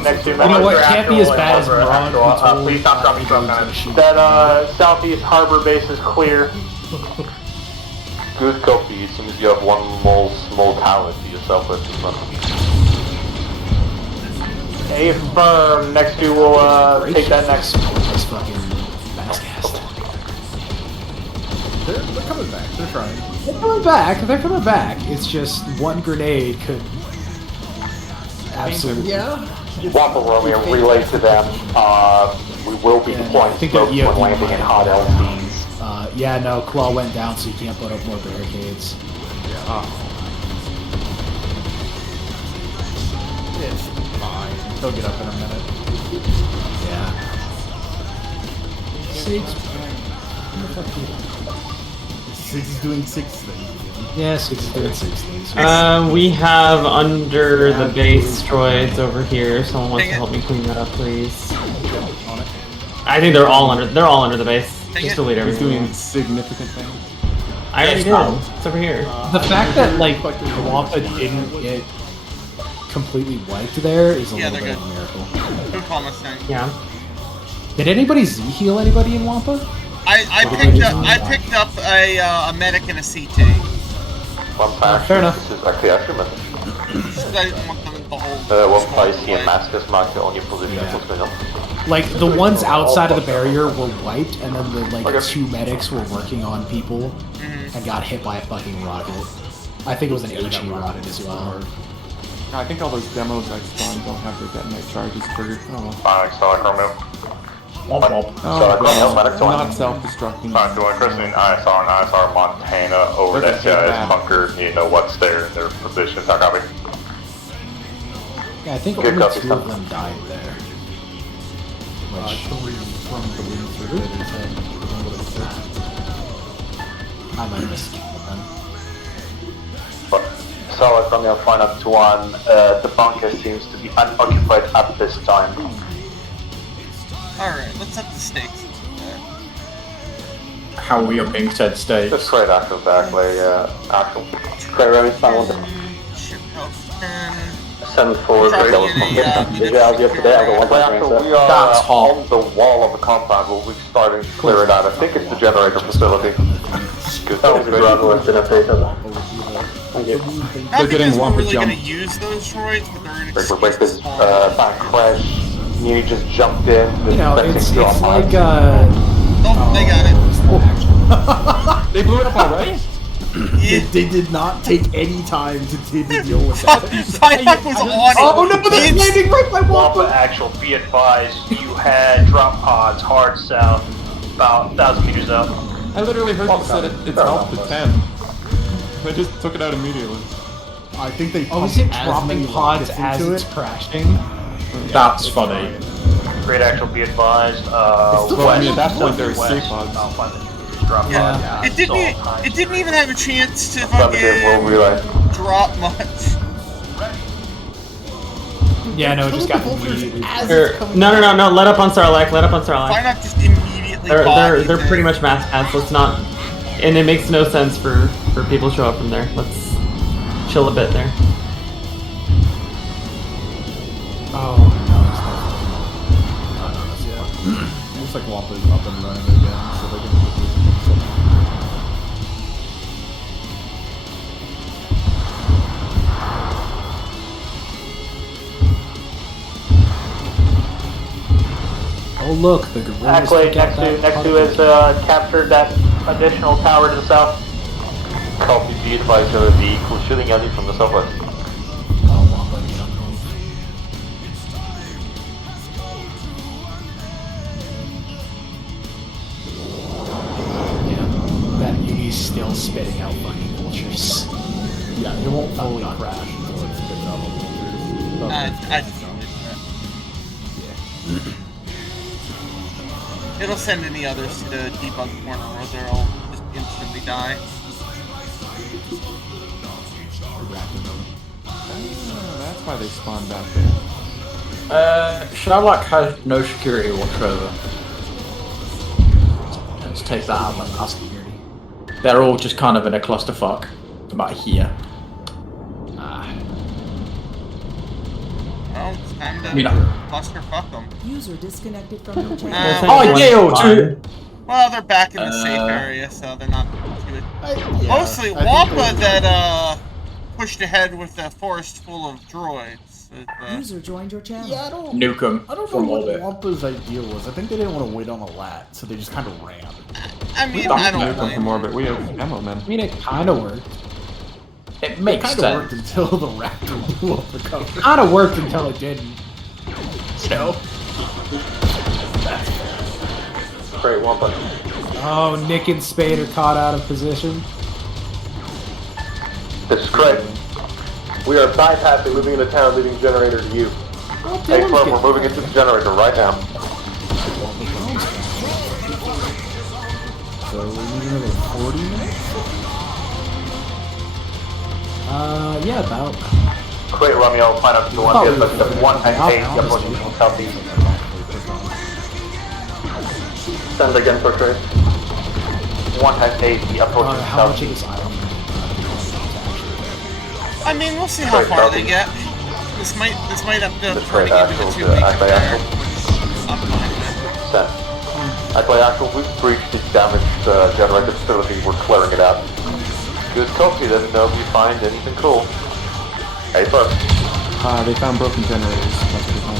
next to you know what? Can't be as bad as Braun. Please stop dropping smoke on it. That southeast harbor base is clear. Good copy. It seems you have one small tower to yourself left in front of you. A firm. Next two will take that next. This fucking Basscast. They're coming back. They're trying. They're coming back. They're coming back. It's just one grenade could absolutely. Yeah. One for Romeo. Relay to them. We will be deploying smokes when landing in hot LCs. Yeah, no, Claw went down, so you can't put up more barricades. Yeah. It's fine. He'll get up in a minute. Yeah. Six is doing 6 things. Yeah, 6 is doing 6 things. We have under the base droids over here. Someone wants to help me clean that up, please. I think they're all under the base. Just delete everything. He's doing significant things. I already did. It's over here. The fact that like Wampa didn't get completely wiped there is a little bit of a miracle. Good call, Mustang. Yeah. Did anybody Z-heal anybody in Wampa? I picked up a medic and a CT. Fair enough. This is actually accurate. I didn't want them the whole. One place here, Mascus marker on your position. What's going on? Like the ones outside of the barrier were wiped, and then the like 2 medics were working on people and got hit by a fucking rocket. I think it was an HE rocket as well. I think all those demos I spawned don't have their detonate charges triggered. Oh well. Fine, Solid Romeo. Oh, not self-destructing. Fine, do I Christine ISR and ISR Montana over that CIS bunker? You know what's there in their positions. How copy? Yeah, I think Good only copy, 2 of them died there. Which... I might have missed them. Solid Romeo 5-1, the bunker seems to be unoccupied at this time. Alright, let's up the stakes. How are we upping said stakes? Just great actual Acklay, actual. Great Remy, found one. 7-4, great. Did you have yesterday? I got one Actually, we are on the wall of the compound. We'll be starting to clear it out. I think it's the generator facility. Good. Not because we're really going to use those droids, but they're going to break this back crash. You just jumped in. You know, it's like Oh, they got it. They blew it up already? They did not take any time to deal with that. Five was on it. Oh no, they're landing right by Wampa Actual, be advised, you had drop pods hard south, about 1,000 meters up. I literally heard you said it's health to 10. I just took it out immediately. I think they is it dropping pods as it's crashing? That's funny. Great Actual, be advised, well, I mean, at that point there are escape pods. Yeah, it didn't even have a chance to fucking drop much. Yeah, no, it just got immediately. No, let up on Sarlacc, Why not just immediately They're pretty much mass paths, let's not... And it makes no sense for people to show up from there. Let's chill a bit there. Oh, Looks like Wampa's up and running again, so they're gonna get this. oh look, the gorillas Acklay next to is captured that additional tower to the south. Copy, be advised, there are vehicles shooting at you from the southwest. That Uni's still spitting out fucking vultures. Yeah, it won't fully crash until it spits out the vultures. I just don't do that. It'll send any others to the debug corner where they'll just instantly die. That's why they spawned back there. Sherlock has no security whatsoever. Let's take that out of my security. They're all just kind of in a clusterfuck about here. Well, it's time to clusterfuck them. User disconnected from your channel. Well, they're back in the safe area, so they're not too... Mostly Wampa that pushed ahead with a forest full of droids. User joined your channel. Yeah, I don't... Nuke them. I don't know what Wampa's idea was. I think they didn't want to wait on a lat, so they just kind of ran. I mean, I don't blame them more, but we have ammo, man. I mean, it kind of worked. It makes sense. It kind of worked until the Raptor blew up the cover. It kind of worked until it didn't. You know? Great Wampa. Oh, Nick and Spade are caught out of position. This is Craig. We are bypassing, moving into town, leaving the generator to you. Oh, Hey, Firm, we're moving into the generator right now. So we need another 40 minutes? Yeah, about. Great Romeo, find out the one here, but the 1 and 8, approaching from southeast. Send again for Chris. 1 and 8, the approaching how much southeast. is item? I mean, we'll see how far they get. This might end up turning into a 2 week affair. I'm fine with Send. Acklay Actual, we've breached the damaged generator facility, we're clearing it out. Good copy, let me know if you find anything cool. Hey, Firm. They found broken generators. That's pretty fun.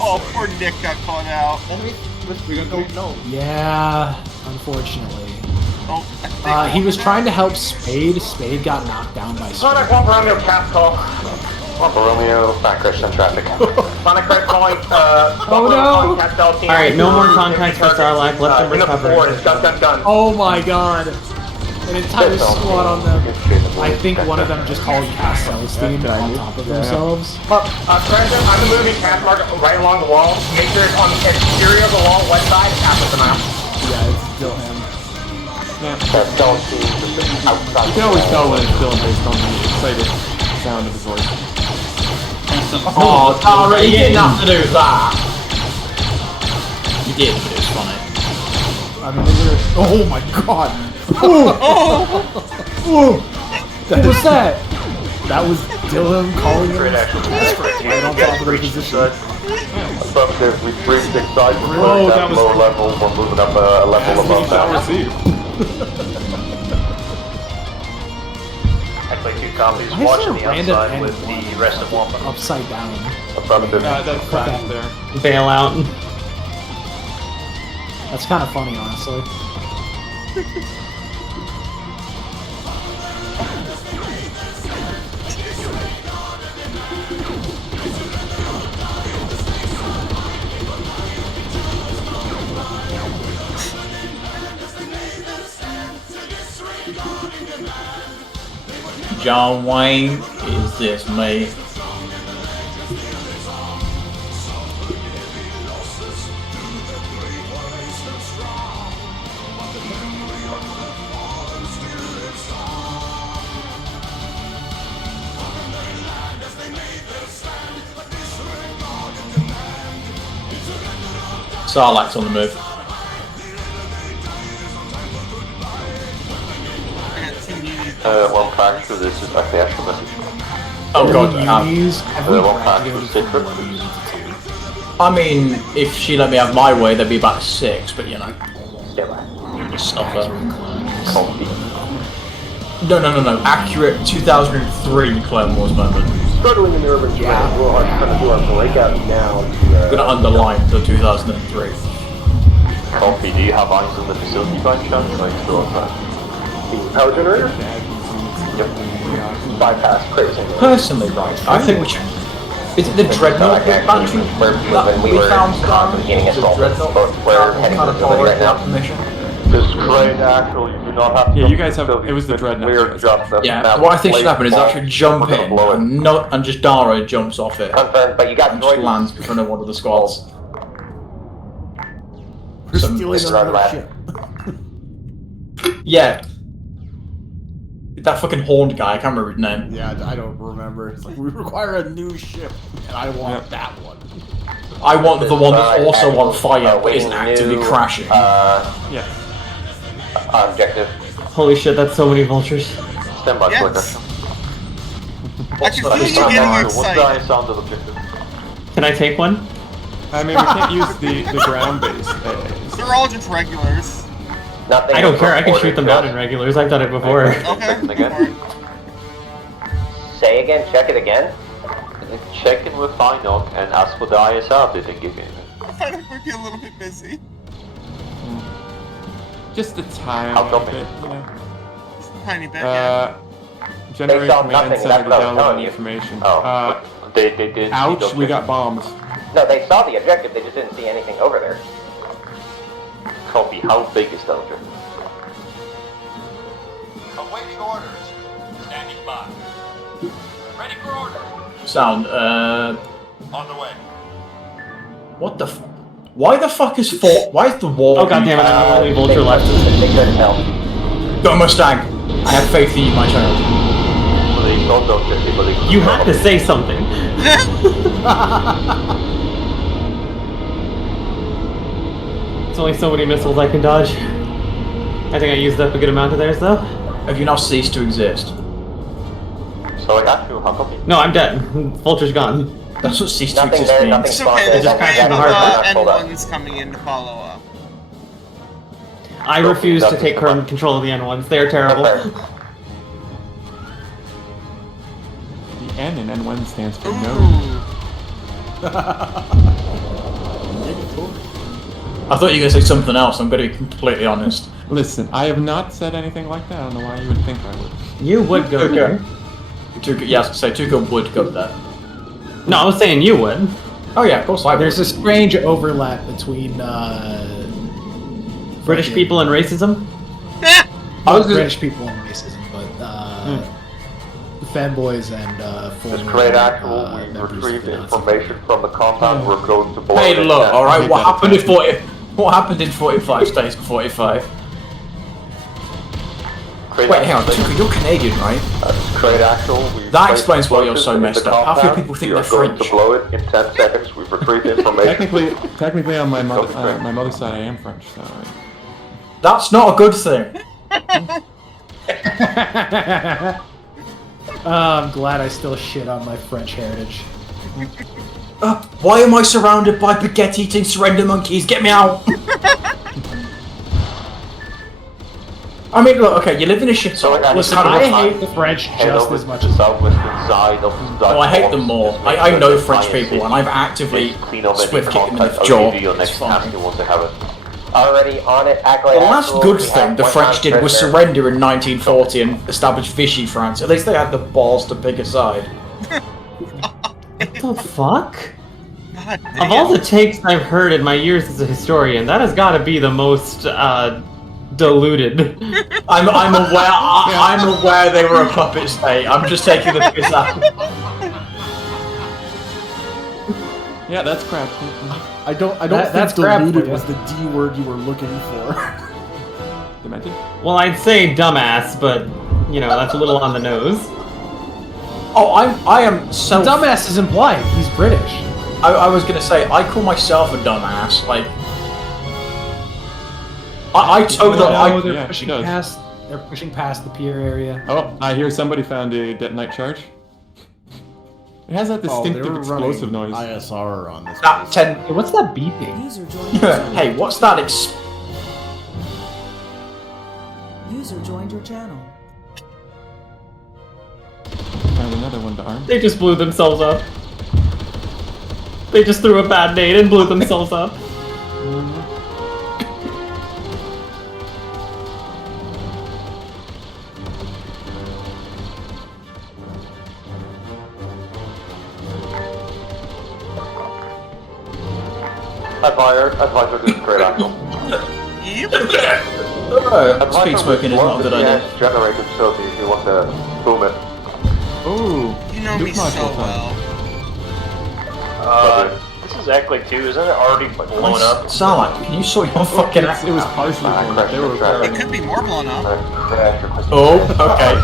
Oh, poor dick got caught out. We don't know. Yeah, unfortunately. Oh, he was trying to help Spade. Spade got knocked down by Spade. Sonic 1 Romeo cap call. 1 Romeo, Fat Christian traffic. Sonic Red calling, Oh no! Alright, no more contacts for Sarlacc. Let them recover. Gun. Oh my god! An entire squad on them. I think one of them just called cast Celestine on top of themselves. Present, I'm moving cast mark right along the wall. Make sure it's on the exterior of the wall, west side, after the map. Yeah, it's still him. Yeah. Celestine outside. You can always tell when it's still based on the excited sound of his voice. Oh, Tara, you didn't have to do that! You did, but it was funny. I mean, oh my god! What was that? That was Dylan calling him right on top of their position. Affirmative, we briefed inside, we're Whoa, going that down was- lower level, we're moving up a level above that. Acklay 2 copies, Why is watching there the a random outside end with the rest of Wampa. Upside down. Affirmative. That crash there. Bail out. That's kind of funny, honestly. John Wayne, is this me? Sarlacc's on the move. One factor, this is actually actual message. Oh god, One factor, secret. I mean, if she let me have my way, there'd be about 6, but you know. Stop her. No. Accurate 2003 Clone Wars moment. Struggling in the urban terrain, it's a little hard to kind of do our breakout now. I'm gonna underline the 2003. Copy, do you have eyes on the facility by any chance? Like, still on that? The power generator? Yep. Bypass, crazy. Personally, right, I think we should. Is it the Dreadnought expansion that we found down? The Dreadnought kind of follow that permission? This crane actually, you do not have to. Yeah, you guys have. It was the Dreadnought. Yeah, what I think should happen is actually jump in and just Dara jumps off it. Confirmed, but you got and just lands in front of one of the squads. We're stealing another ship. Yeah. That fucking horned guy, I can't remember his name. Yeah, I don't remember. It's like, we require a new ship, and I want that one. I want the one that's also on fire, but isn't actively crashing. Yeah. Objective. Holy shit, that's so many vultures. Stand by, Yes. I can feel you getting excited. Sound of objective. Can I take one? I mean, we can't use the ground-based. They're all just regulars. Nothing I don't care, I can shoot them down in regulars, I've done it before. Okay. Say again, check it again. Check in with Finoc and ask for the ISR if they didn't give you anything. I might be a little bit busy. Just a tiny bit, you know. Just a tiny bit, yeah. Generate saw command nothing, center to that's what I was download telling the you. information. They didn't. Ouch, we got bombs. No, they saw the objective, they just didn't see anything over there. Copy, how big is that objective? Awaiting orders. Standing by. Ready for order. Sound, On the way. what the why the fuck is why is the wall... Oh god damn it, I'm the only vulture left. They couldn't tell. Go Mustang! I have faith in you, my child. You had to say something. It's only so many missiles I can dodge. I think I used up a good amount of theirs though. Have you now ceased to exist? So I got you, how copy? No, I'm dead. Vulture's gone. That's what ceased to Nothing exist there, means. nothing It's spawned okay, there. there's just a crashing the couple hard N1s coming in to follow up. I refuse to take control of the N1s. They are terrible. The N in N1 stands for no. I thought you were going to say something else, I'm going to be completely honest. Listen, I have not said anything like that. I don't know why you would think I would. You would go there. Yes, so Tuka would go there. No, I was saying you would. Oh yeah, of course I would. There's a strange overlap between British people and racism? British people and racism, but fanboys and This great actual, we retrieved information from the compound. We're going to blow Hey, it. look, alright, what happened in 45 stays for 45? Wait, hang on, Tuka, you're Canadian, right? That's great actual. That explains why you're so messed up. Half your people think they're going French. to blow it in 10 seconds. We've retrieved information. Technically, on my mother's side, I am French. So. That's not a good thing. I'm glad I still shit on my French heritage. Why am I surrounded by baguette-eating surrender monkeys? Get me out! I mean, look, okay, you live in a shithole. Listen, I hate the French just as much as Oh, I hate them more. I know French people, and I've actively swift kicked them in the jaw. It's fine. Already on it, Acklay. The last good thing the French did was surrender in 1940 and establish Vichy France. At least they had the balls to pick a side. What the fuck? Of all the takes I've heard in my years as a historian, that has got to be the most diluted. I'm aware they were a puppet state. I'm just taking the piss out. Yeah, that's crap. I don't think diluted was the D word you were looking for. Demented? Well, I'd say dumbass, but you know that's a little on the nose. Oh, I am so dumbass is implied. He's British. I was gonna say I call myself a dumbass. Like I told them they're pushing past. They're pushing past the pier area. Oh, I hear somebody found a detonite charge. It has that distinctive explosive noise. ISR on this. Hey, what's that beeping? Hey, what's that? User joined your channel. Found another one to arm. They just blew themselves up. They just threw a bad nade and blew themselves up. Advisor, this is great actual. Speed smoking is not a good idea. Generator facility if you want to boom it. Ooh. You know me so well. This is Acklay 2, isn't it already blown up? Salak, can you sort your fucking act? It was partially blown up. It could be more blown up. Oh, okay.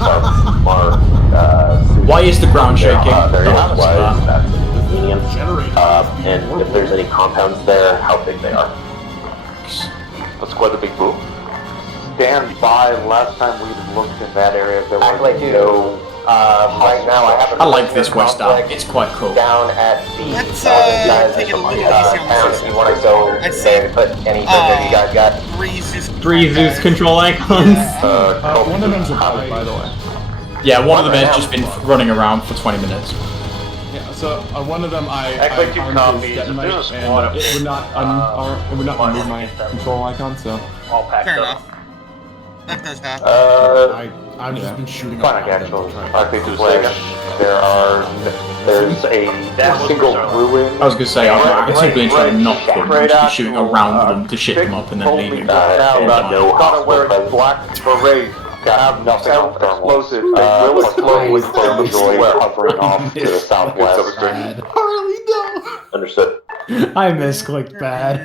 Why is the ground shaking? And if there's any compounds there, how big they are. That's quite a big boom. Stand by. Last time we looked in that area, there was no. Right now, I like this West Arc. It's quite cool. Down at the Let's take it a little easy town. If you want to go there and put any further, you guys got 3 Zeus control icons. One of them's a bug, by the way. Yeah, one of them has just been running around for 20 minutes. Yeah, so one of them I Acklay 2 armed his copies. If detonite, there's a squad and up it would not remove my control icon. So all packed Fair up. enough. That does happen. I've just been shooting. Fine, actually. There's a single ruin. I was gonna say, I'm simply trying to not kill them, just be shooting around them to shit them up and then leaving. Gotta wear black beret. Have nothing explosives. They will explode from the door hovering off to the southwest. Harley, no. Understood. I misclicked bad.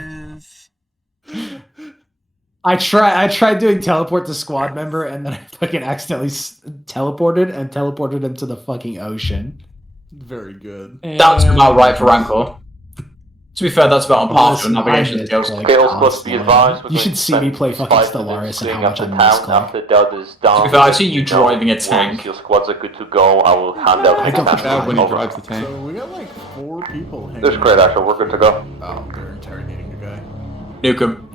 I tried doing teleport to squad member and then I fucking accidentally teleported him to the fucking ocean. Very good. That's about right for Rancor. To be fair, that's about on par for navigation skills. You should see me play fucking Stellaris and how much I misclick. To be fair, I've seen you driving a tank. Your squads are good to go. I will hand out. I don't bad when he drives the tank. So we got like 4 people hanging. This is great, actually. We're good to go. Oh, they're interrogating the guy. Nuke him.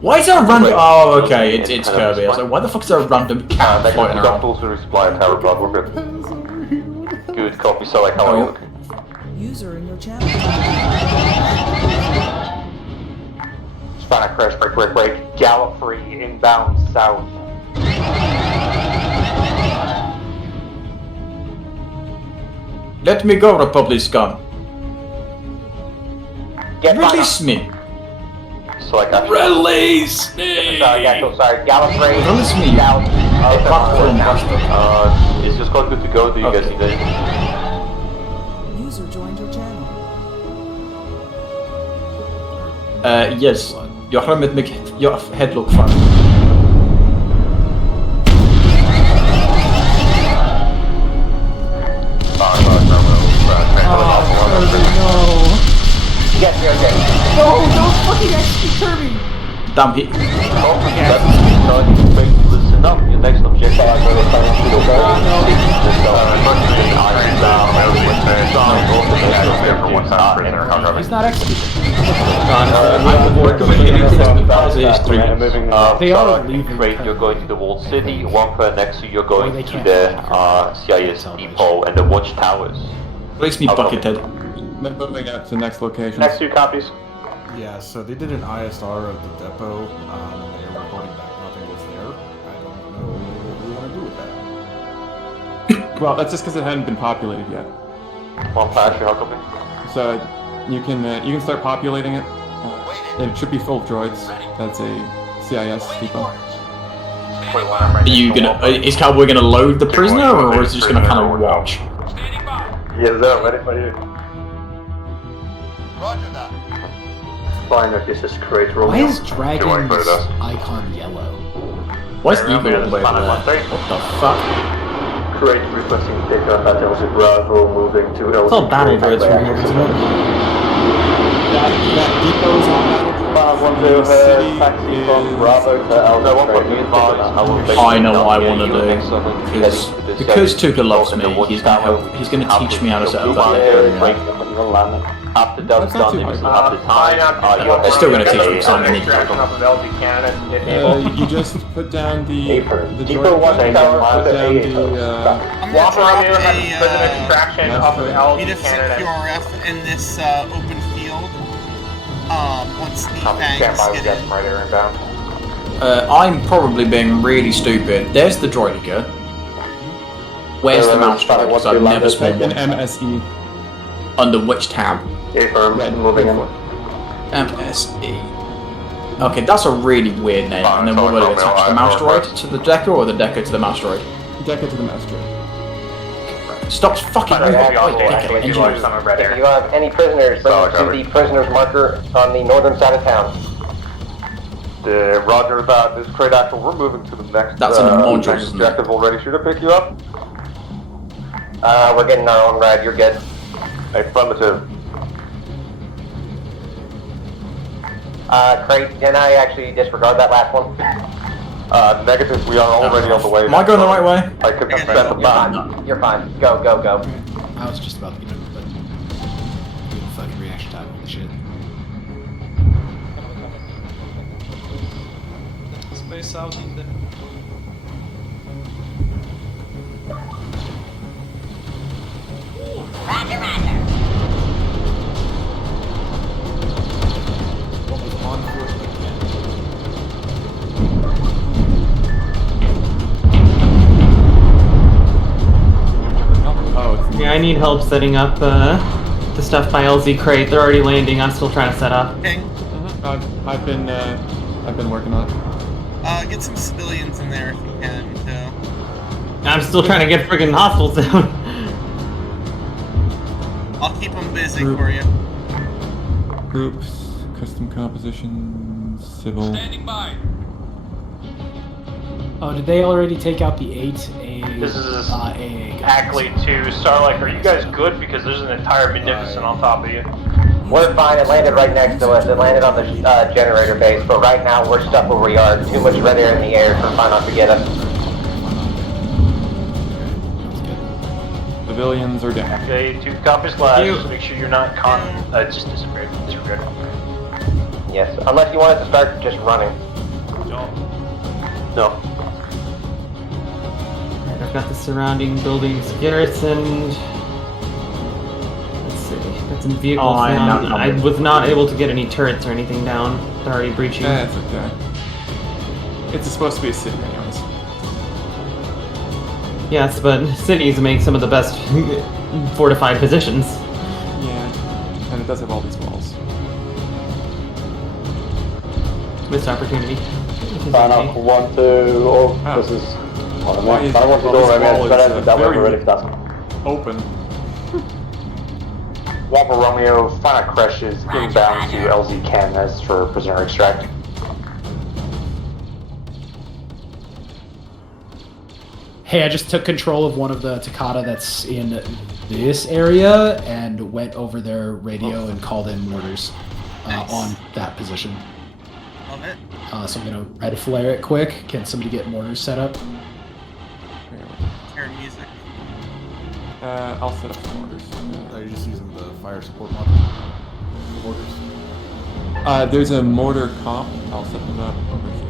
Why is there a random? Oh, okay, it's Kirby. I was like, why the fuck is there a random cat floating around? Tools to resupply tower block. We're good. Good copy. So like, how are you looking? User in your channel. Sonic crash, break. Gallop free, inbound south. Let me go, Republican. Release me. So like Release me. Sorry, Gallop free. Release me. Is your squad good to go? Do you guys need anything? User joined your channel. Yes. Jag har med mig headlock fram. Yes, you're okay. No, don't fucking execute Kirby! Damn hit. Listen up, your next objective is He's not executed. They are leaving. You're going to the walled city. One per next to you're going to the CIS depot and the watchtowers. Release me, Buckethead. Moving out to the next location. Next 2 copies. Yeah, so they did an ISR of the depot, and they were reporting back nothing was there. I don't know what we want to do with that. Well, that's just because it hadn't been populated yet. One flash, how copy? So you can start populating it. It should be full of droids. That's a CIS depot. Are you gonna? Is Cowboy gonna load the prisoner, or is he just gonna kind of watch? Yes, sir. Ready for you. Roger that. Fine, if this is great Romeo. Why is Dragon's icon yellow? Why is Eagle on the way there? What the fuck? Great requesting pickup at Delta Bravo moving to LZ. It's all battle droids from here, isn't it? That depot's on battle droids. Taxi from Bravo to LZ. I know what I want to do because Tuka loves me. He's gonna teach me how to set up that area. After that's done, if you have the time, They're still gonna teach me something. You just put down the Depot droid. 1 tower Put with down the the Swap around here, president extraction off of LZ Native Canada. QRF in this open field. Once the banks get in. Right here inbound. I'm probably being really stupid. There's the droidica. Where's the mouse droid? Because I've never spawned an one. MSE. Under which tab? Moving in. MSE. Okay, that's a really weird name. And then what will it attach the mouse droid to the decker or the decker to the mouse droid? Decker to the mouse droid. Stop fucking moving. If you have any prisoners, bring them to the prisoner's marker on the northern side of town. Roger that. This is Crate Actual. We're moving to the next objective already. Should I pick you up? We're getting our own ride. You're good. Affirmative. Crate, can I actually disregard that last one? Negative. We are already on the way. Am I going the right way? I could send them back. You're fine. Go, go, go. I was just about to get over, but good fucking reaction time. Holy shit. Space out in there. Roger, roger. What was on foot again? Yeah, I need help setting up the stuff by LZ Crate. They're already landing. I'm still trying to set up. I've been working on it. Get some civilians in there if you can, too. I'm still trying to get friggin' hostiles down. I'll keep them busy for you. Groups, custom composition, civil. Standing by. Oh, did they already take out the 8 This is AA Acklay 2. Starlight, are you guys good? Because there's an entire Magnificent on top of you. We're fine. It landed right next to us. It landed on the generator base, but right now we're stuck where we are. Too much red air in the air for fun to get us. Civilians are down. Okay, 2 copies last. Just make sure you're not it just disappeared. Disregard. Yes, unless you want us to start just running. No. I've got the surrounding buildings garrisoned. Let's see. Got some vehicles down. I was not able to get any turrets or anything down. They're already breaching. Yeah, it's okay. It's supposed to be a city, anyways. Yes, but cities make some of the best fortified positions. Yeah, and it does have all these walls. Missed opportunity. Sign up 1, 2, this is one of them. I want to do it, that we're ready for that. Open. Wampa Romeo, final crash is inbound to LZ Cannes for prisoner extract. Hey, I just took control of one of the Takata that's in this area and went over their radio and called in mortars on that position. Love it. So I'm gonna red flare it quick. Can somebody get mortars set up? Hear music. I'll set up some mortars. Are you just using the fire support mod? Mortars? There's a mortar comp. I'll set them up over here.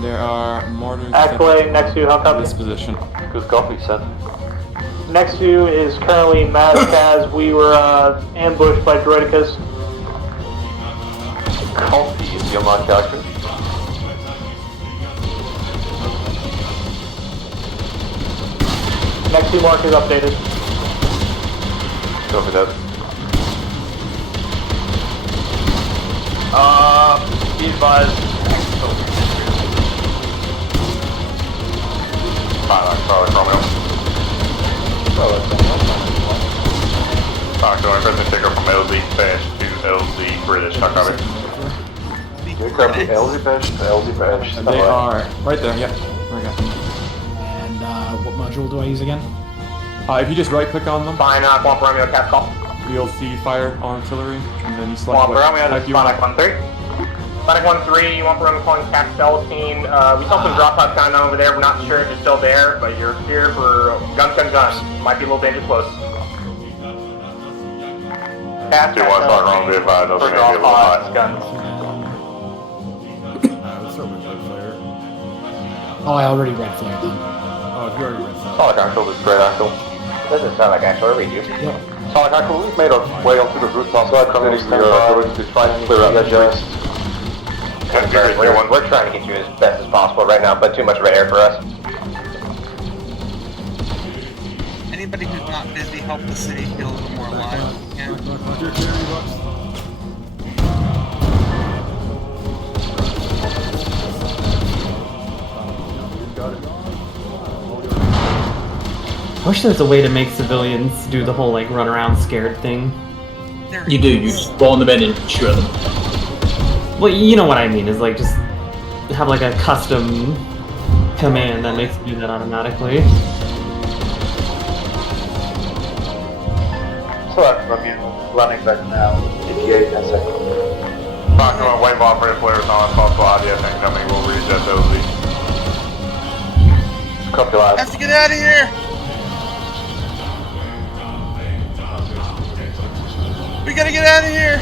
There are mortars Acklay, next to you, how copy? this position. Good copy, Seth. Next to you is currently Mazkaz. We were ambushed by Droidicus. Copy is your mark accurate. Next to mark is updated. Copy that. Be advised. Solid Romeo. Talk to him, press take her from LZ Bash to LZ British. Talk to him. LZ Bash to LZ Bash. They are right there, yeah. We got them. And what module do I use again? If you just right click on them, Fine, Wampa Romeo, cap call. you'll see fire artillery, and then you select Wampa what Romeo, type this is you want. Sonic 1-3. Sonic 1-3, Wampa Romeo calling Cap Selthan. We saw some drop pods going on over there. We're not sure if it's still there, but you're here for gun. Might be a little dangerous close. Cap 2-1, Sonic Romeo, be advised. For drop pods, guns. Let's start with red flare. Oh, I already red flared them. Oh, if you already red flare. Sonic Actual, this is great Actual. Doesn't sound like Actual, I read you. Yep. Sonic Actual, we've made our way up through the rooftop, so I'm going to try and clear out that just. We're trying to get you as best as possible right now, but too much red air for us. Anybody who's not busy, help the city feel a little more alive. Yeah. I wish there was a way to make civilians do the whole like run around scared thing. You do, you spawn them in and shoot at them. Well, you know what I mean, is like just have like a custom command that makes you do that automatically. Select from you, running back now, ETA 10 seconds. Talking about wave operator players on possible IDF incoming, we'll reset those leads. Copy last. Have to get out of here! We gotta get out of here!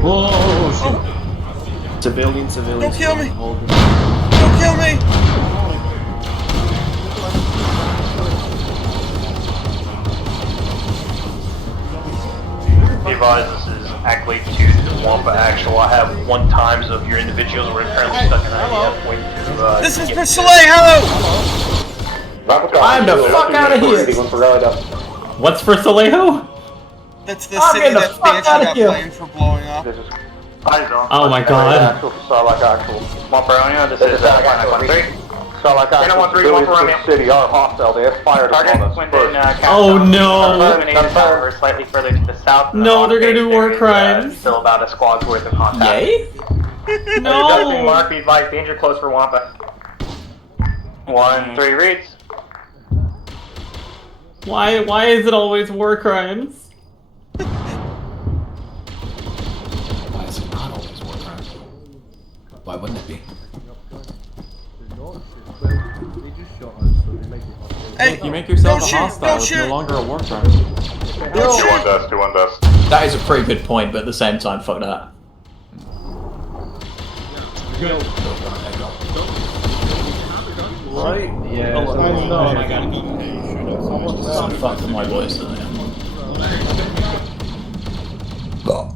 Whoa, shit. Oh. Civilians. Don't kill me! Don't kill me! Be advised, this is Acklay 2 to Wampa Actual. I have 1 times of your individuals. We're currently stuck in IDF waiting to. This is for Soleil, hello! I'm the fuck out of here! What's for Soleil? That's the city that Banshee got blamed for blowing up. Oh my god. This is Sonic 1-3. Sonic 1-3, Wampa Romeo. City are hostile. They have fired upon us first. Oh no! We're slightly further to the south. No, they're gonna do war crimes. Still about a squad's worth of contact. Yay? No! Mark, be advised, danger close for Wampa. 1-3 reads. Why is it always war crimes? Why is it not always war crime? Why wouldn't it be? Hey, you make yourself a shoot, hostile, it's no longer a war crime. 2-1 dust, 2-1 dust. That is a pretty good point, but at the same time, fuck that. Right? Yeah. Oh, I gotta go. Fuck my voice.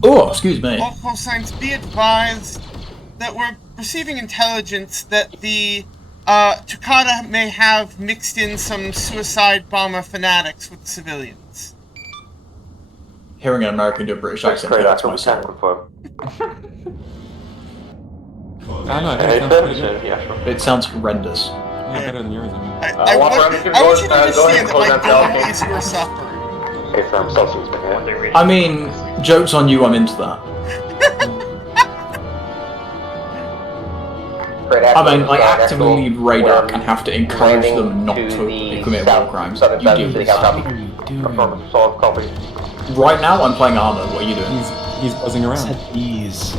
Oh, excuse me. All call signs, be advised that we're receiving intelligence that the Takata may have mixed in some suicide bomber fanatics with civilians. Hearing an American do a British accent hurts my soul. I don't know, I think it sounds pretty good. Yeah, sure. It sounds horrendous. Yeah, better than yours, I mean. I want you to understand that my goal is your suffering. Hey, firm, Celsius, man. I mean, joke's on you, I'm into that. I mean, I actively leave radar and have to encourage them not to commit war crimes. You deal with that. Right now, I'm playing Armor. What are you doing? He's buzzing around. Ease.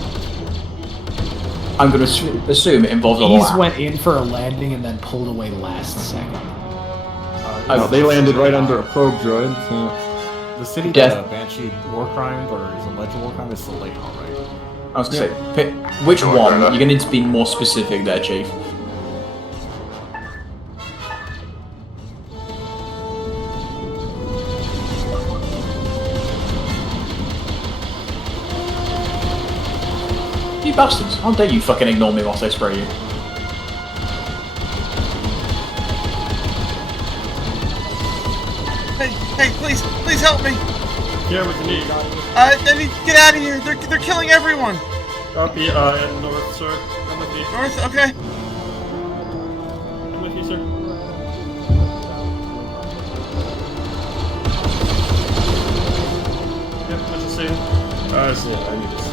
I'm going to assume it involves a Ease lot. went in for a landing and then pulled away last second. No, they landed right under a probe droid. So. The city Death. Banshee war crime or is alleged war crime is Selthan, right? I was going to say, pick which one? You're going to need to be more specific there, Chief. You bastards! How dare you fucking ignore me whilst I spray you? Hey, please help me! Yeah, what you need? I need to get out of here. They're killing everyone. Copy. Head north, sir. I'm with you. North, okay. I'm with you, sir. Yep, what you say? Yeah, I need this.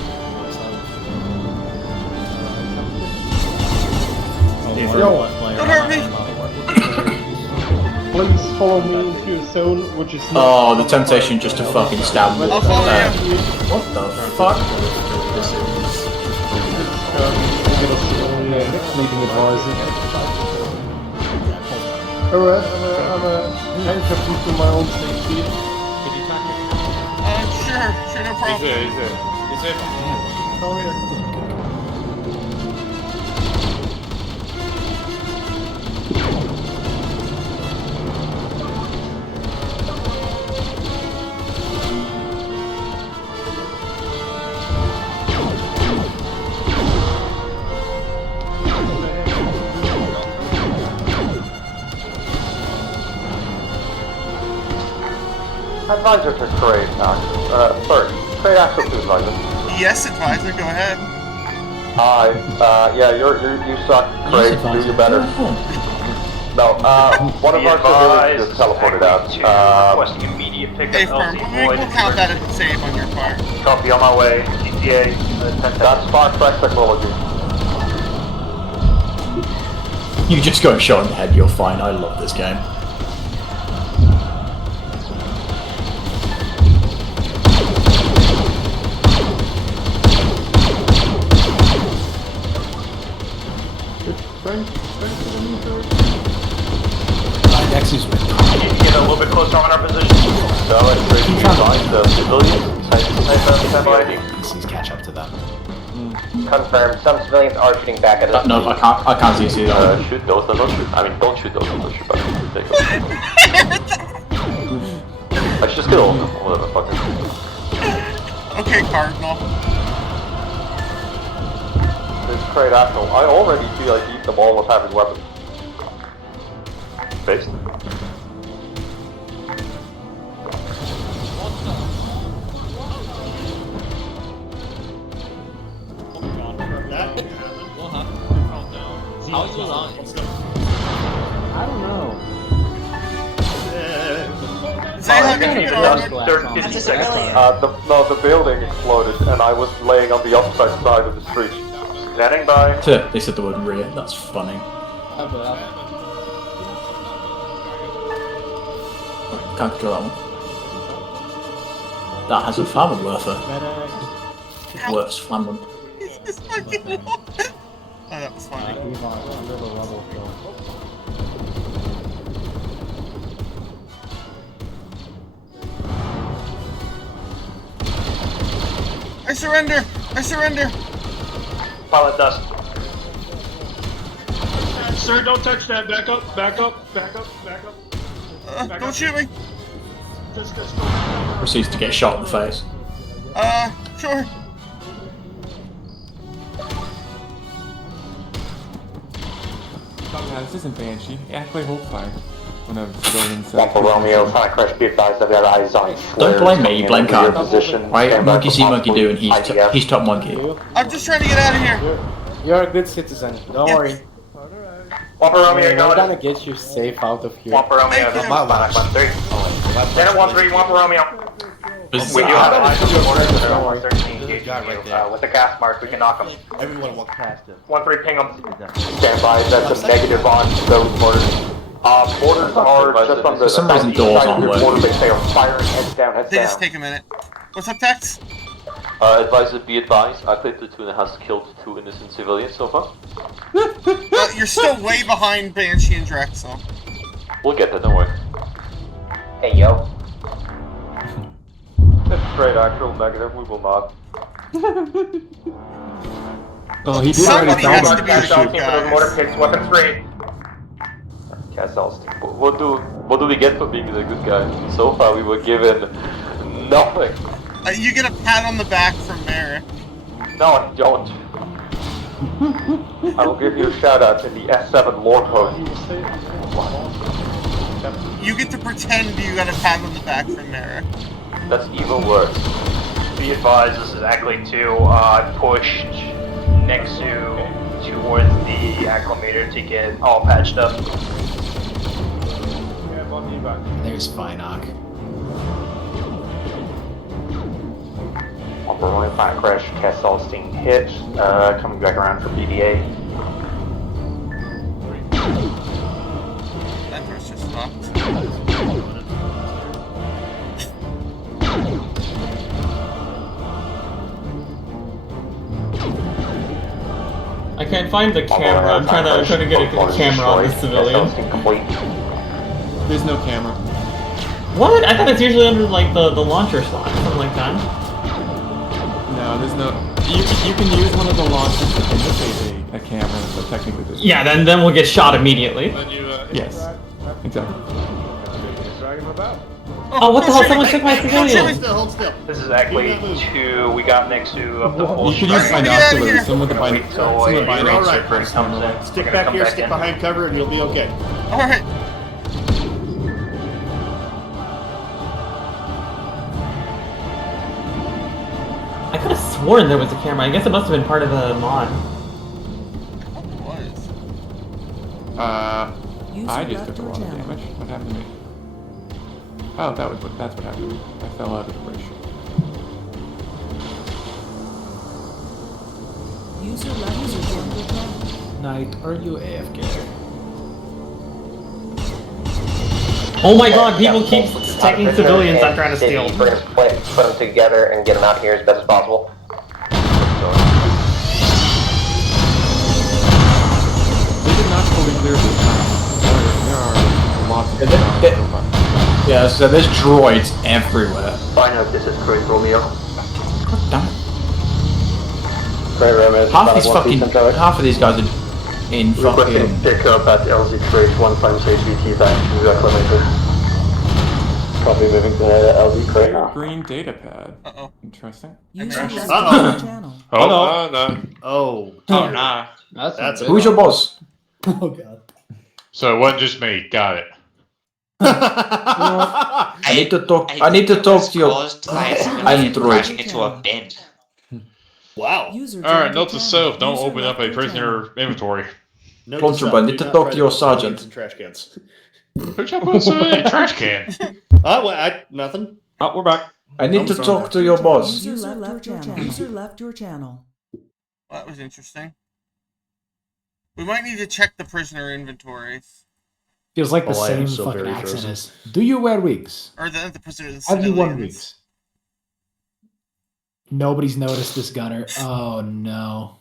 Don't hurt me. Please follow me into your zone, which is Oh, the temptation just to fucking stab me. I'll follow you. What the fuck? Meeting advisor. Alright, I'm handcuffed to my own safety. Sure, no problem. Is it? Oh, yeah. Advisor to trade now. Sorry, trade access to advisor. Yes, advisor, go ahead. Hi. Yeah, you suck. Trade, do you better. No, one of our civilians just teleported out. Requesting immediate pickup. Hey, firm, we'll count that as a save on your part. Copy, on my way. CTA. That's Spark Fresh technology. You just got shot in the head, you're fine. I love this game. Nexus went. Get a little bit closer on our position. So let's read the civilians. PCs catch up to them. Confirmed. Some civilians are shooting back at us. No, I can't see that. Shoot those that don't shoot. I mean, don't shoot those that don't shoot back. I should just kill all of them. Whatever, fuck it. Okay, Cardinal. This trade actual. I already feel like eat them all with having weapons. Based. How is your line? I don't know. The building exploded and I was laying on the opposite side of the street. Standing by. They said the word rear. That's funny. Can't control that one. That has a flammable worther. Worse, flammable. Oh, that was funny. I surrender! I surrender! Pilot dust. sir, don't touch that. Back up, back up, back up, back up. Don't shoot me. Proceeds to get shot in the face. Sure. Yeah, this isn't Banshee. Acklay hold fire. When a civilian says... One for Romeo, Sonic Crash, be advised, I've got eyes on Don't blame me, blame Card. position. Right, monkey see, monkey do, and he's top monkey. I'm just trying to get out of here. You're a good citizen. Don't worry. One for Romeo, We're acknowledge. gonna get you safe out of here. One for Romeo, Thank you. Sonic 1-3. Lieutenant 1-3, one for Romeo. We do have eyes on the orders that are 113 engaging you. With the gas mark, we can knock them. Everyone walk past him. 1-3, ping them. Stand by, that's a negative on those orders. Orders are just under For some reason, doors aren't working. They are firing heads down, heads They down. just take a minute. What's up, Tex? Advisor, be advised, Acklay Platoon has killed 2 innocent civilians so far. You're still way behind Banshee and Drexel. We'll get there, don't worry. Hey, yo. That's great, actual negative, we will not. Oh, he did already Somebody tell has them to be to the shoot. good guy. Motor pits, weapons free. Castles. What do we get for being the good guy? So far we were given nothing. You get a pat on the back from Merrick. No, I don't. I will give you a shout out in the S7 lore code. You get to pretend you got a pat on the back from Merrick. That's even worse. Be advised, this is Acklay 2. I pushed Nexu towards the acclimator to get all patched up. There's Finoc. One for Romeo, Sonic Crash, Cast Celestine hit. Coming back around for BDA. That first just stopped. I can't find the camera. I'm trying to get a camera on the civilian. There's no camera. What? I thought it's usually under like the launcher slot, something like that. No, there's no... You can use one of the launchers to indicate a camera, but technically there's... Yeah, then we'll get shot immediately. Yes, exactly. Oh, what the hell? Someone took my civilian! Hold still. This is Acklay 2. We got Nexu up the whole You could use binoculars. Someone with Alright, binoculars comes in. Stick back here, stick behind cover, and you'll be okay. Alright. I could have sworn there was a camera. I guess it must have been part of a mod. I just took a lot of damage. What happened to me? Oh, that's what happened to me. I fell out of the bridge. User left your channel. Knight, are you AFK? Oh my god, people keep taking civilians I'm trying to steal. We're gonna put them together and get them out here as best as possible. They did not fully clear this time. There are lots of Yeah, so there's droids everywhere. Find out this is Craig Romeo. God damn it. Craig Romeo. Half of these guys are in Requesting fucking... pick up at LZ Trade 156 BT back to the acclimator. Probably moving to LZ Trade now. Green data pad. Interesting. Oh, nah. That's Who's your boss? Oh god. So it wasn't just me. Got it. I need to talk to your android. into a bin. Wow. Alright, note to self, don't open up a prisoner inventory. Contraband, need to talk to your sergeant. Trash cans. Who's up with a trash can? Nothing. Oh, we're back. I need to talk to your boss. User left your channel. User left your channel. Well, that was interesting. We might need to check the prisoner inventories. Feels like the Oh, I am same so fucking very accent frozen. as. Do you wear wigs? Or the prisoner the Have you worn civilians. wigs? Nobody's noticed this gunner. Oh no.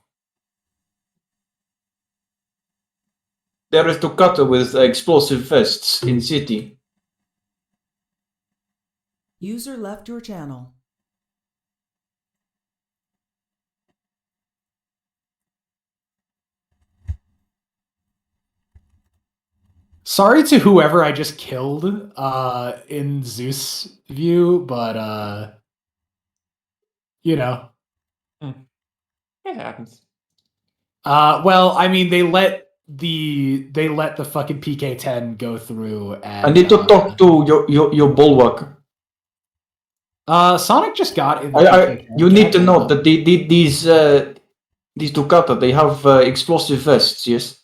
There is to cut with explosive vests in city. User left your channel. Sorry to whoever I just killed in Zeus view, but you know. It happens. Well, I mean, they let the fucking PK-10 go through, and I need to talk to your bulwark. Sonic just got in the PK-10. You need to know that these Ducata, they have explosive vests, yes?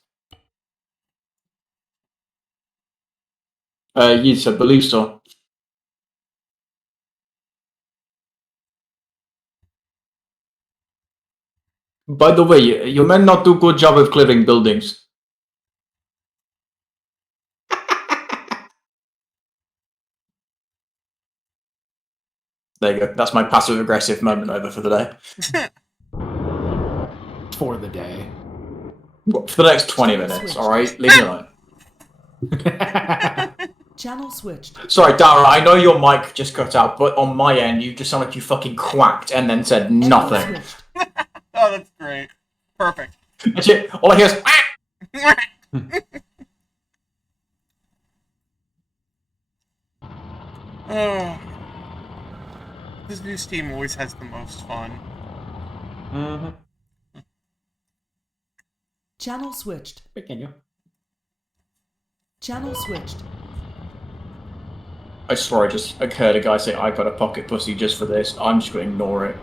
Yes, I believe so. By the way, your men not do a good job of clearing buildings. There you go. That's my passive-aggressive moment over for the day. For the day. What, for the next 20 minutes, alright? Leave me alone. Channel switched. Sorry, Dara, I know your mic just cut out, but on my end, you just sound like you fucking quacked and then said nothing. Oh, that's great. Perfect. That's it. All I hear is... Oh. This new team always has the most fun. Mm-hmm. Channel switched. Pequeño. Channel switched. I swear I just heard a guy say, I got a pocket pussy just for this. I'm just going to ignore it.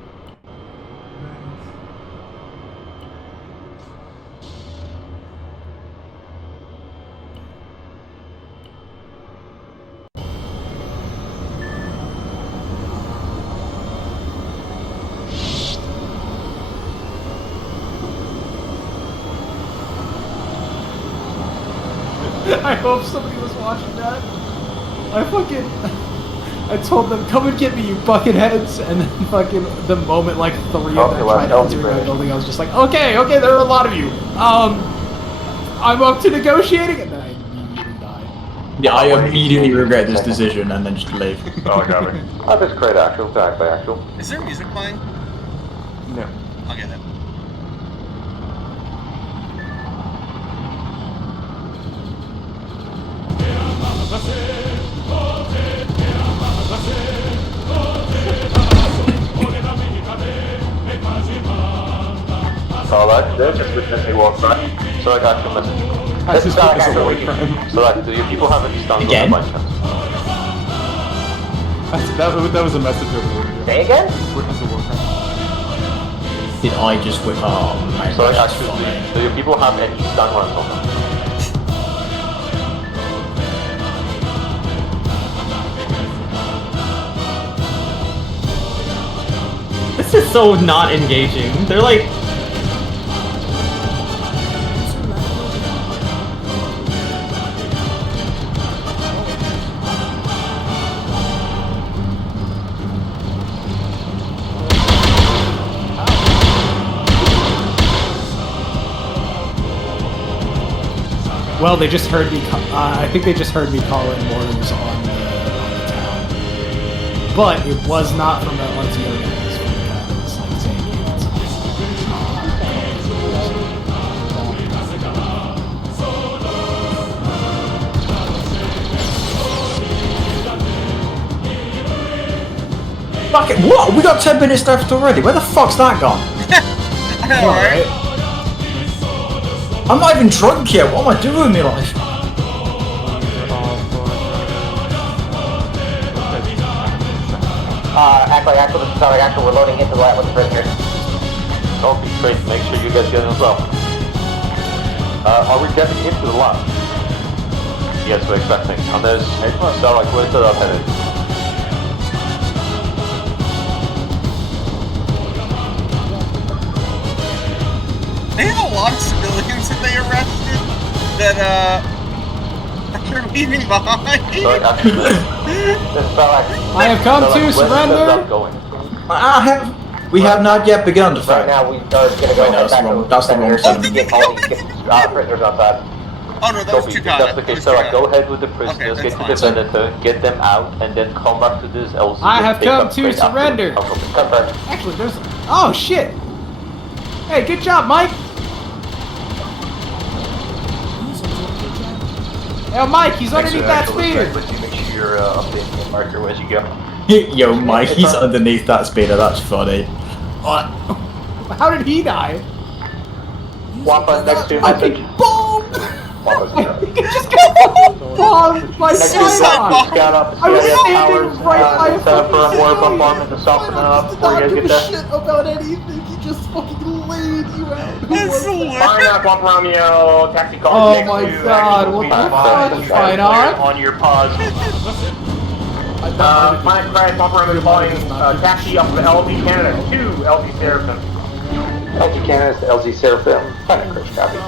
I hope somebody was watching that. I told them, come and get me, you bucketheads, and then fucking the moment like 3 of them tried to enter my building, I was just like, okay, there are a lot of you. I'm up to negotiating, and then I immediately died. Yeah, I immediately regret this decision and then just leave. Oh, got me. Oh, that's great actual, exactly actual. Is there music playing? No. I'll get it. So like, they're just witnessed me walk by. So I got your message. This is not actually waiting. So like, do your people have any stuns on by chance? That was a message over there. Say again? Witness a war crime. Did I just win? Oh, man. So like, actually, do your people have any stun runs on them? This is so not engaging. They're like... Well, they just heard me. I think they just heard me calling mortars on the town, but it was not from that LTO guys. It was like saying units. Fuck it, what? We got 10 minutes left already. Where the fuck's that gone? Alright. I'm not even drunk yet. What am I doing with my life? Acklay, this is Sonic Actual. We're loading into the lab with the prisoners. Okay, great. Make sure you guys get in as well. Are we getting into the lab? Yes, we're expecting. And there's so like where's the headed? They have a lot of civilians that they arrested that they're leaving behind. I have come to surrender. We have not yet begun to fight. Right now we are going to go head back to that's the wrong sentence. get all these prisoners outside. Oh no, that was too bad. That's the case. So like, go ahead with the prisoners, get to the senator, get them out, and then come back to this LC. I have come to surrender. Actually, there's. Oh shit! Hey, good job, Mike. Hey, Mike, he's underneath that speeder. But you make sure you're updating the marker as you go. Yo, Mike, he's underneath that speeder. That's funny. What? How did he die? Wampa next to I think boom! just bomb my side. Got up. I was standing right by set up for a more bombardment to soften up before you guys get there. Shit about anything. He just fucking laid you out. Fine up, Wampa Romeo, taxi call Oh next my to god, what the fuck? Fine on? on your pause. Fine crash, Wampa Romeo calling taxi up to LZ Canada to LZ Seraphim. LG Canada to LG Seraphim. Planet Crash copy.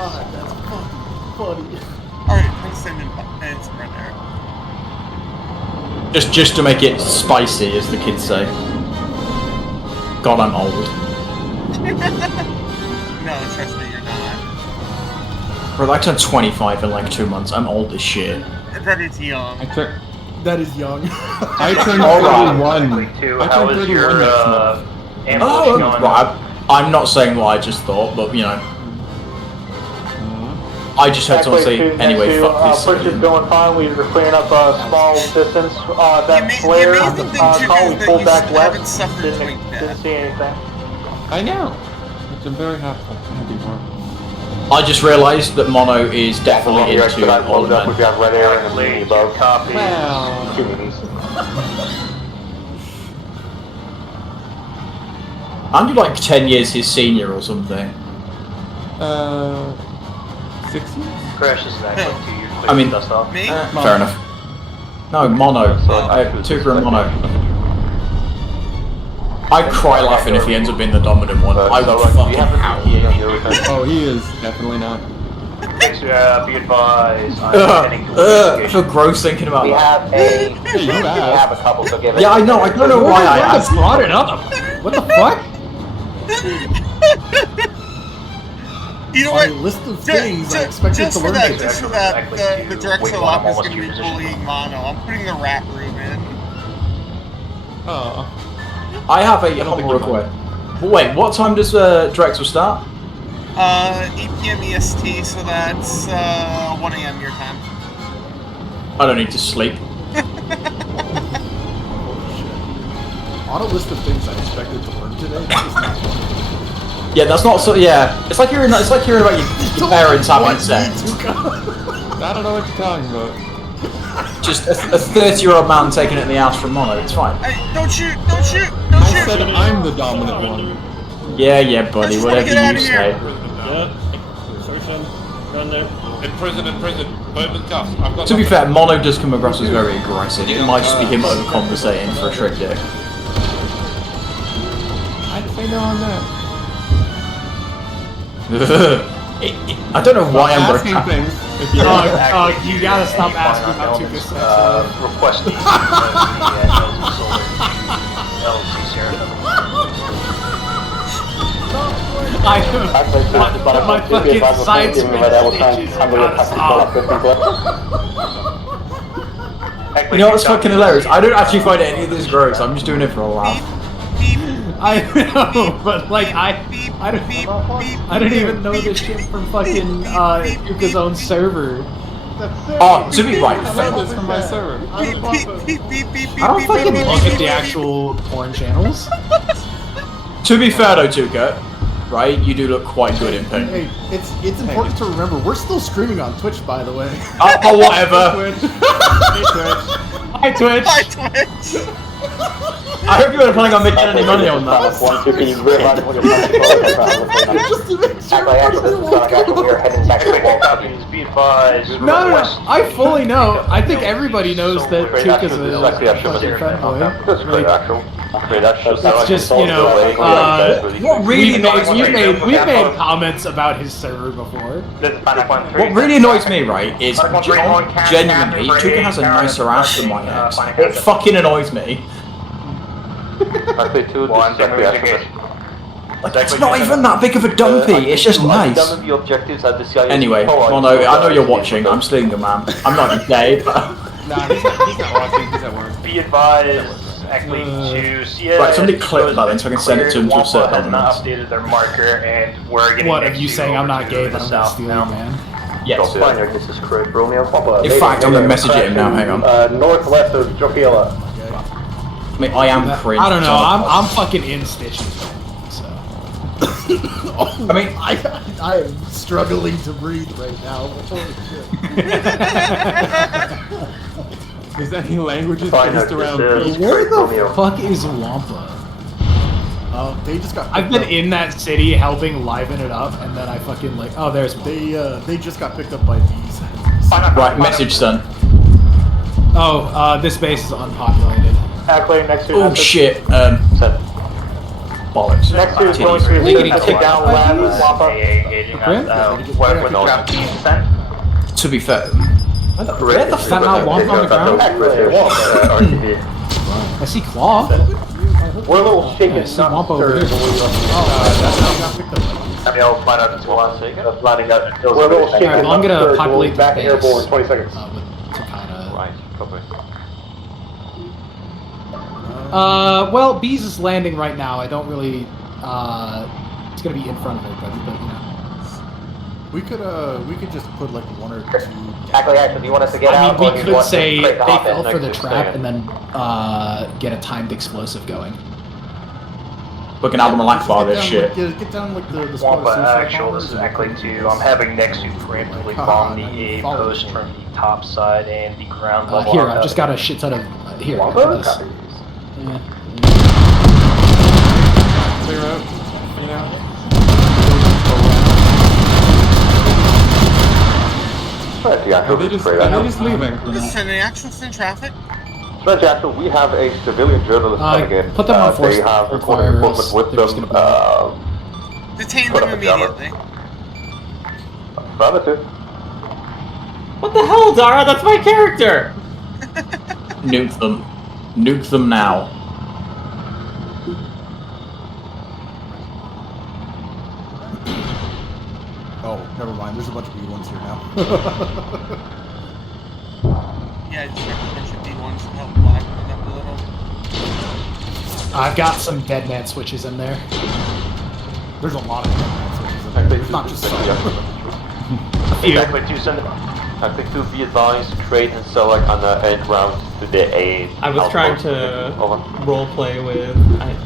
Funny. Alright, let's send in right there. Just to make it spicy, as the kids say. God, I'm old. No, trust me, you're not. Bro, I turned 25 in like 2 months. I'm old as shit. That is young. That is young. I turned 31. I turned 31 next month. Oh, right. I'm not saying what I just thought, but you know. I just heard someone say, anyway, fuck this. Push is going fine. We were clearing up a small distance. That flare call, we pulled back west. Didn't see anything. I know. Which I'm very happy for. I just realised that Mono is definitely into old men. We've got red air and a mini above. Copy. Two minis. Aren't you like 10 years his senior or something? 6 years? Crash is actually 2 years. I mean, dust off. Me? fair enough. No, Mono. Tuber and Mono. I'd cry laughing if he ends up being the dominant one. I would fucking howl. Oh, he is definitely not. Thanks, be advised. I'm heading to I feel gross thinking about We that. have a couple, so give it. Yeah, I know. I don't know why I asked. brought it up. What the fuck? You know On what? a list of things I expected just to for learn that, today. just for that, the director lap is going to be bullying Mono. I'm putting the rap room in. Oh. I have a hobby request. But wait, what time does Drexel start? 8 p.m. EST, so that's 1 a.m. your time. I don't need to sleep. On a list of things I expected to learn today, that is not one. Yeah, that's not so. Yeah, it's like hearing about your parents having sex. I don't know what you're talking about. Just a 30-year-old man taking it in the ass from Mono. It's fine. Hey, don't shoot! Don't shoot! Don't I shoot! said I'm the dominant one. Yeah, buddy. Whatever you say. Run there. In prison. Put him in cuffs. I've got To be fair, Mono does come across as very aggressive. It might just be him overcompensating for a trick dick. I'd say no on that. I don't know why I'm asking things. If you You gotta stop asking about Tuka sex. Requesting LC Seraphim. My fucking side You know what's fucking hilarious? I don't actually find any of this gross. I'm just doing it for a laugh. I know, but like I don't even know this shit from fucking Tuka's own server. Oh, to be right, I learned this from my server. I don't fucking look at the actual porn channels. To be fair though, Tuka, right? You do look quite good in pink. Hey, it's important to remember we're still streaming on Twitch, by the way. Oh, whatever. Hi Twitch. Hi Twitch. I hope you were planning on making any money on that. No, I fully know. I think everybody knows that Tuka's a fucking fanboy. It's just, you know, we've made comments about his server before. What really annoys me, right, is genuinely, Tuka has a nicer ass than my ex. It fucking annoys me. Like, it's not even that big of a dumpy, it's just nice. Anyway, Mono, I know you're watching, I'm still your man. I'm not gay, but... Nah, he's not watching, he's at work. Be advised, Acklay to CS. Right, somebody clip that then so I can send it to him to a certain has not updated their marker, and we're getting What, of you saying I'm not gay, but I'm gonna steal you, man? Yes. Spaniard, this is Chris Romeo. In fact, I'm gonna message him now. Hang on. Northwest of Jokila. Mate, I am cringe. I don't know. I'm fucking in stitches. So. I mean, I am struggling to breathe right now. Holy shit. Is that any languages based around? Where the fuck is Wampa? They just got. I've been in that city helping liven it up, and then I fucking like, oh, there's. They just got picked up by bees. Right, message son. Oh, this base is unpopulated. Acklay next to. Oh shit. Bollocks. Next to is going to take down Lab Wampa. Engaging what with descent. To be fair. Where the fuck not Wampa on the ground? I see Claw. We're a little shaken. I see Wampa over here. We're a little shaken. Alright, well, I'm gonna populate back the base. airborne in 20 seconds. With Takata. Right, copy. Well, Bees is landing right now. I don't really. It's gonna be in front of everybody, but you know. We could just put like one or two. Acklay, do you want us to get out? I mean, we could say they fell for the trap and then get a timed explosive going. Fucking album of Akbar, this shit. Get down like the Wampa actual, this is Acklay 2. I'm having Nexu preemptively bomb the AA post from the top side and the ground level. Here, I've just got a shit ton of. Here, look at this. Yeah. Clear out, you know. Are they just leaving? Listen, the action's in traffic. Stretch Axel, we have a civilian journalist coming in. Put them on force. They have recorded equipment with them. Detain them immediately. Affirmative. What the hell, Dara? That's my character! Nuke them. Nuke them now. Oh, never mind. There's a bunch of B1s here now. Yeah, I just reckon a bunch of D1s to help liven it up a little. I've got some dead man switches in there. There's a lot of dead man switches in there. There's not just some. Exactly, I think to be advised, trade and select on the end route to the A. I was trying to roleplay with,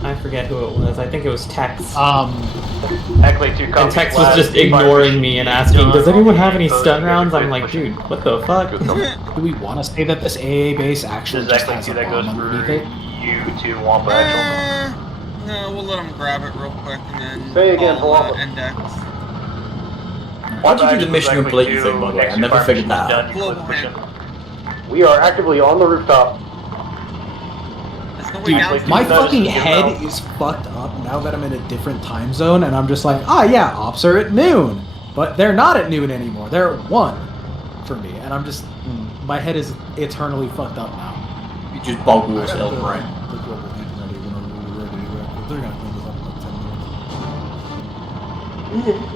I forget who it was, I think it was Tex. Acklay 2 and Tex was just ignoring me and asking, does anyone have any stun rounds? I'm like, dude, what the fuck? Do we want to say that this AA base actually just has a bomb underneath it? You to Wampa actual. No, we'll let them grab it real quick and then Say again, call, index. Why'd you do the mission complete thing, by the way? I never figured that out. We are actively on the rooftop. Dude, my fucking head is fucked up now that I'm in a different time zone, and I'm just like, yeah, ops are at noon. But they're not at noon anymore. They're at 1 for me, and I'm just, my head is eternally fucked up now. You just bog yourself, right? They're gonna clean this up in like 10 minutes.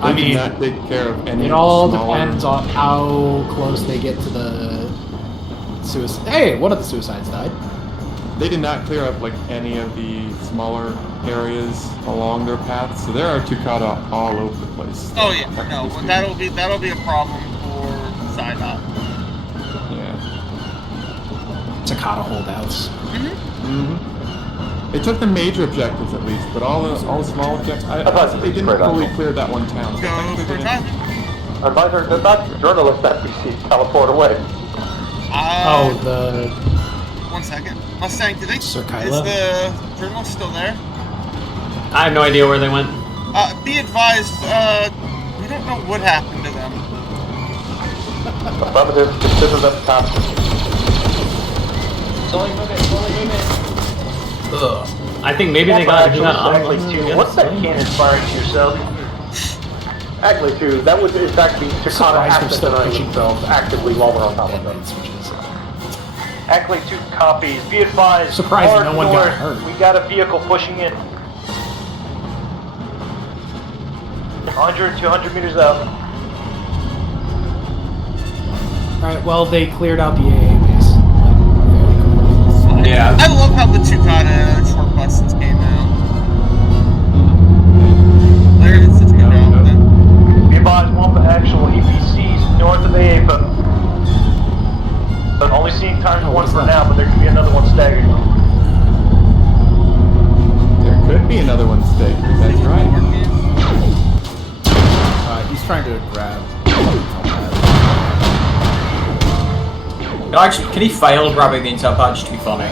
I mean, not take care of any it all smaller... depends on how close they get to the suicide. Hey, one of the suicides died. They did not clear up like any of the smaller areas along their path, so there are Tukata all over the place. Oh yeah, no, but that'll be a problem for side op. Yeah. Takata holdouts. It took the major objectives at least, but all the small objectives. I they didn't fully clear that one town. So Advisor, did that journalist that we see teleport away? The. 1 second. Mustang, is Sir the journalist still there? I have no idea where they went. Be advised, we don't know what happened to them. Affirmative, consider them captured. Slowly moving. I think maybe they got Acklay 2. What's that cannon firing to yourself? Acklay 2, that would in fact be Takata accidentally himself actively while we're on top of them. Acklay 2 copies. Be advised. Surprised no one got north. hurt. We got a vehicle pushing in. 100, 200 meters out. Alright, well, they cleared out the AA base. Yeah. I love how the Tukata short buses came out. Larry did such a good job with it. Be advised, Can he fail grabbing the intel pad just to be funny?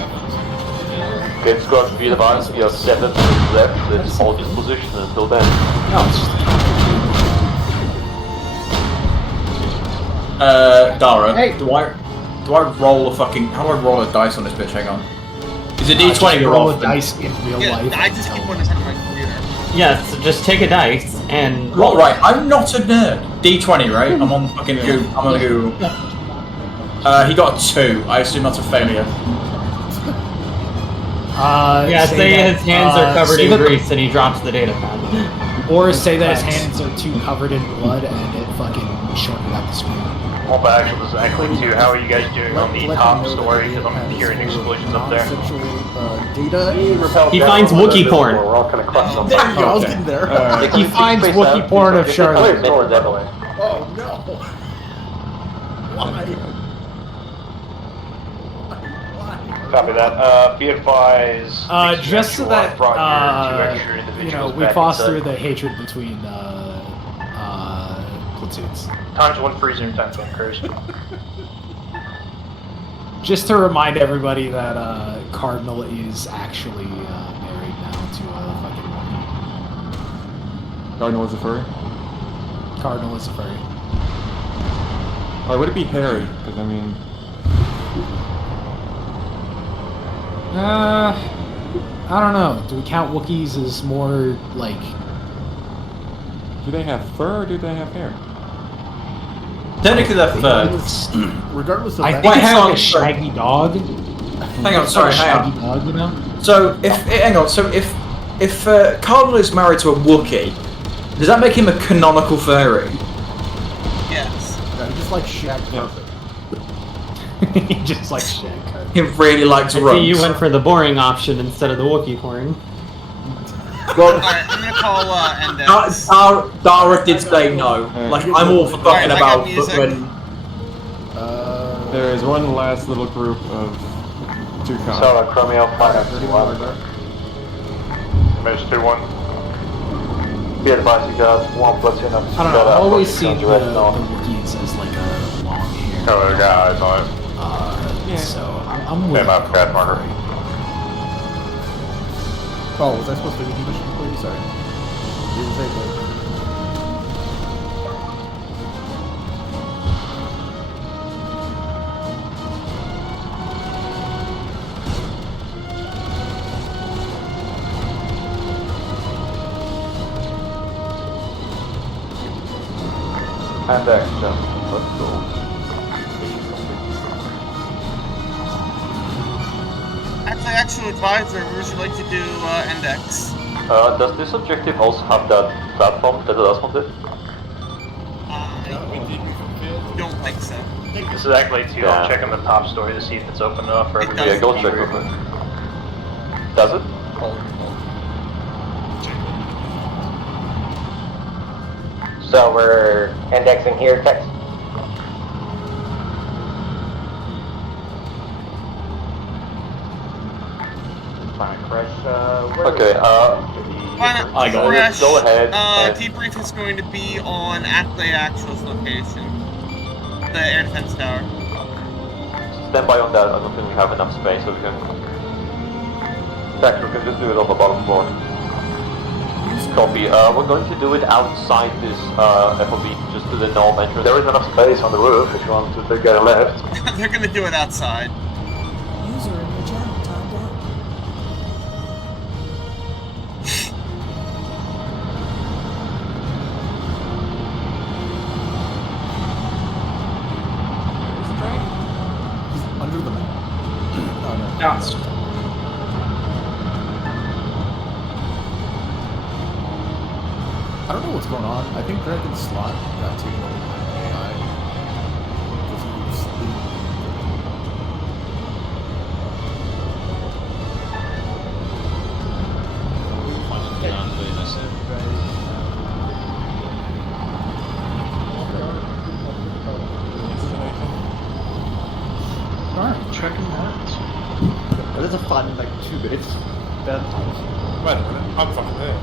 Okay, squad, be advised, we have 7 minutes left. Let's hold this position until then. No, it's just Dara. Hey. Do I roll a fucking? How do I roll a dice on this bitch? Hang on. Is it D20 you roll roll? a dice in real life. I just keep one in front of my computer. Yes, just take a dice and roll. What? Right, I'm not a nerd. D20, right? I'm on fucking Google. I'm on Google. He got a 2. I assume that's a failure. Yeah, say his hands are covered in grease and he drops the data pad. Or say that his hands are too covered in blood and it fucking shorted out the screen. Well, but actually, this is Acklay 2. How are you guys doing on the top story? Because I'm hearing explosions up there. He finds Wookiee porn. We're all kind of crushed on There you go, I was Okay. getting there. He finds Wookiee porn of Charlotte. Oh no! Why? Copy that. Be advised. Just so that brought your 2 extra you individuals know, we back foster inside. the hatred between platoons. Times 1 freezer and times 1 curse. Just to remind everybody that Cardinal is actually married now to a fucking woman. Cardinal is a furry? Cardinal is a furry. Or would it be hairy? Because I mean... I don't know. Do we count Wookiees as more like... Do they have fur or do they have hair? Technically they're fur. Regardless of I that. think Wait, it's hang like on, a shaggy dog. Hang on, sorry, Like a hang on. shaggy dog, you know? So if Cardinal is married to a Wookiee, does that make him a canonical furry? Yes. Yeah, just like Shaq Perfect. He just like Shag Card. He really likes I runs. see you went for the boring option instead of the Wookiee porn. Well, Alright, I'm gonna call Index. Dara did say no. Like, I'm all for talking Alright, I about, got but music. when... There is one last little group of 2 cops. So, Chromeo, finance 1. Image 2-1. Be advised, you got 1 platoon of... I don't know. I've always seen the Wookiees as like a long hair. Oh, the guy eyes on it. So I'm with Same up, cat marker. Oh, was I supposed to do the mission for you? Sorry. You didn't say that. And action. Let's go. Actually, actual advisor, would you like to do Index? Does this objective also have that platform that the last one did? Don't think so. This is Acklay 2. I'm checking the top story to see if it's open enough for everybody. Yeah, go check real quick. Does it? So we're indexing here, text. Fine, crash. Okay, I got it. Go ahead. Debrief is going to be on Acklay Actual's location. The air defense tower. Stand by on that. I don't think we have enough space, so we can... In fact, we can just do it on the bottom floor. Copy. We're going to do it outside this FOB, just to the north entrance. There is enough space on the roof if you want to get left. They're going to do it outside. User in your channel timed out. Under the map. Oh, no. That's... I don't know what's going on. I think Dragon's slot got taken over by AI. Because he was Alright, checking that. That is a fun, like, 2 minutes. That Wait a minute, I'm fucking there.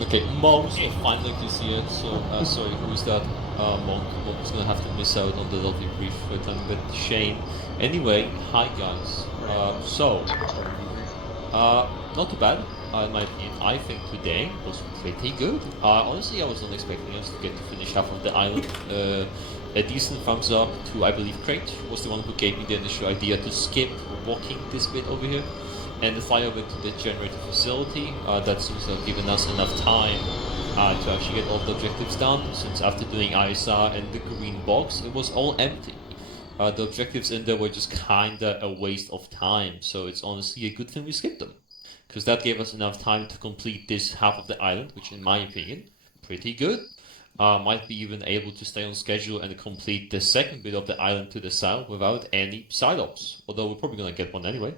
Okay, most finally to see it, so, sorry, who's that? Monk's gonna have to miss out on the lovely brief for a tiny bit. Shame. Anyway, hi guys. Not too bad, in my opinion. I think today was pretty good. Honestly, I was not expecting us to get to finish half of the island. A decent thumbs up to, I believe, Crate was the one who gave me the initial idea to skip walking this bit over here and fly over to the generator facility. That seems to have given us enough time to actually get all the objectives done, since after doing ISR and the green box, it was all empty. The objectives in there were just kinda a waste of time, so it's honestly a good thing we skipped them, because that gave us enough time to complete this half of the island, which in my opinion, pretty good. Might be even able to stay on schedule and complete the second bit of the island to the south without any side ops, although we're probably gonna get one anyway.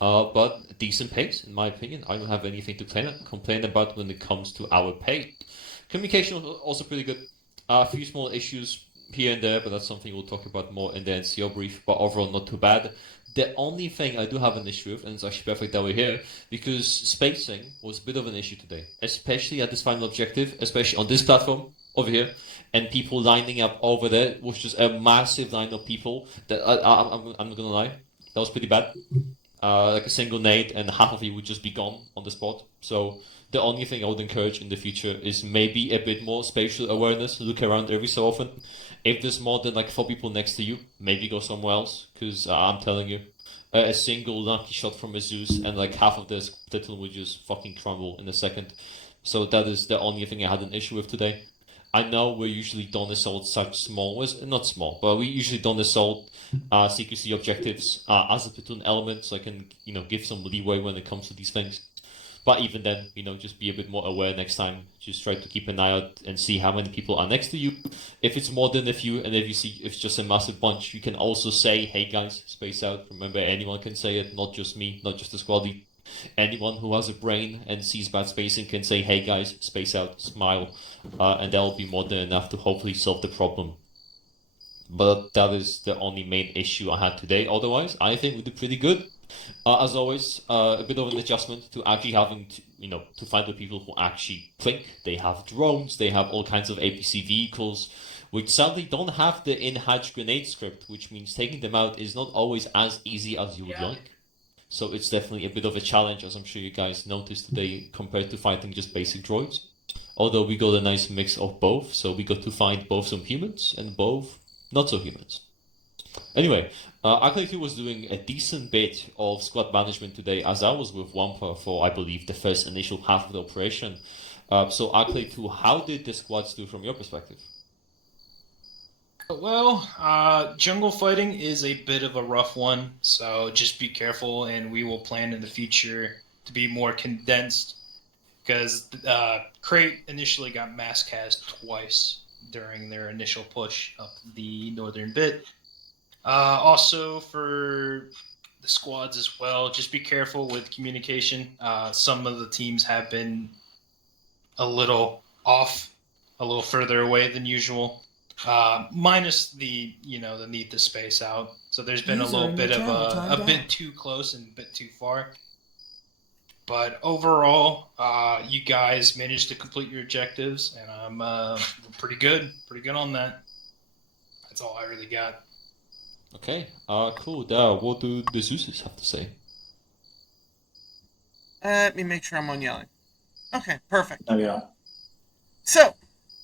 But decent pace, in my opinion. I don't have anything to complain about when it comes to our pace. Communication was also pretty good. A few small issues here and there, but that's something we'll talk about more in the NCO brief, but overall not too bad. The only thing I do have an issue with, and it's actually perfect that we're here, because spacing was a bit of an issue today, especially at this final objective, especially on this platform over here, and people lining up over there was just a massive line of people that I'm not gonna lie, that was pretty bad. Like a single nade and half of you would just be gone on the spot. So the only thing I would encourage in the future is maybe a bit more spatial awareness, look around every so often. If there's more than like 4 people next to you, maybe go somewhere else, because I'm telling you, a single lucky shot from a Zeus and like half of this Platoon would just fucking crumble in a second. So that is the only thing I had an issue with today. I know we usually don't assault such small, not small, but we usually don't assault CQC objectives as a platoon element, so I can, give some leeway when it comes to these things. But even then, just be a bit more aware next time. Just try to keep an eye out and see how many people are next to you. If it's more than a few, and if you see it's just a massive bunch, you can also say, hey guys, space out. Remember, anyone can say it, not just me, not just the squad lead. Anyone who has a brain and sees bad spacing can say, hey guys, space out, smile, and that will be more than enough to hopefully solve the problem. But that is the only main issue I had today. Otherwise, I think we did pretty good. As always, a bit of an adjustment to actually having to find the people who actually blink. They have drones, they have all kinds of APC vehicles, which sadly don't have the in-hatch grenade script, which means taking them out is not always as easy as you would like. So it's definitely a bit of a challenge, as I'm sure you guys noticed today, compared to fighting just basic droids. Although we got a nice mix of both, so we got to find both some humans and both not so humans. Anyway, Acklay 2 was doing a decent bit of squad management today, as I was with Wampa for, I believe, the first initial half of the operation. So Acklay 2, how did the squads do from your perspective? Well, jungle fighting is a bit of a rough one, so just be careful, and we will plan in the future to be more condensed, because Crate initially got mass cast twice during their initial push up the northern bit. Also, for the squads as well, just be careful with communication. Some of the teams have been a little off, a little further away than usual. Minus the the need to space out. So there's been a little bit of a bit too close and a bit too far. But overall, you guys managed to complete your objectives, and I'm pretty good on that. That's all I really got. Okay, cool. What do the Zeus's have to say? Let me make sure I'm on yelling. Okay, perfect. Oh yeah. So,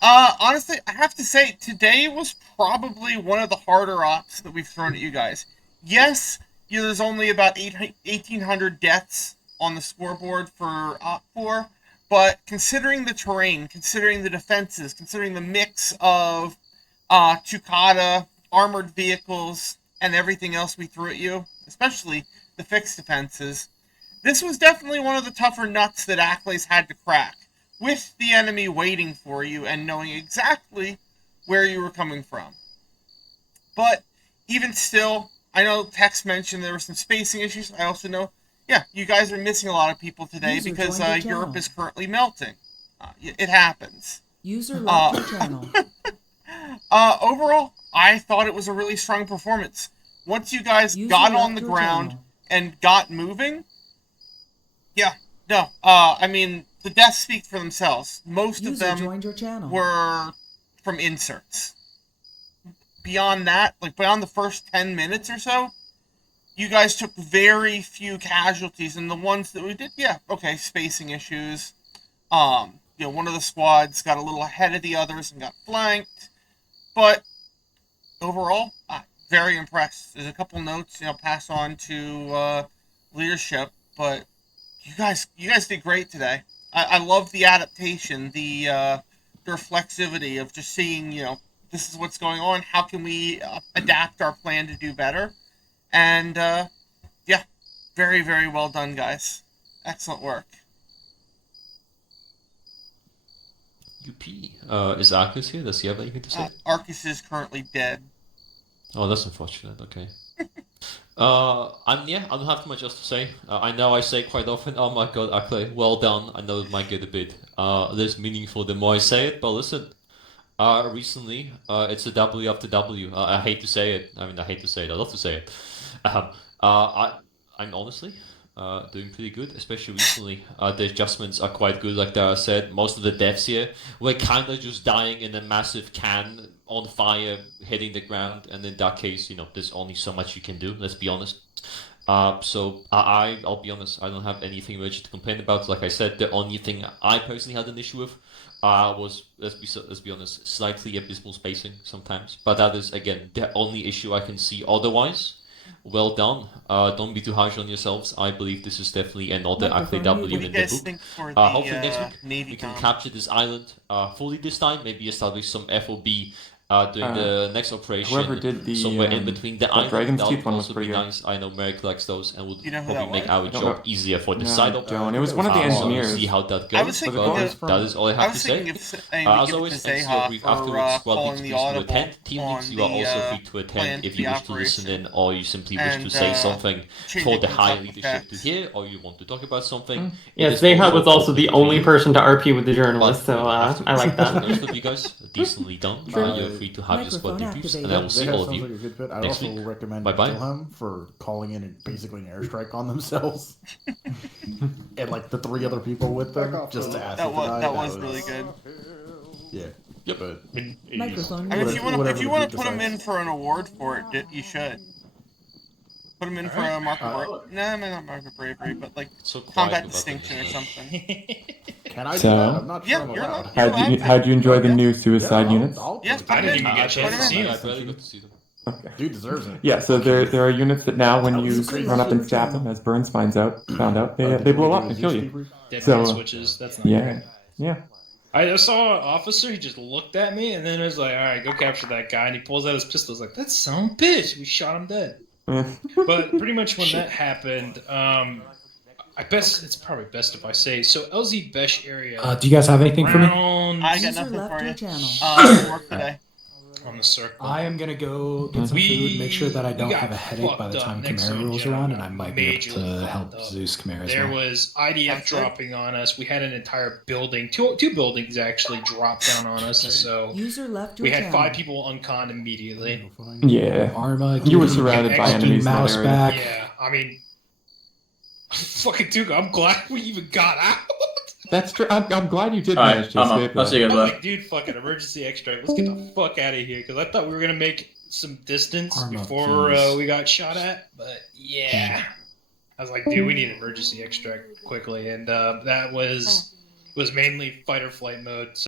honestly, I have to say, today was probably one of the harder ops that we've thrown at you guys. Yes, there's only about 1,800 deaths on the scoreboard for Op 4, but considering the terrain, considering the defenses, considering the mix of Tukata, armored vehicles, and everything else we threw at you, especially the fixed defenses, this was definitely one of the tougher nuts that Acklay's had to crack, with the enemy waiting for you and knowing exactly where you were coming from. But even still, I know Tex mentioned there were some spacing issues. I also know, you guys are missing a lot of people today because Europe is currently melting. It happens. User left your channel. Overall, I thought it was a really strong performance. Once you guys got on the ground and got moving, I mean, the deaths speak for themselves. Most of them were from inserts. beyond that, like beyond the first 10 minutes or so, you guys took very few casualties, and the ones that we did, yeah, okay, spacing issues. One of the squads got a little ahead of the others and got flanked, but overall, very impressed. There's a couple notes, pass on to leadership, but you guys did great today. I love the adaptation, the reflexivity of just seeing, this is what's going on. How can we adapt our plan to do better? And yeah, very, very well done, guys. Excellent work. UP. Is Arcus here? Does he have anything to say? Arcus is currently dead. Oh, that's unfortunate. Okay. I don't have too much else to say. I know I say quite often, oh my god, Acklay, well done. I know it might get a bit less meaningful the more I say it, but listen. Recently, it's a W after W. I hate to say it. I mean, I hate to say it. I love to say it. I'm honestly doing pretty good, especially recently. The adjustments are quite good. Like Dara said, most of the deaths here were kind of just dying in a massive can on fire, hitting the ground, and in that case, there's only so much you can do. Let's be honest. So I'll be honest. I don't have anything much to complain about. Like I said, the only thing I personally had an issue with was, let's be honest, slightly abysmal spacing sometimes. But that is, again, the only issue I can see. Otherwise, well done. Don't be too harsh on yourselves. I believe this is definitely another Acklay W in the book. Hopefully next week we can capture this island fully this time. Maybe establish some FOB during the next operation. Whoever did the somewhere in between the island. Dragon's That Teeth would one was also be pretty nice. I know Mary collects those and would know who probably that make was? our job easier for the side op. It was one of the engineers. See how that I was goes. thinking But that is all I have to say. As always, thanks to your brief afterwards. Squad leads, please to attend. Team leads, you are also free to attend if you wish to listen in, or you simply wish to say something for the high leadership to hear, or you want to talk about something. Yes, Zeha was also the only person to RP with the journalist, so I like that. Most of you guys, decently done. You're free to have your squad debriefs, and I will see all of you I'd next also week. recommend Bye-bye. Wilhelm for calling in and basically an airstrike on themselves. And like the 3 other people with them, just to ask. That was really good. Yeah. Yep. But I mean, if you want to put him in for an award for it, you should. Put him in for a mark of bravery. No, not mark of bravery, but like combat distinction or something. Can I do that? I'm not sure. Yeah, How'd you enjoy the new suicide units? Yes, I didn't even get a chance to see him. I barely got to see them. Okay. Dude deserves it. Yeah, so there are units that now, when you run up and stab them, as Burns found out, they blow up and kill you. Dead So switches. That's not yeah, great. yeah. I saw an officer. He just looked at me, and then it was like, "All right, go capture that guy." And he pulls out his pistol. I was like, "That's some bitch." We shot him dead. But pretty much when that happened, it's probably best if I say. So LZ Besh area. Do you guys have anything for me? I got nothing for you. Work today. On the circle. I am gonna go get some food, make sure that I don't have a headache by the time Chimera rolls around, and I might be able to help Zeus Chimera as well. There was IDF dropping on us. We had an entire building, two buildings actually dropped down on us. So we had 5 people unconned immediately. Yeah. Arma, you were surrounded by enemies in that area. Back. Yeah, I mean, fucking dude, I'm glad we even got out. That's true. I'm glad you did manage to escape. I was like, dude, fucking emergency extract. Let's get the fuck out of here, because I thought we were gonna make some distance before we got shot at. But yeah, I was like, dude, we need emergency extract quickly, and that was mainly fight or flight mode. So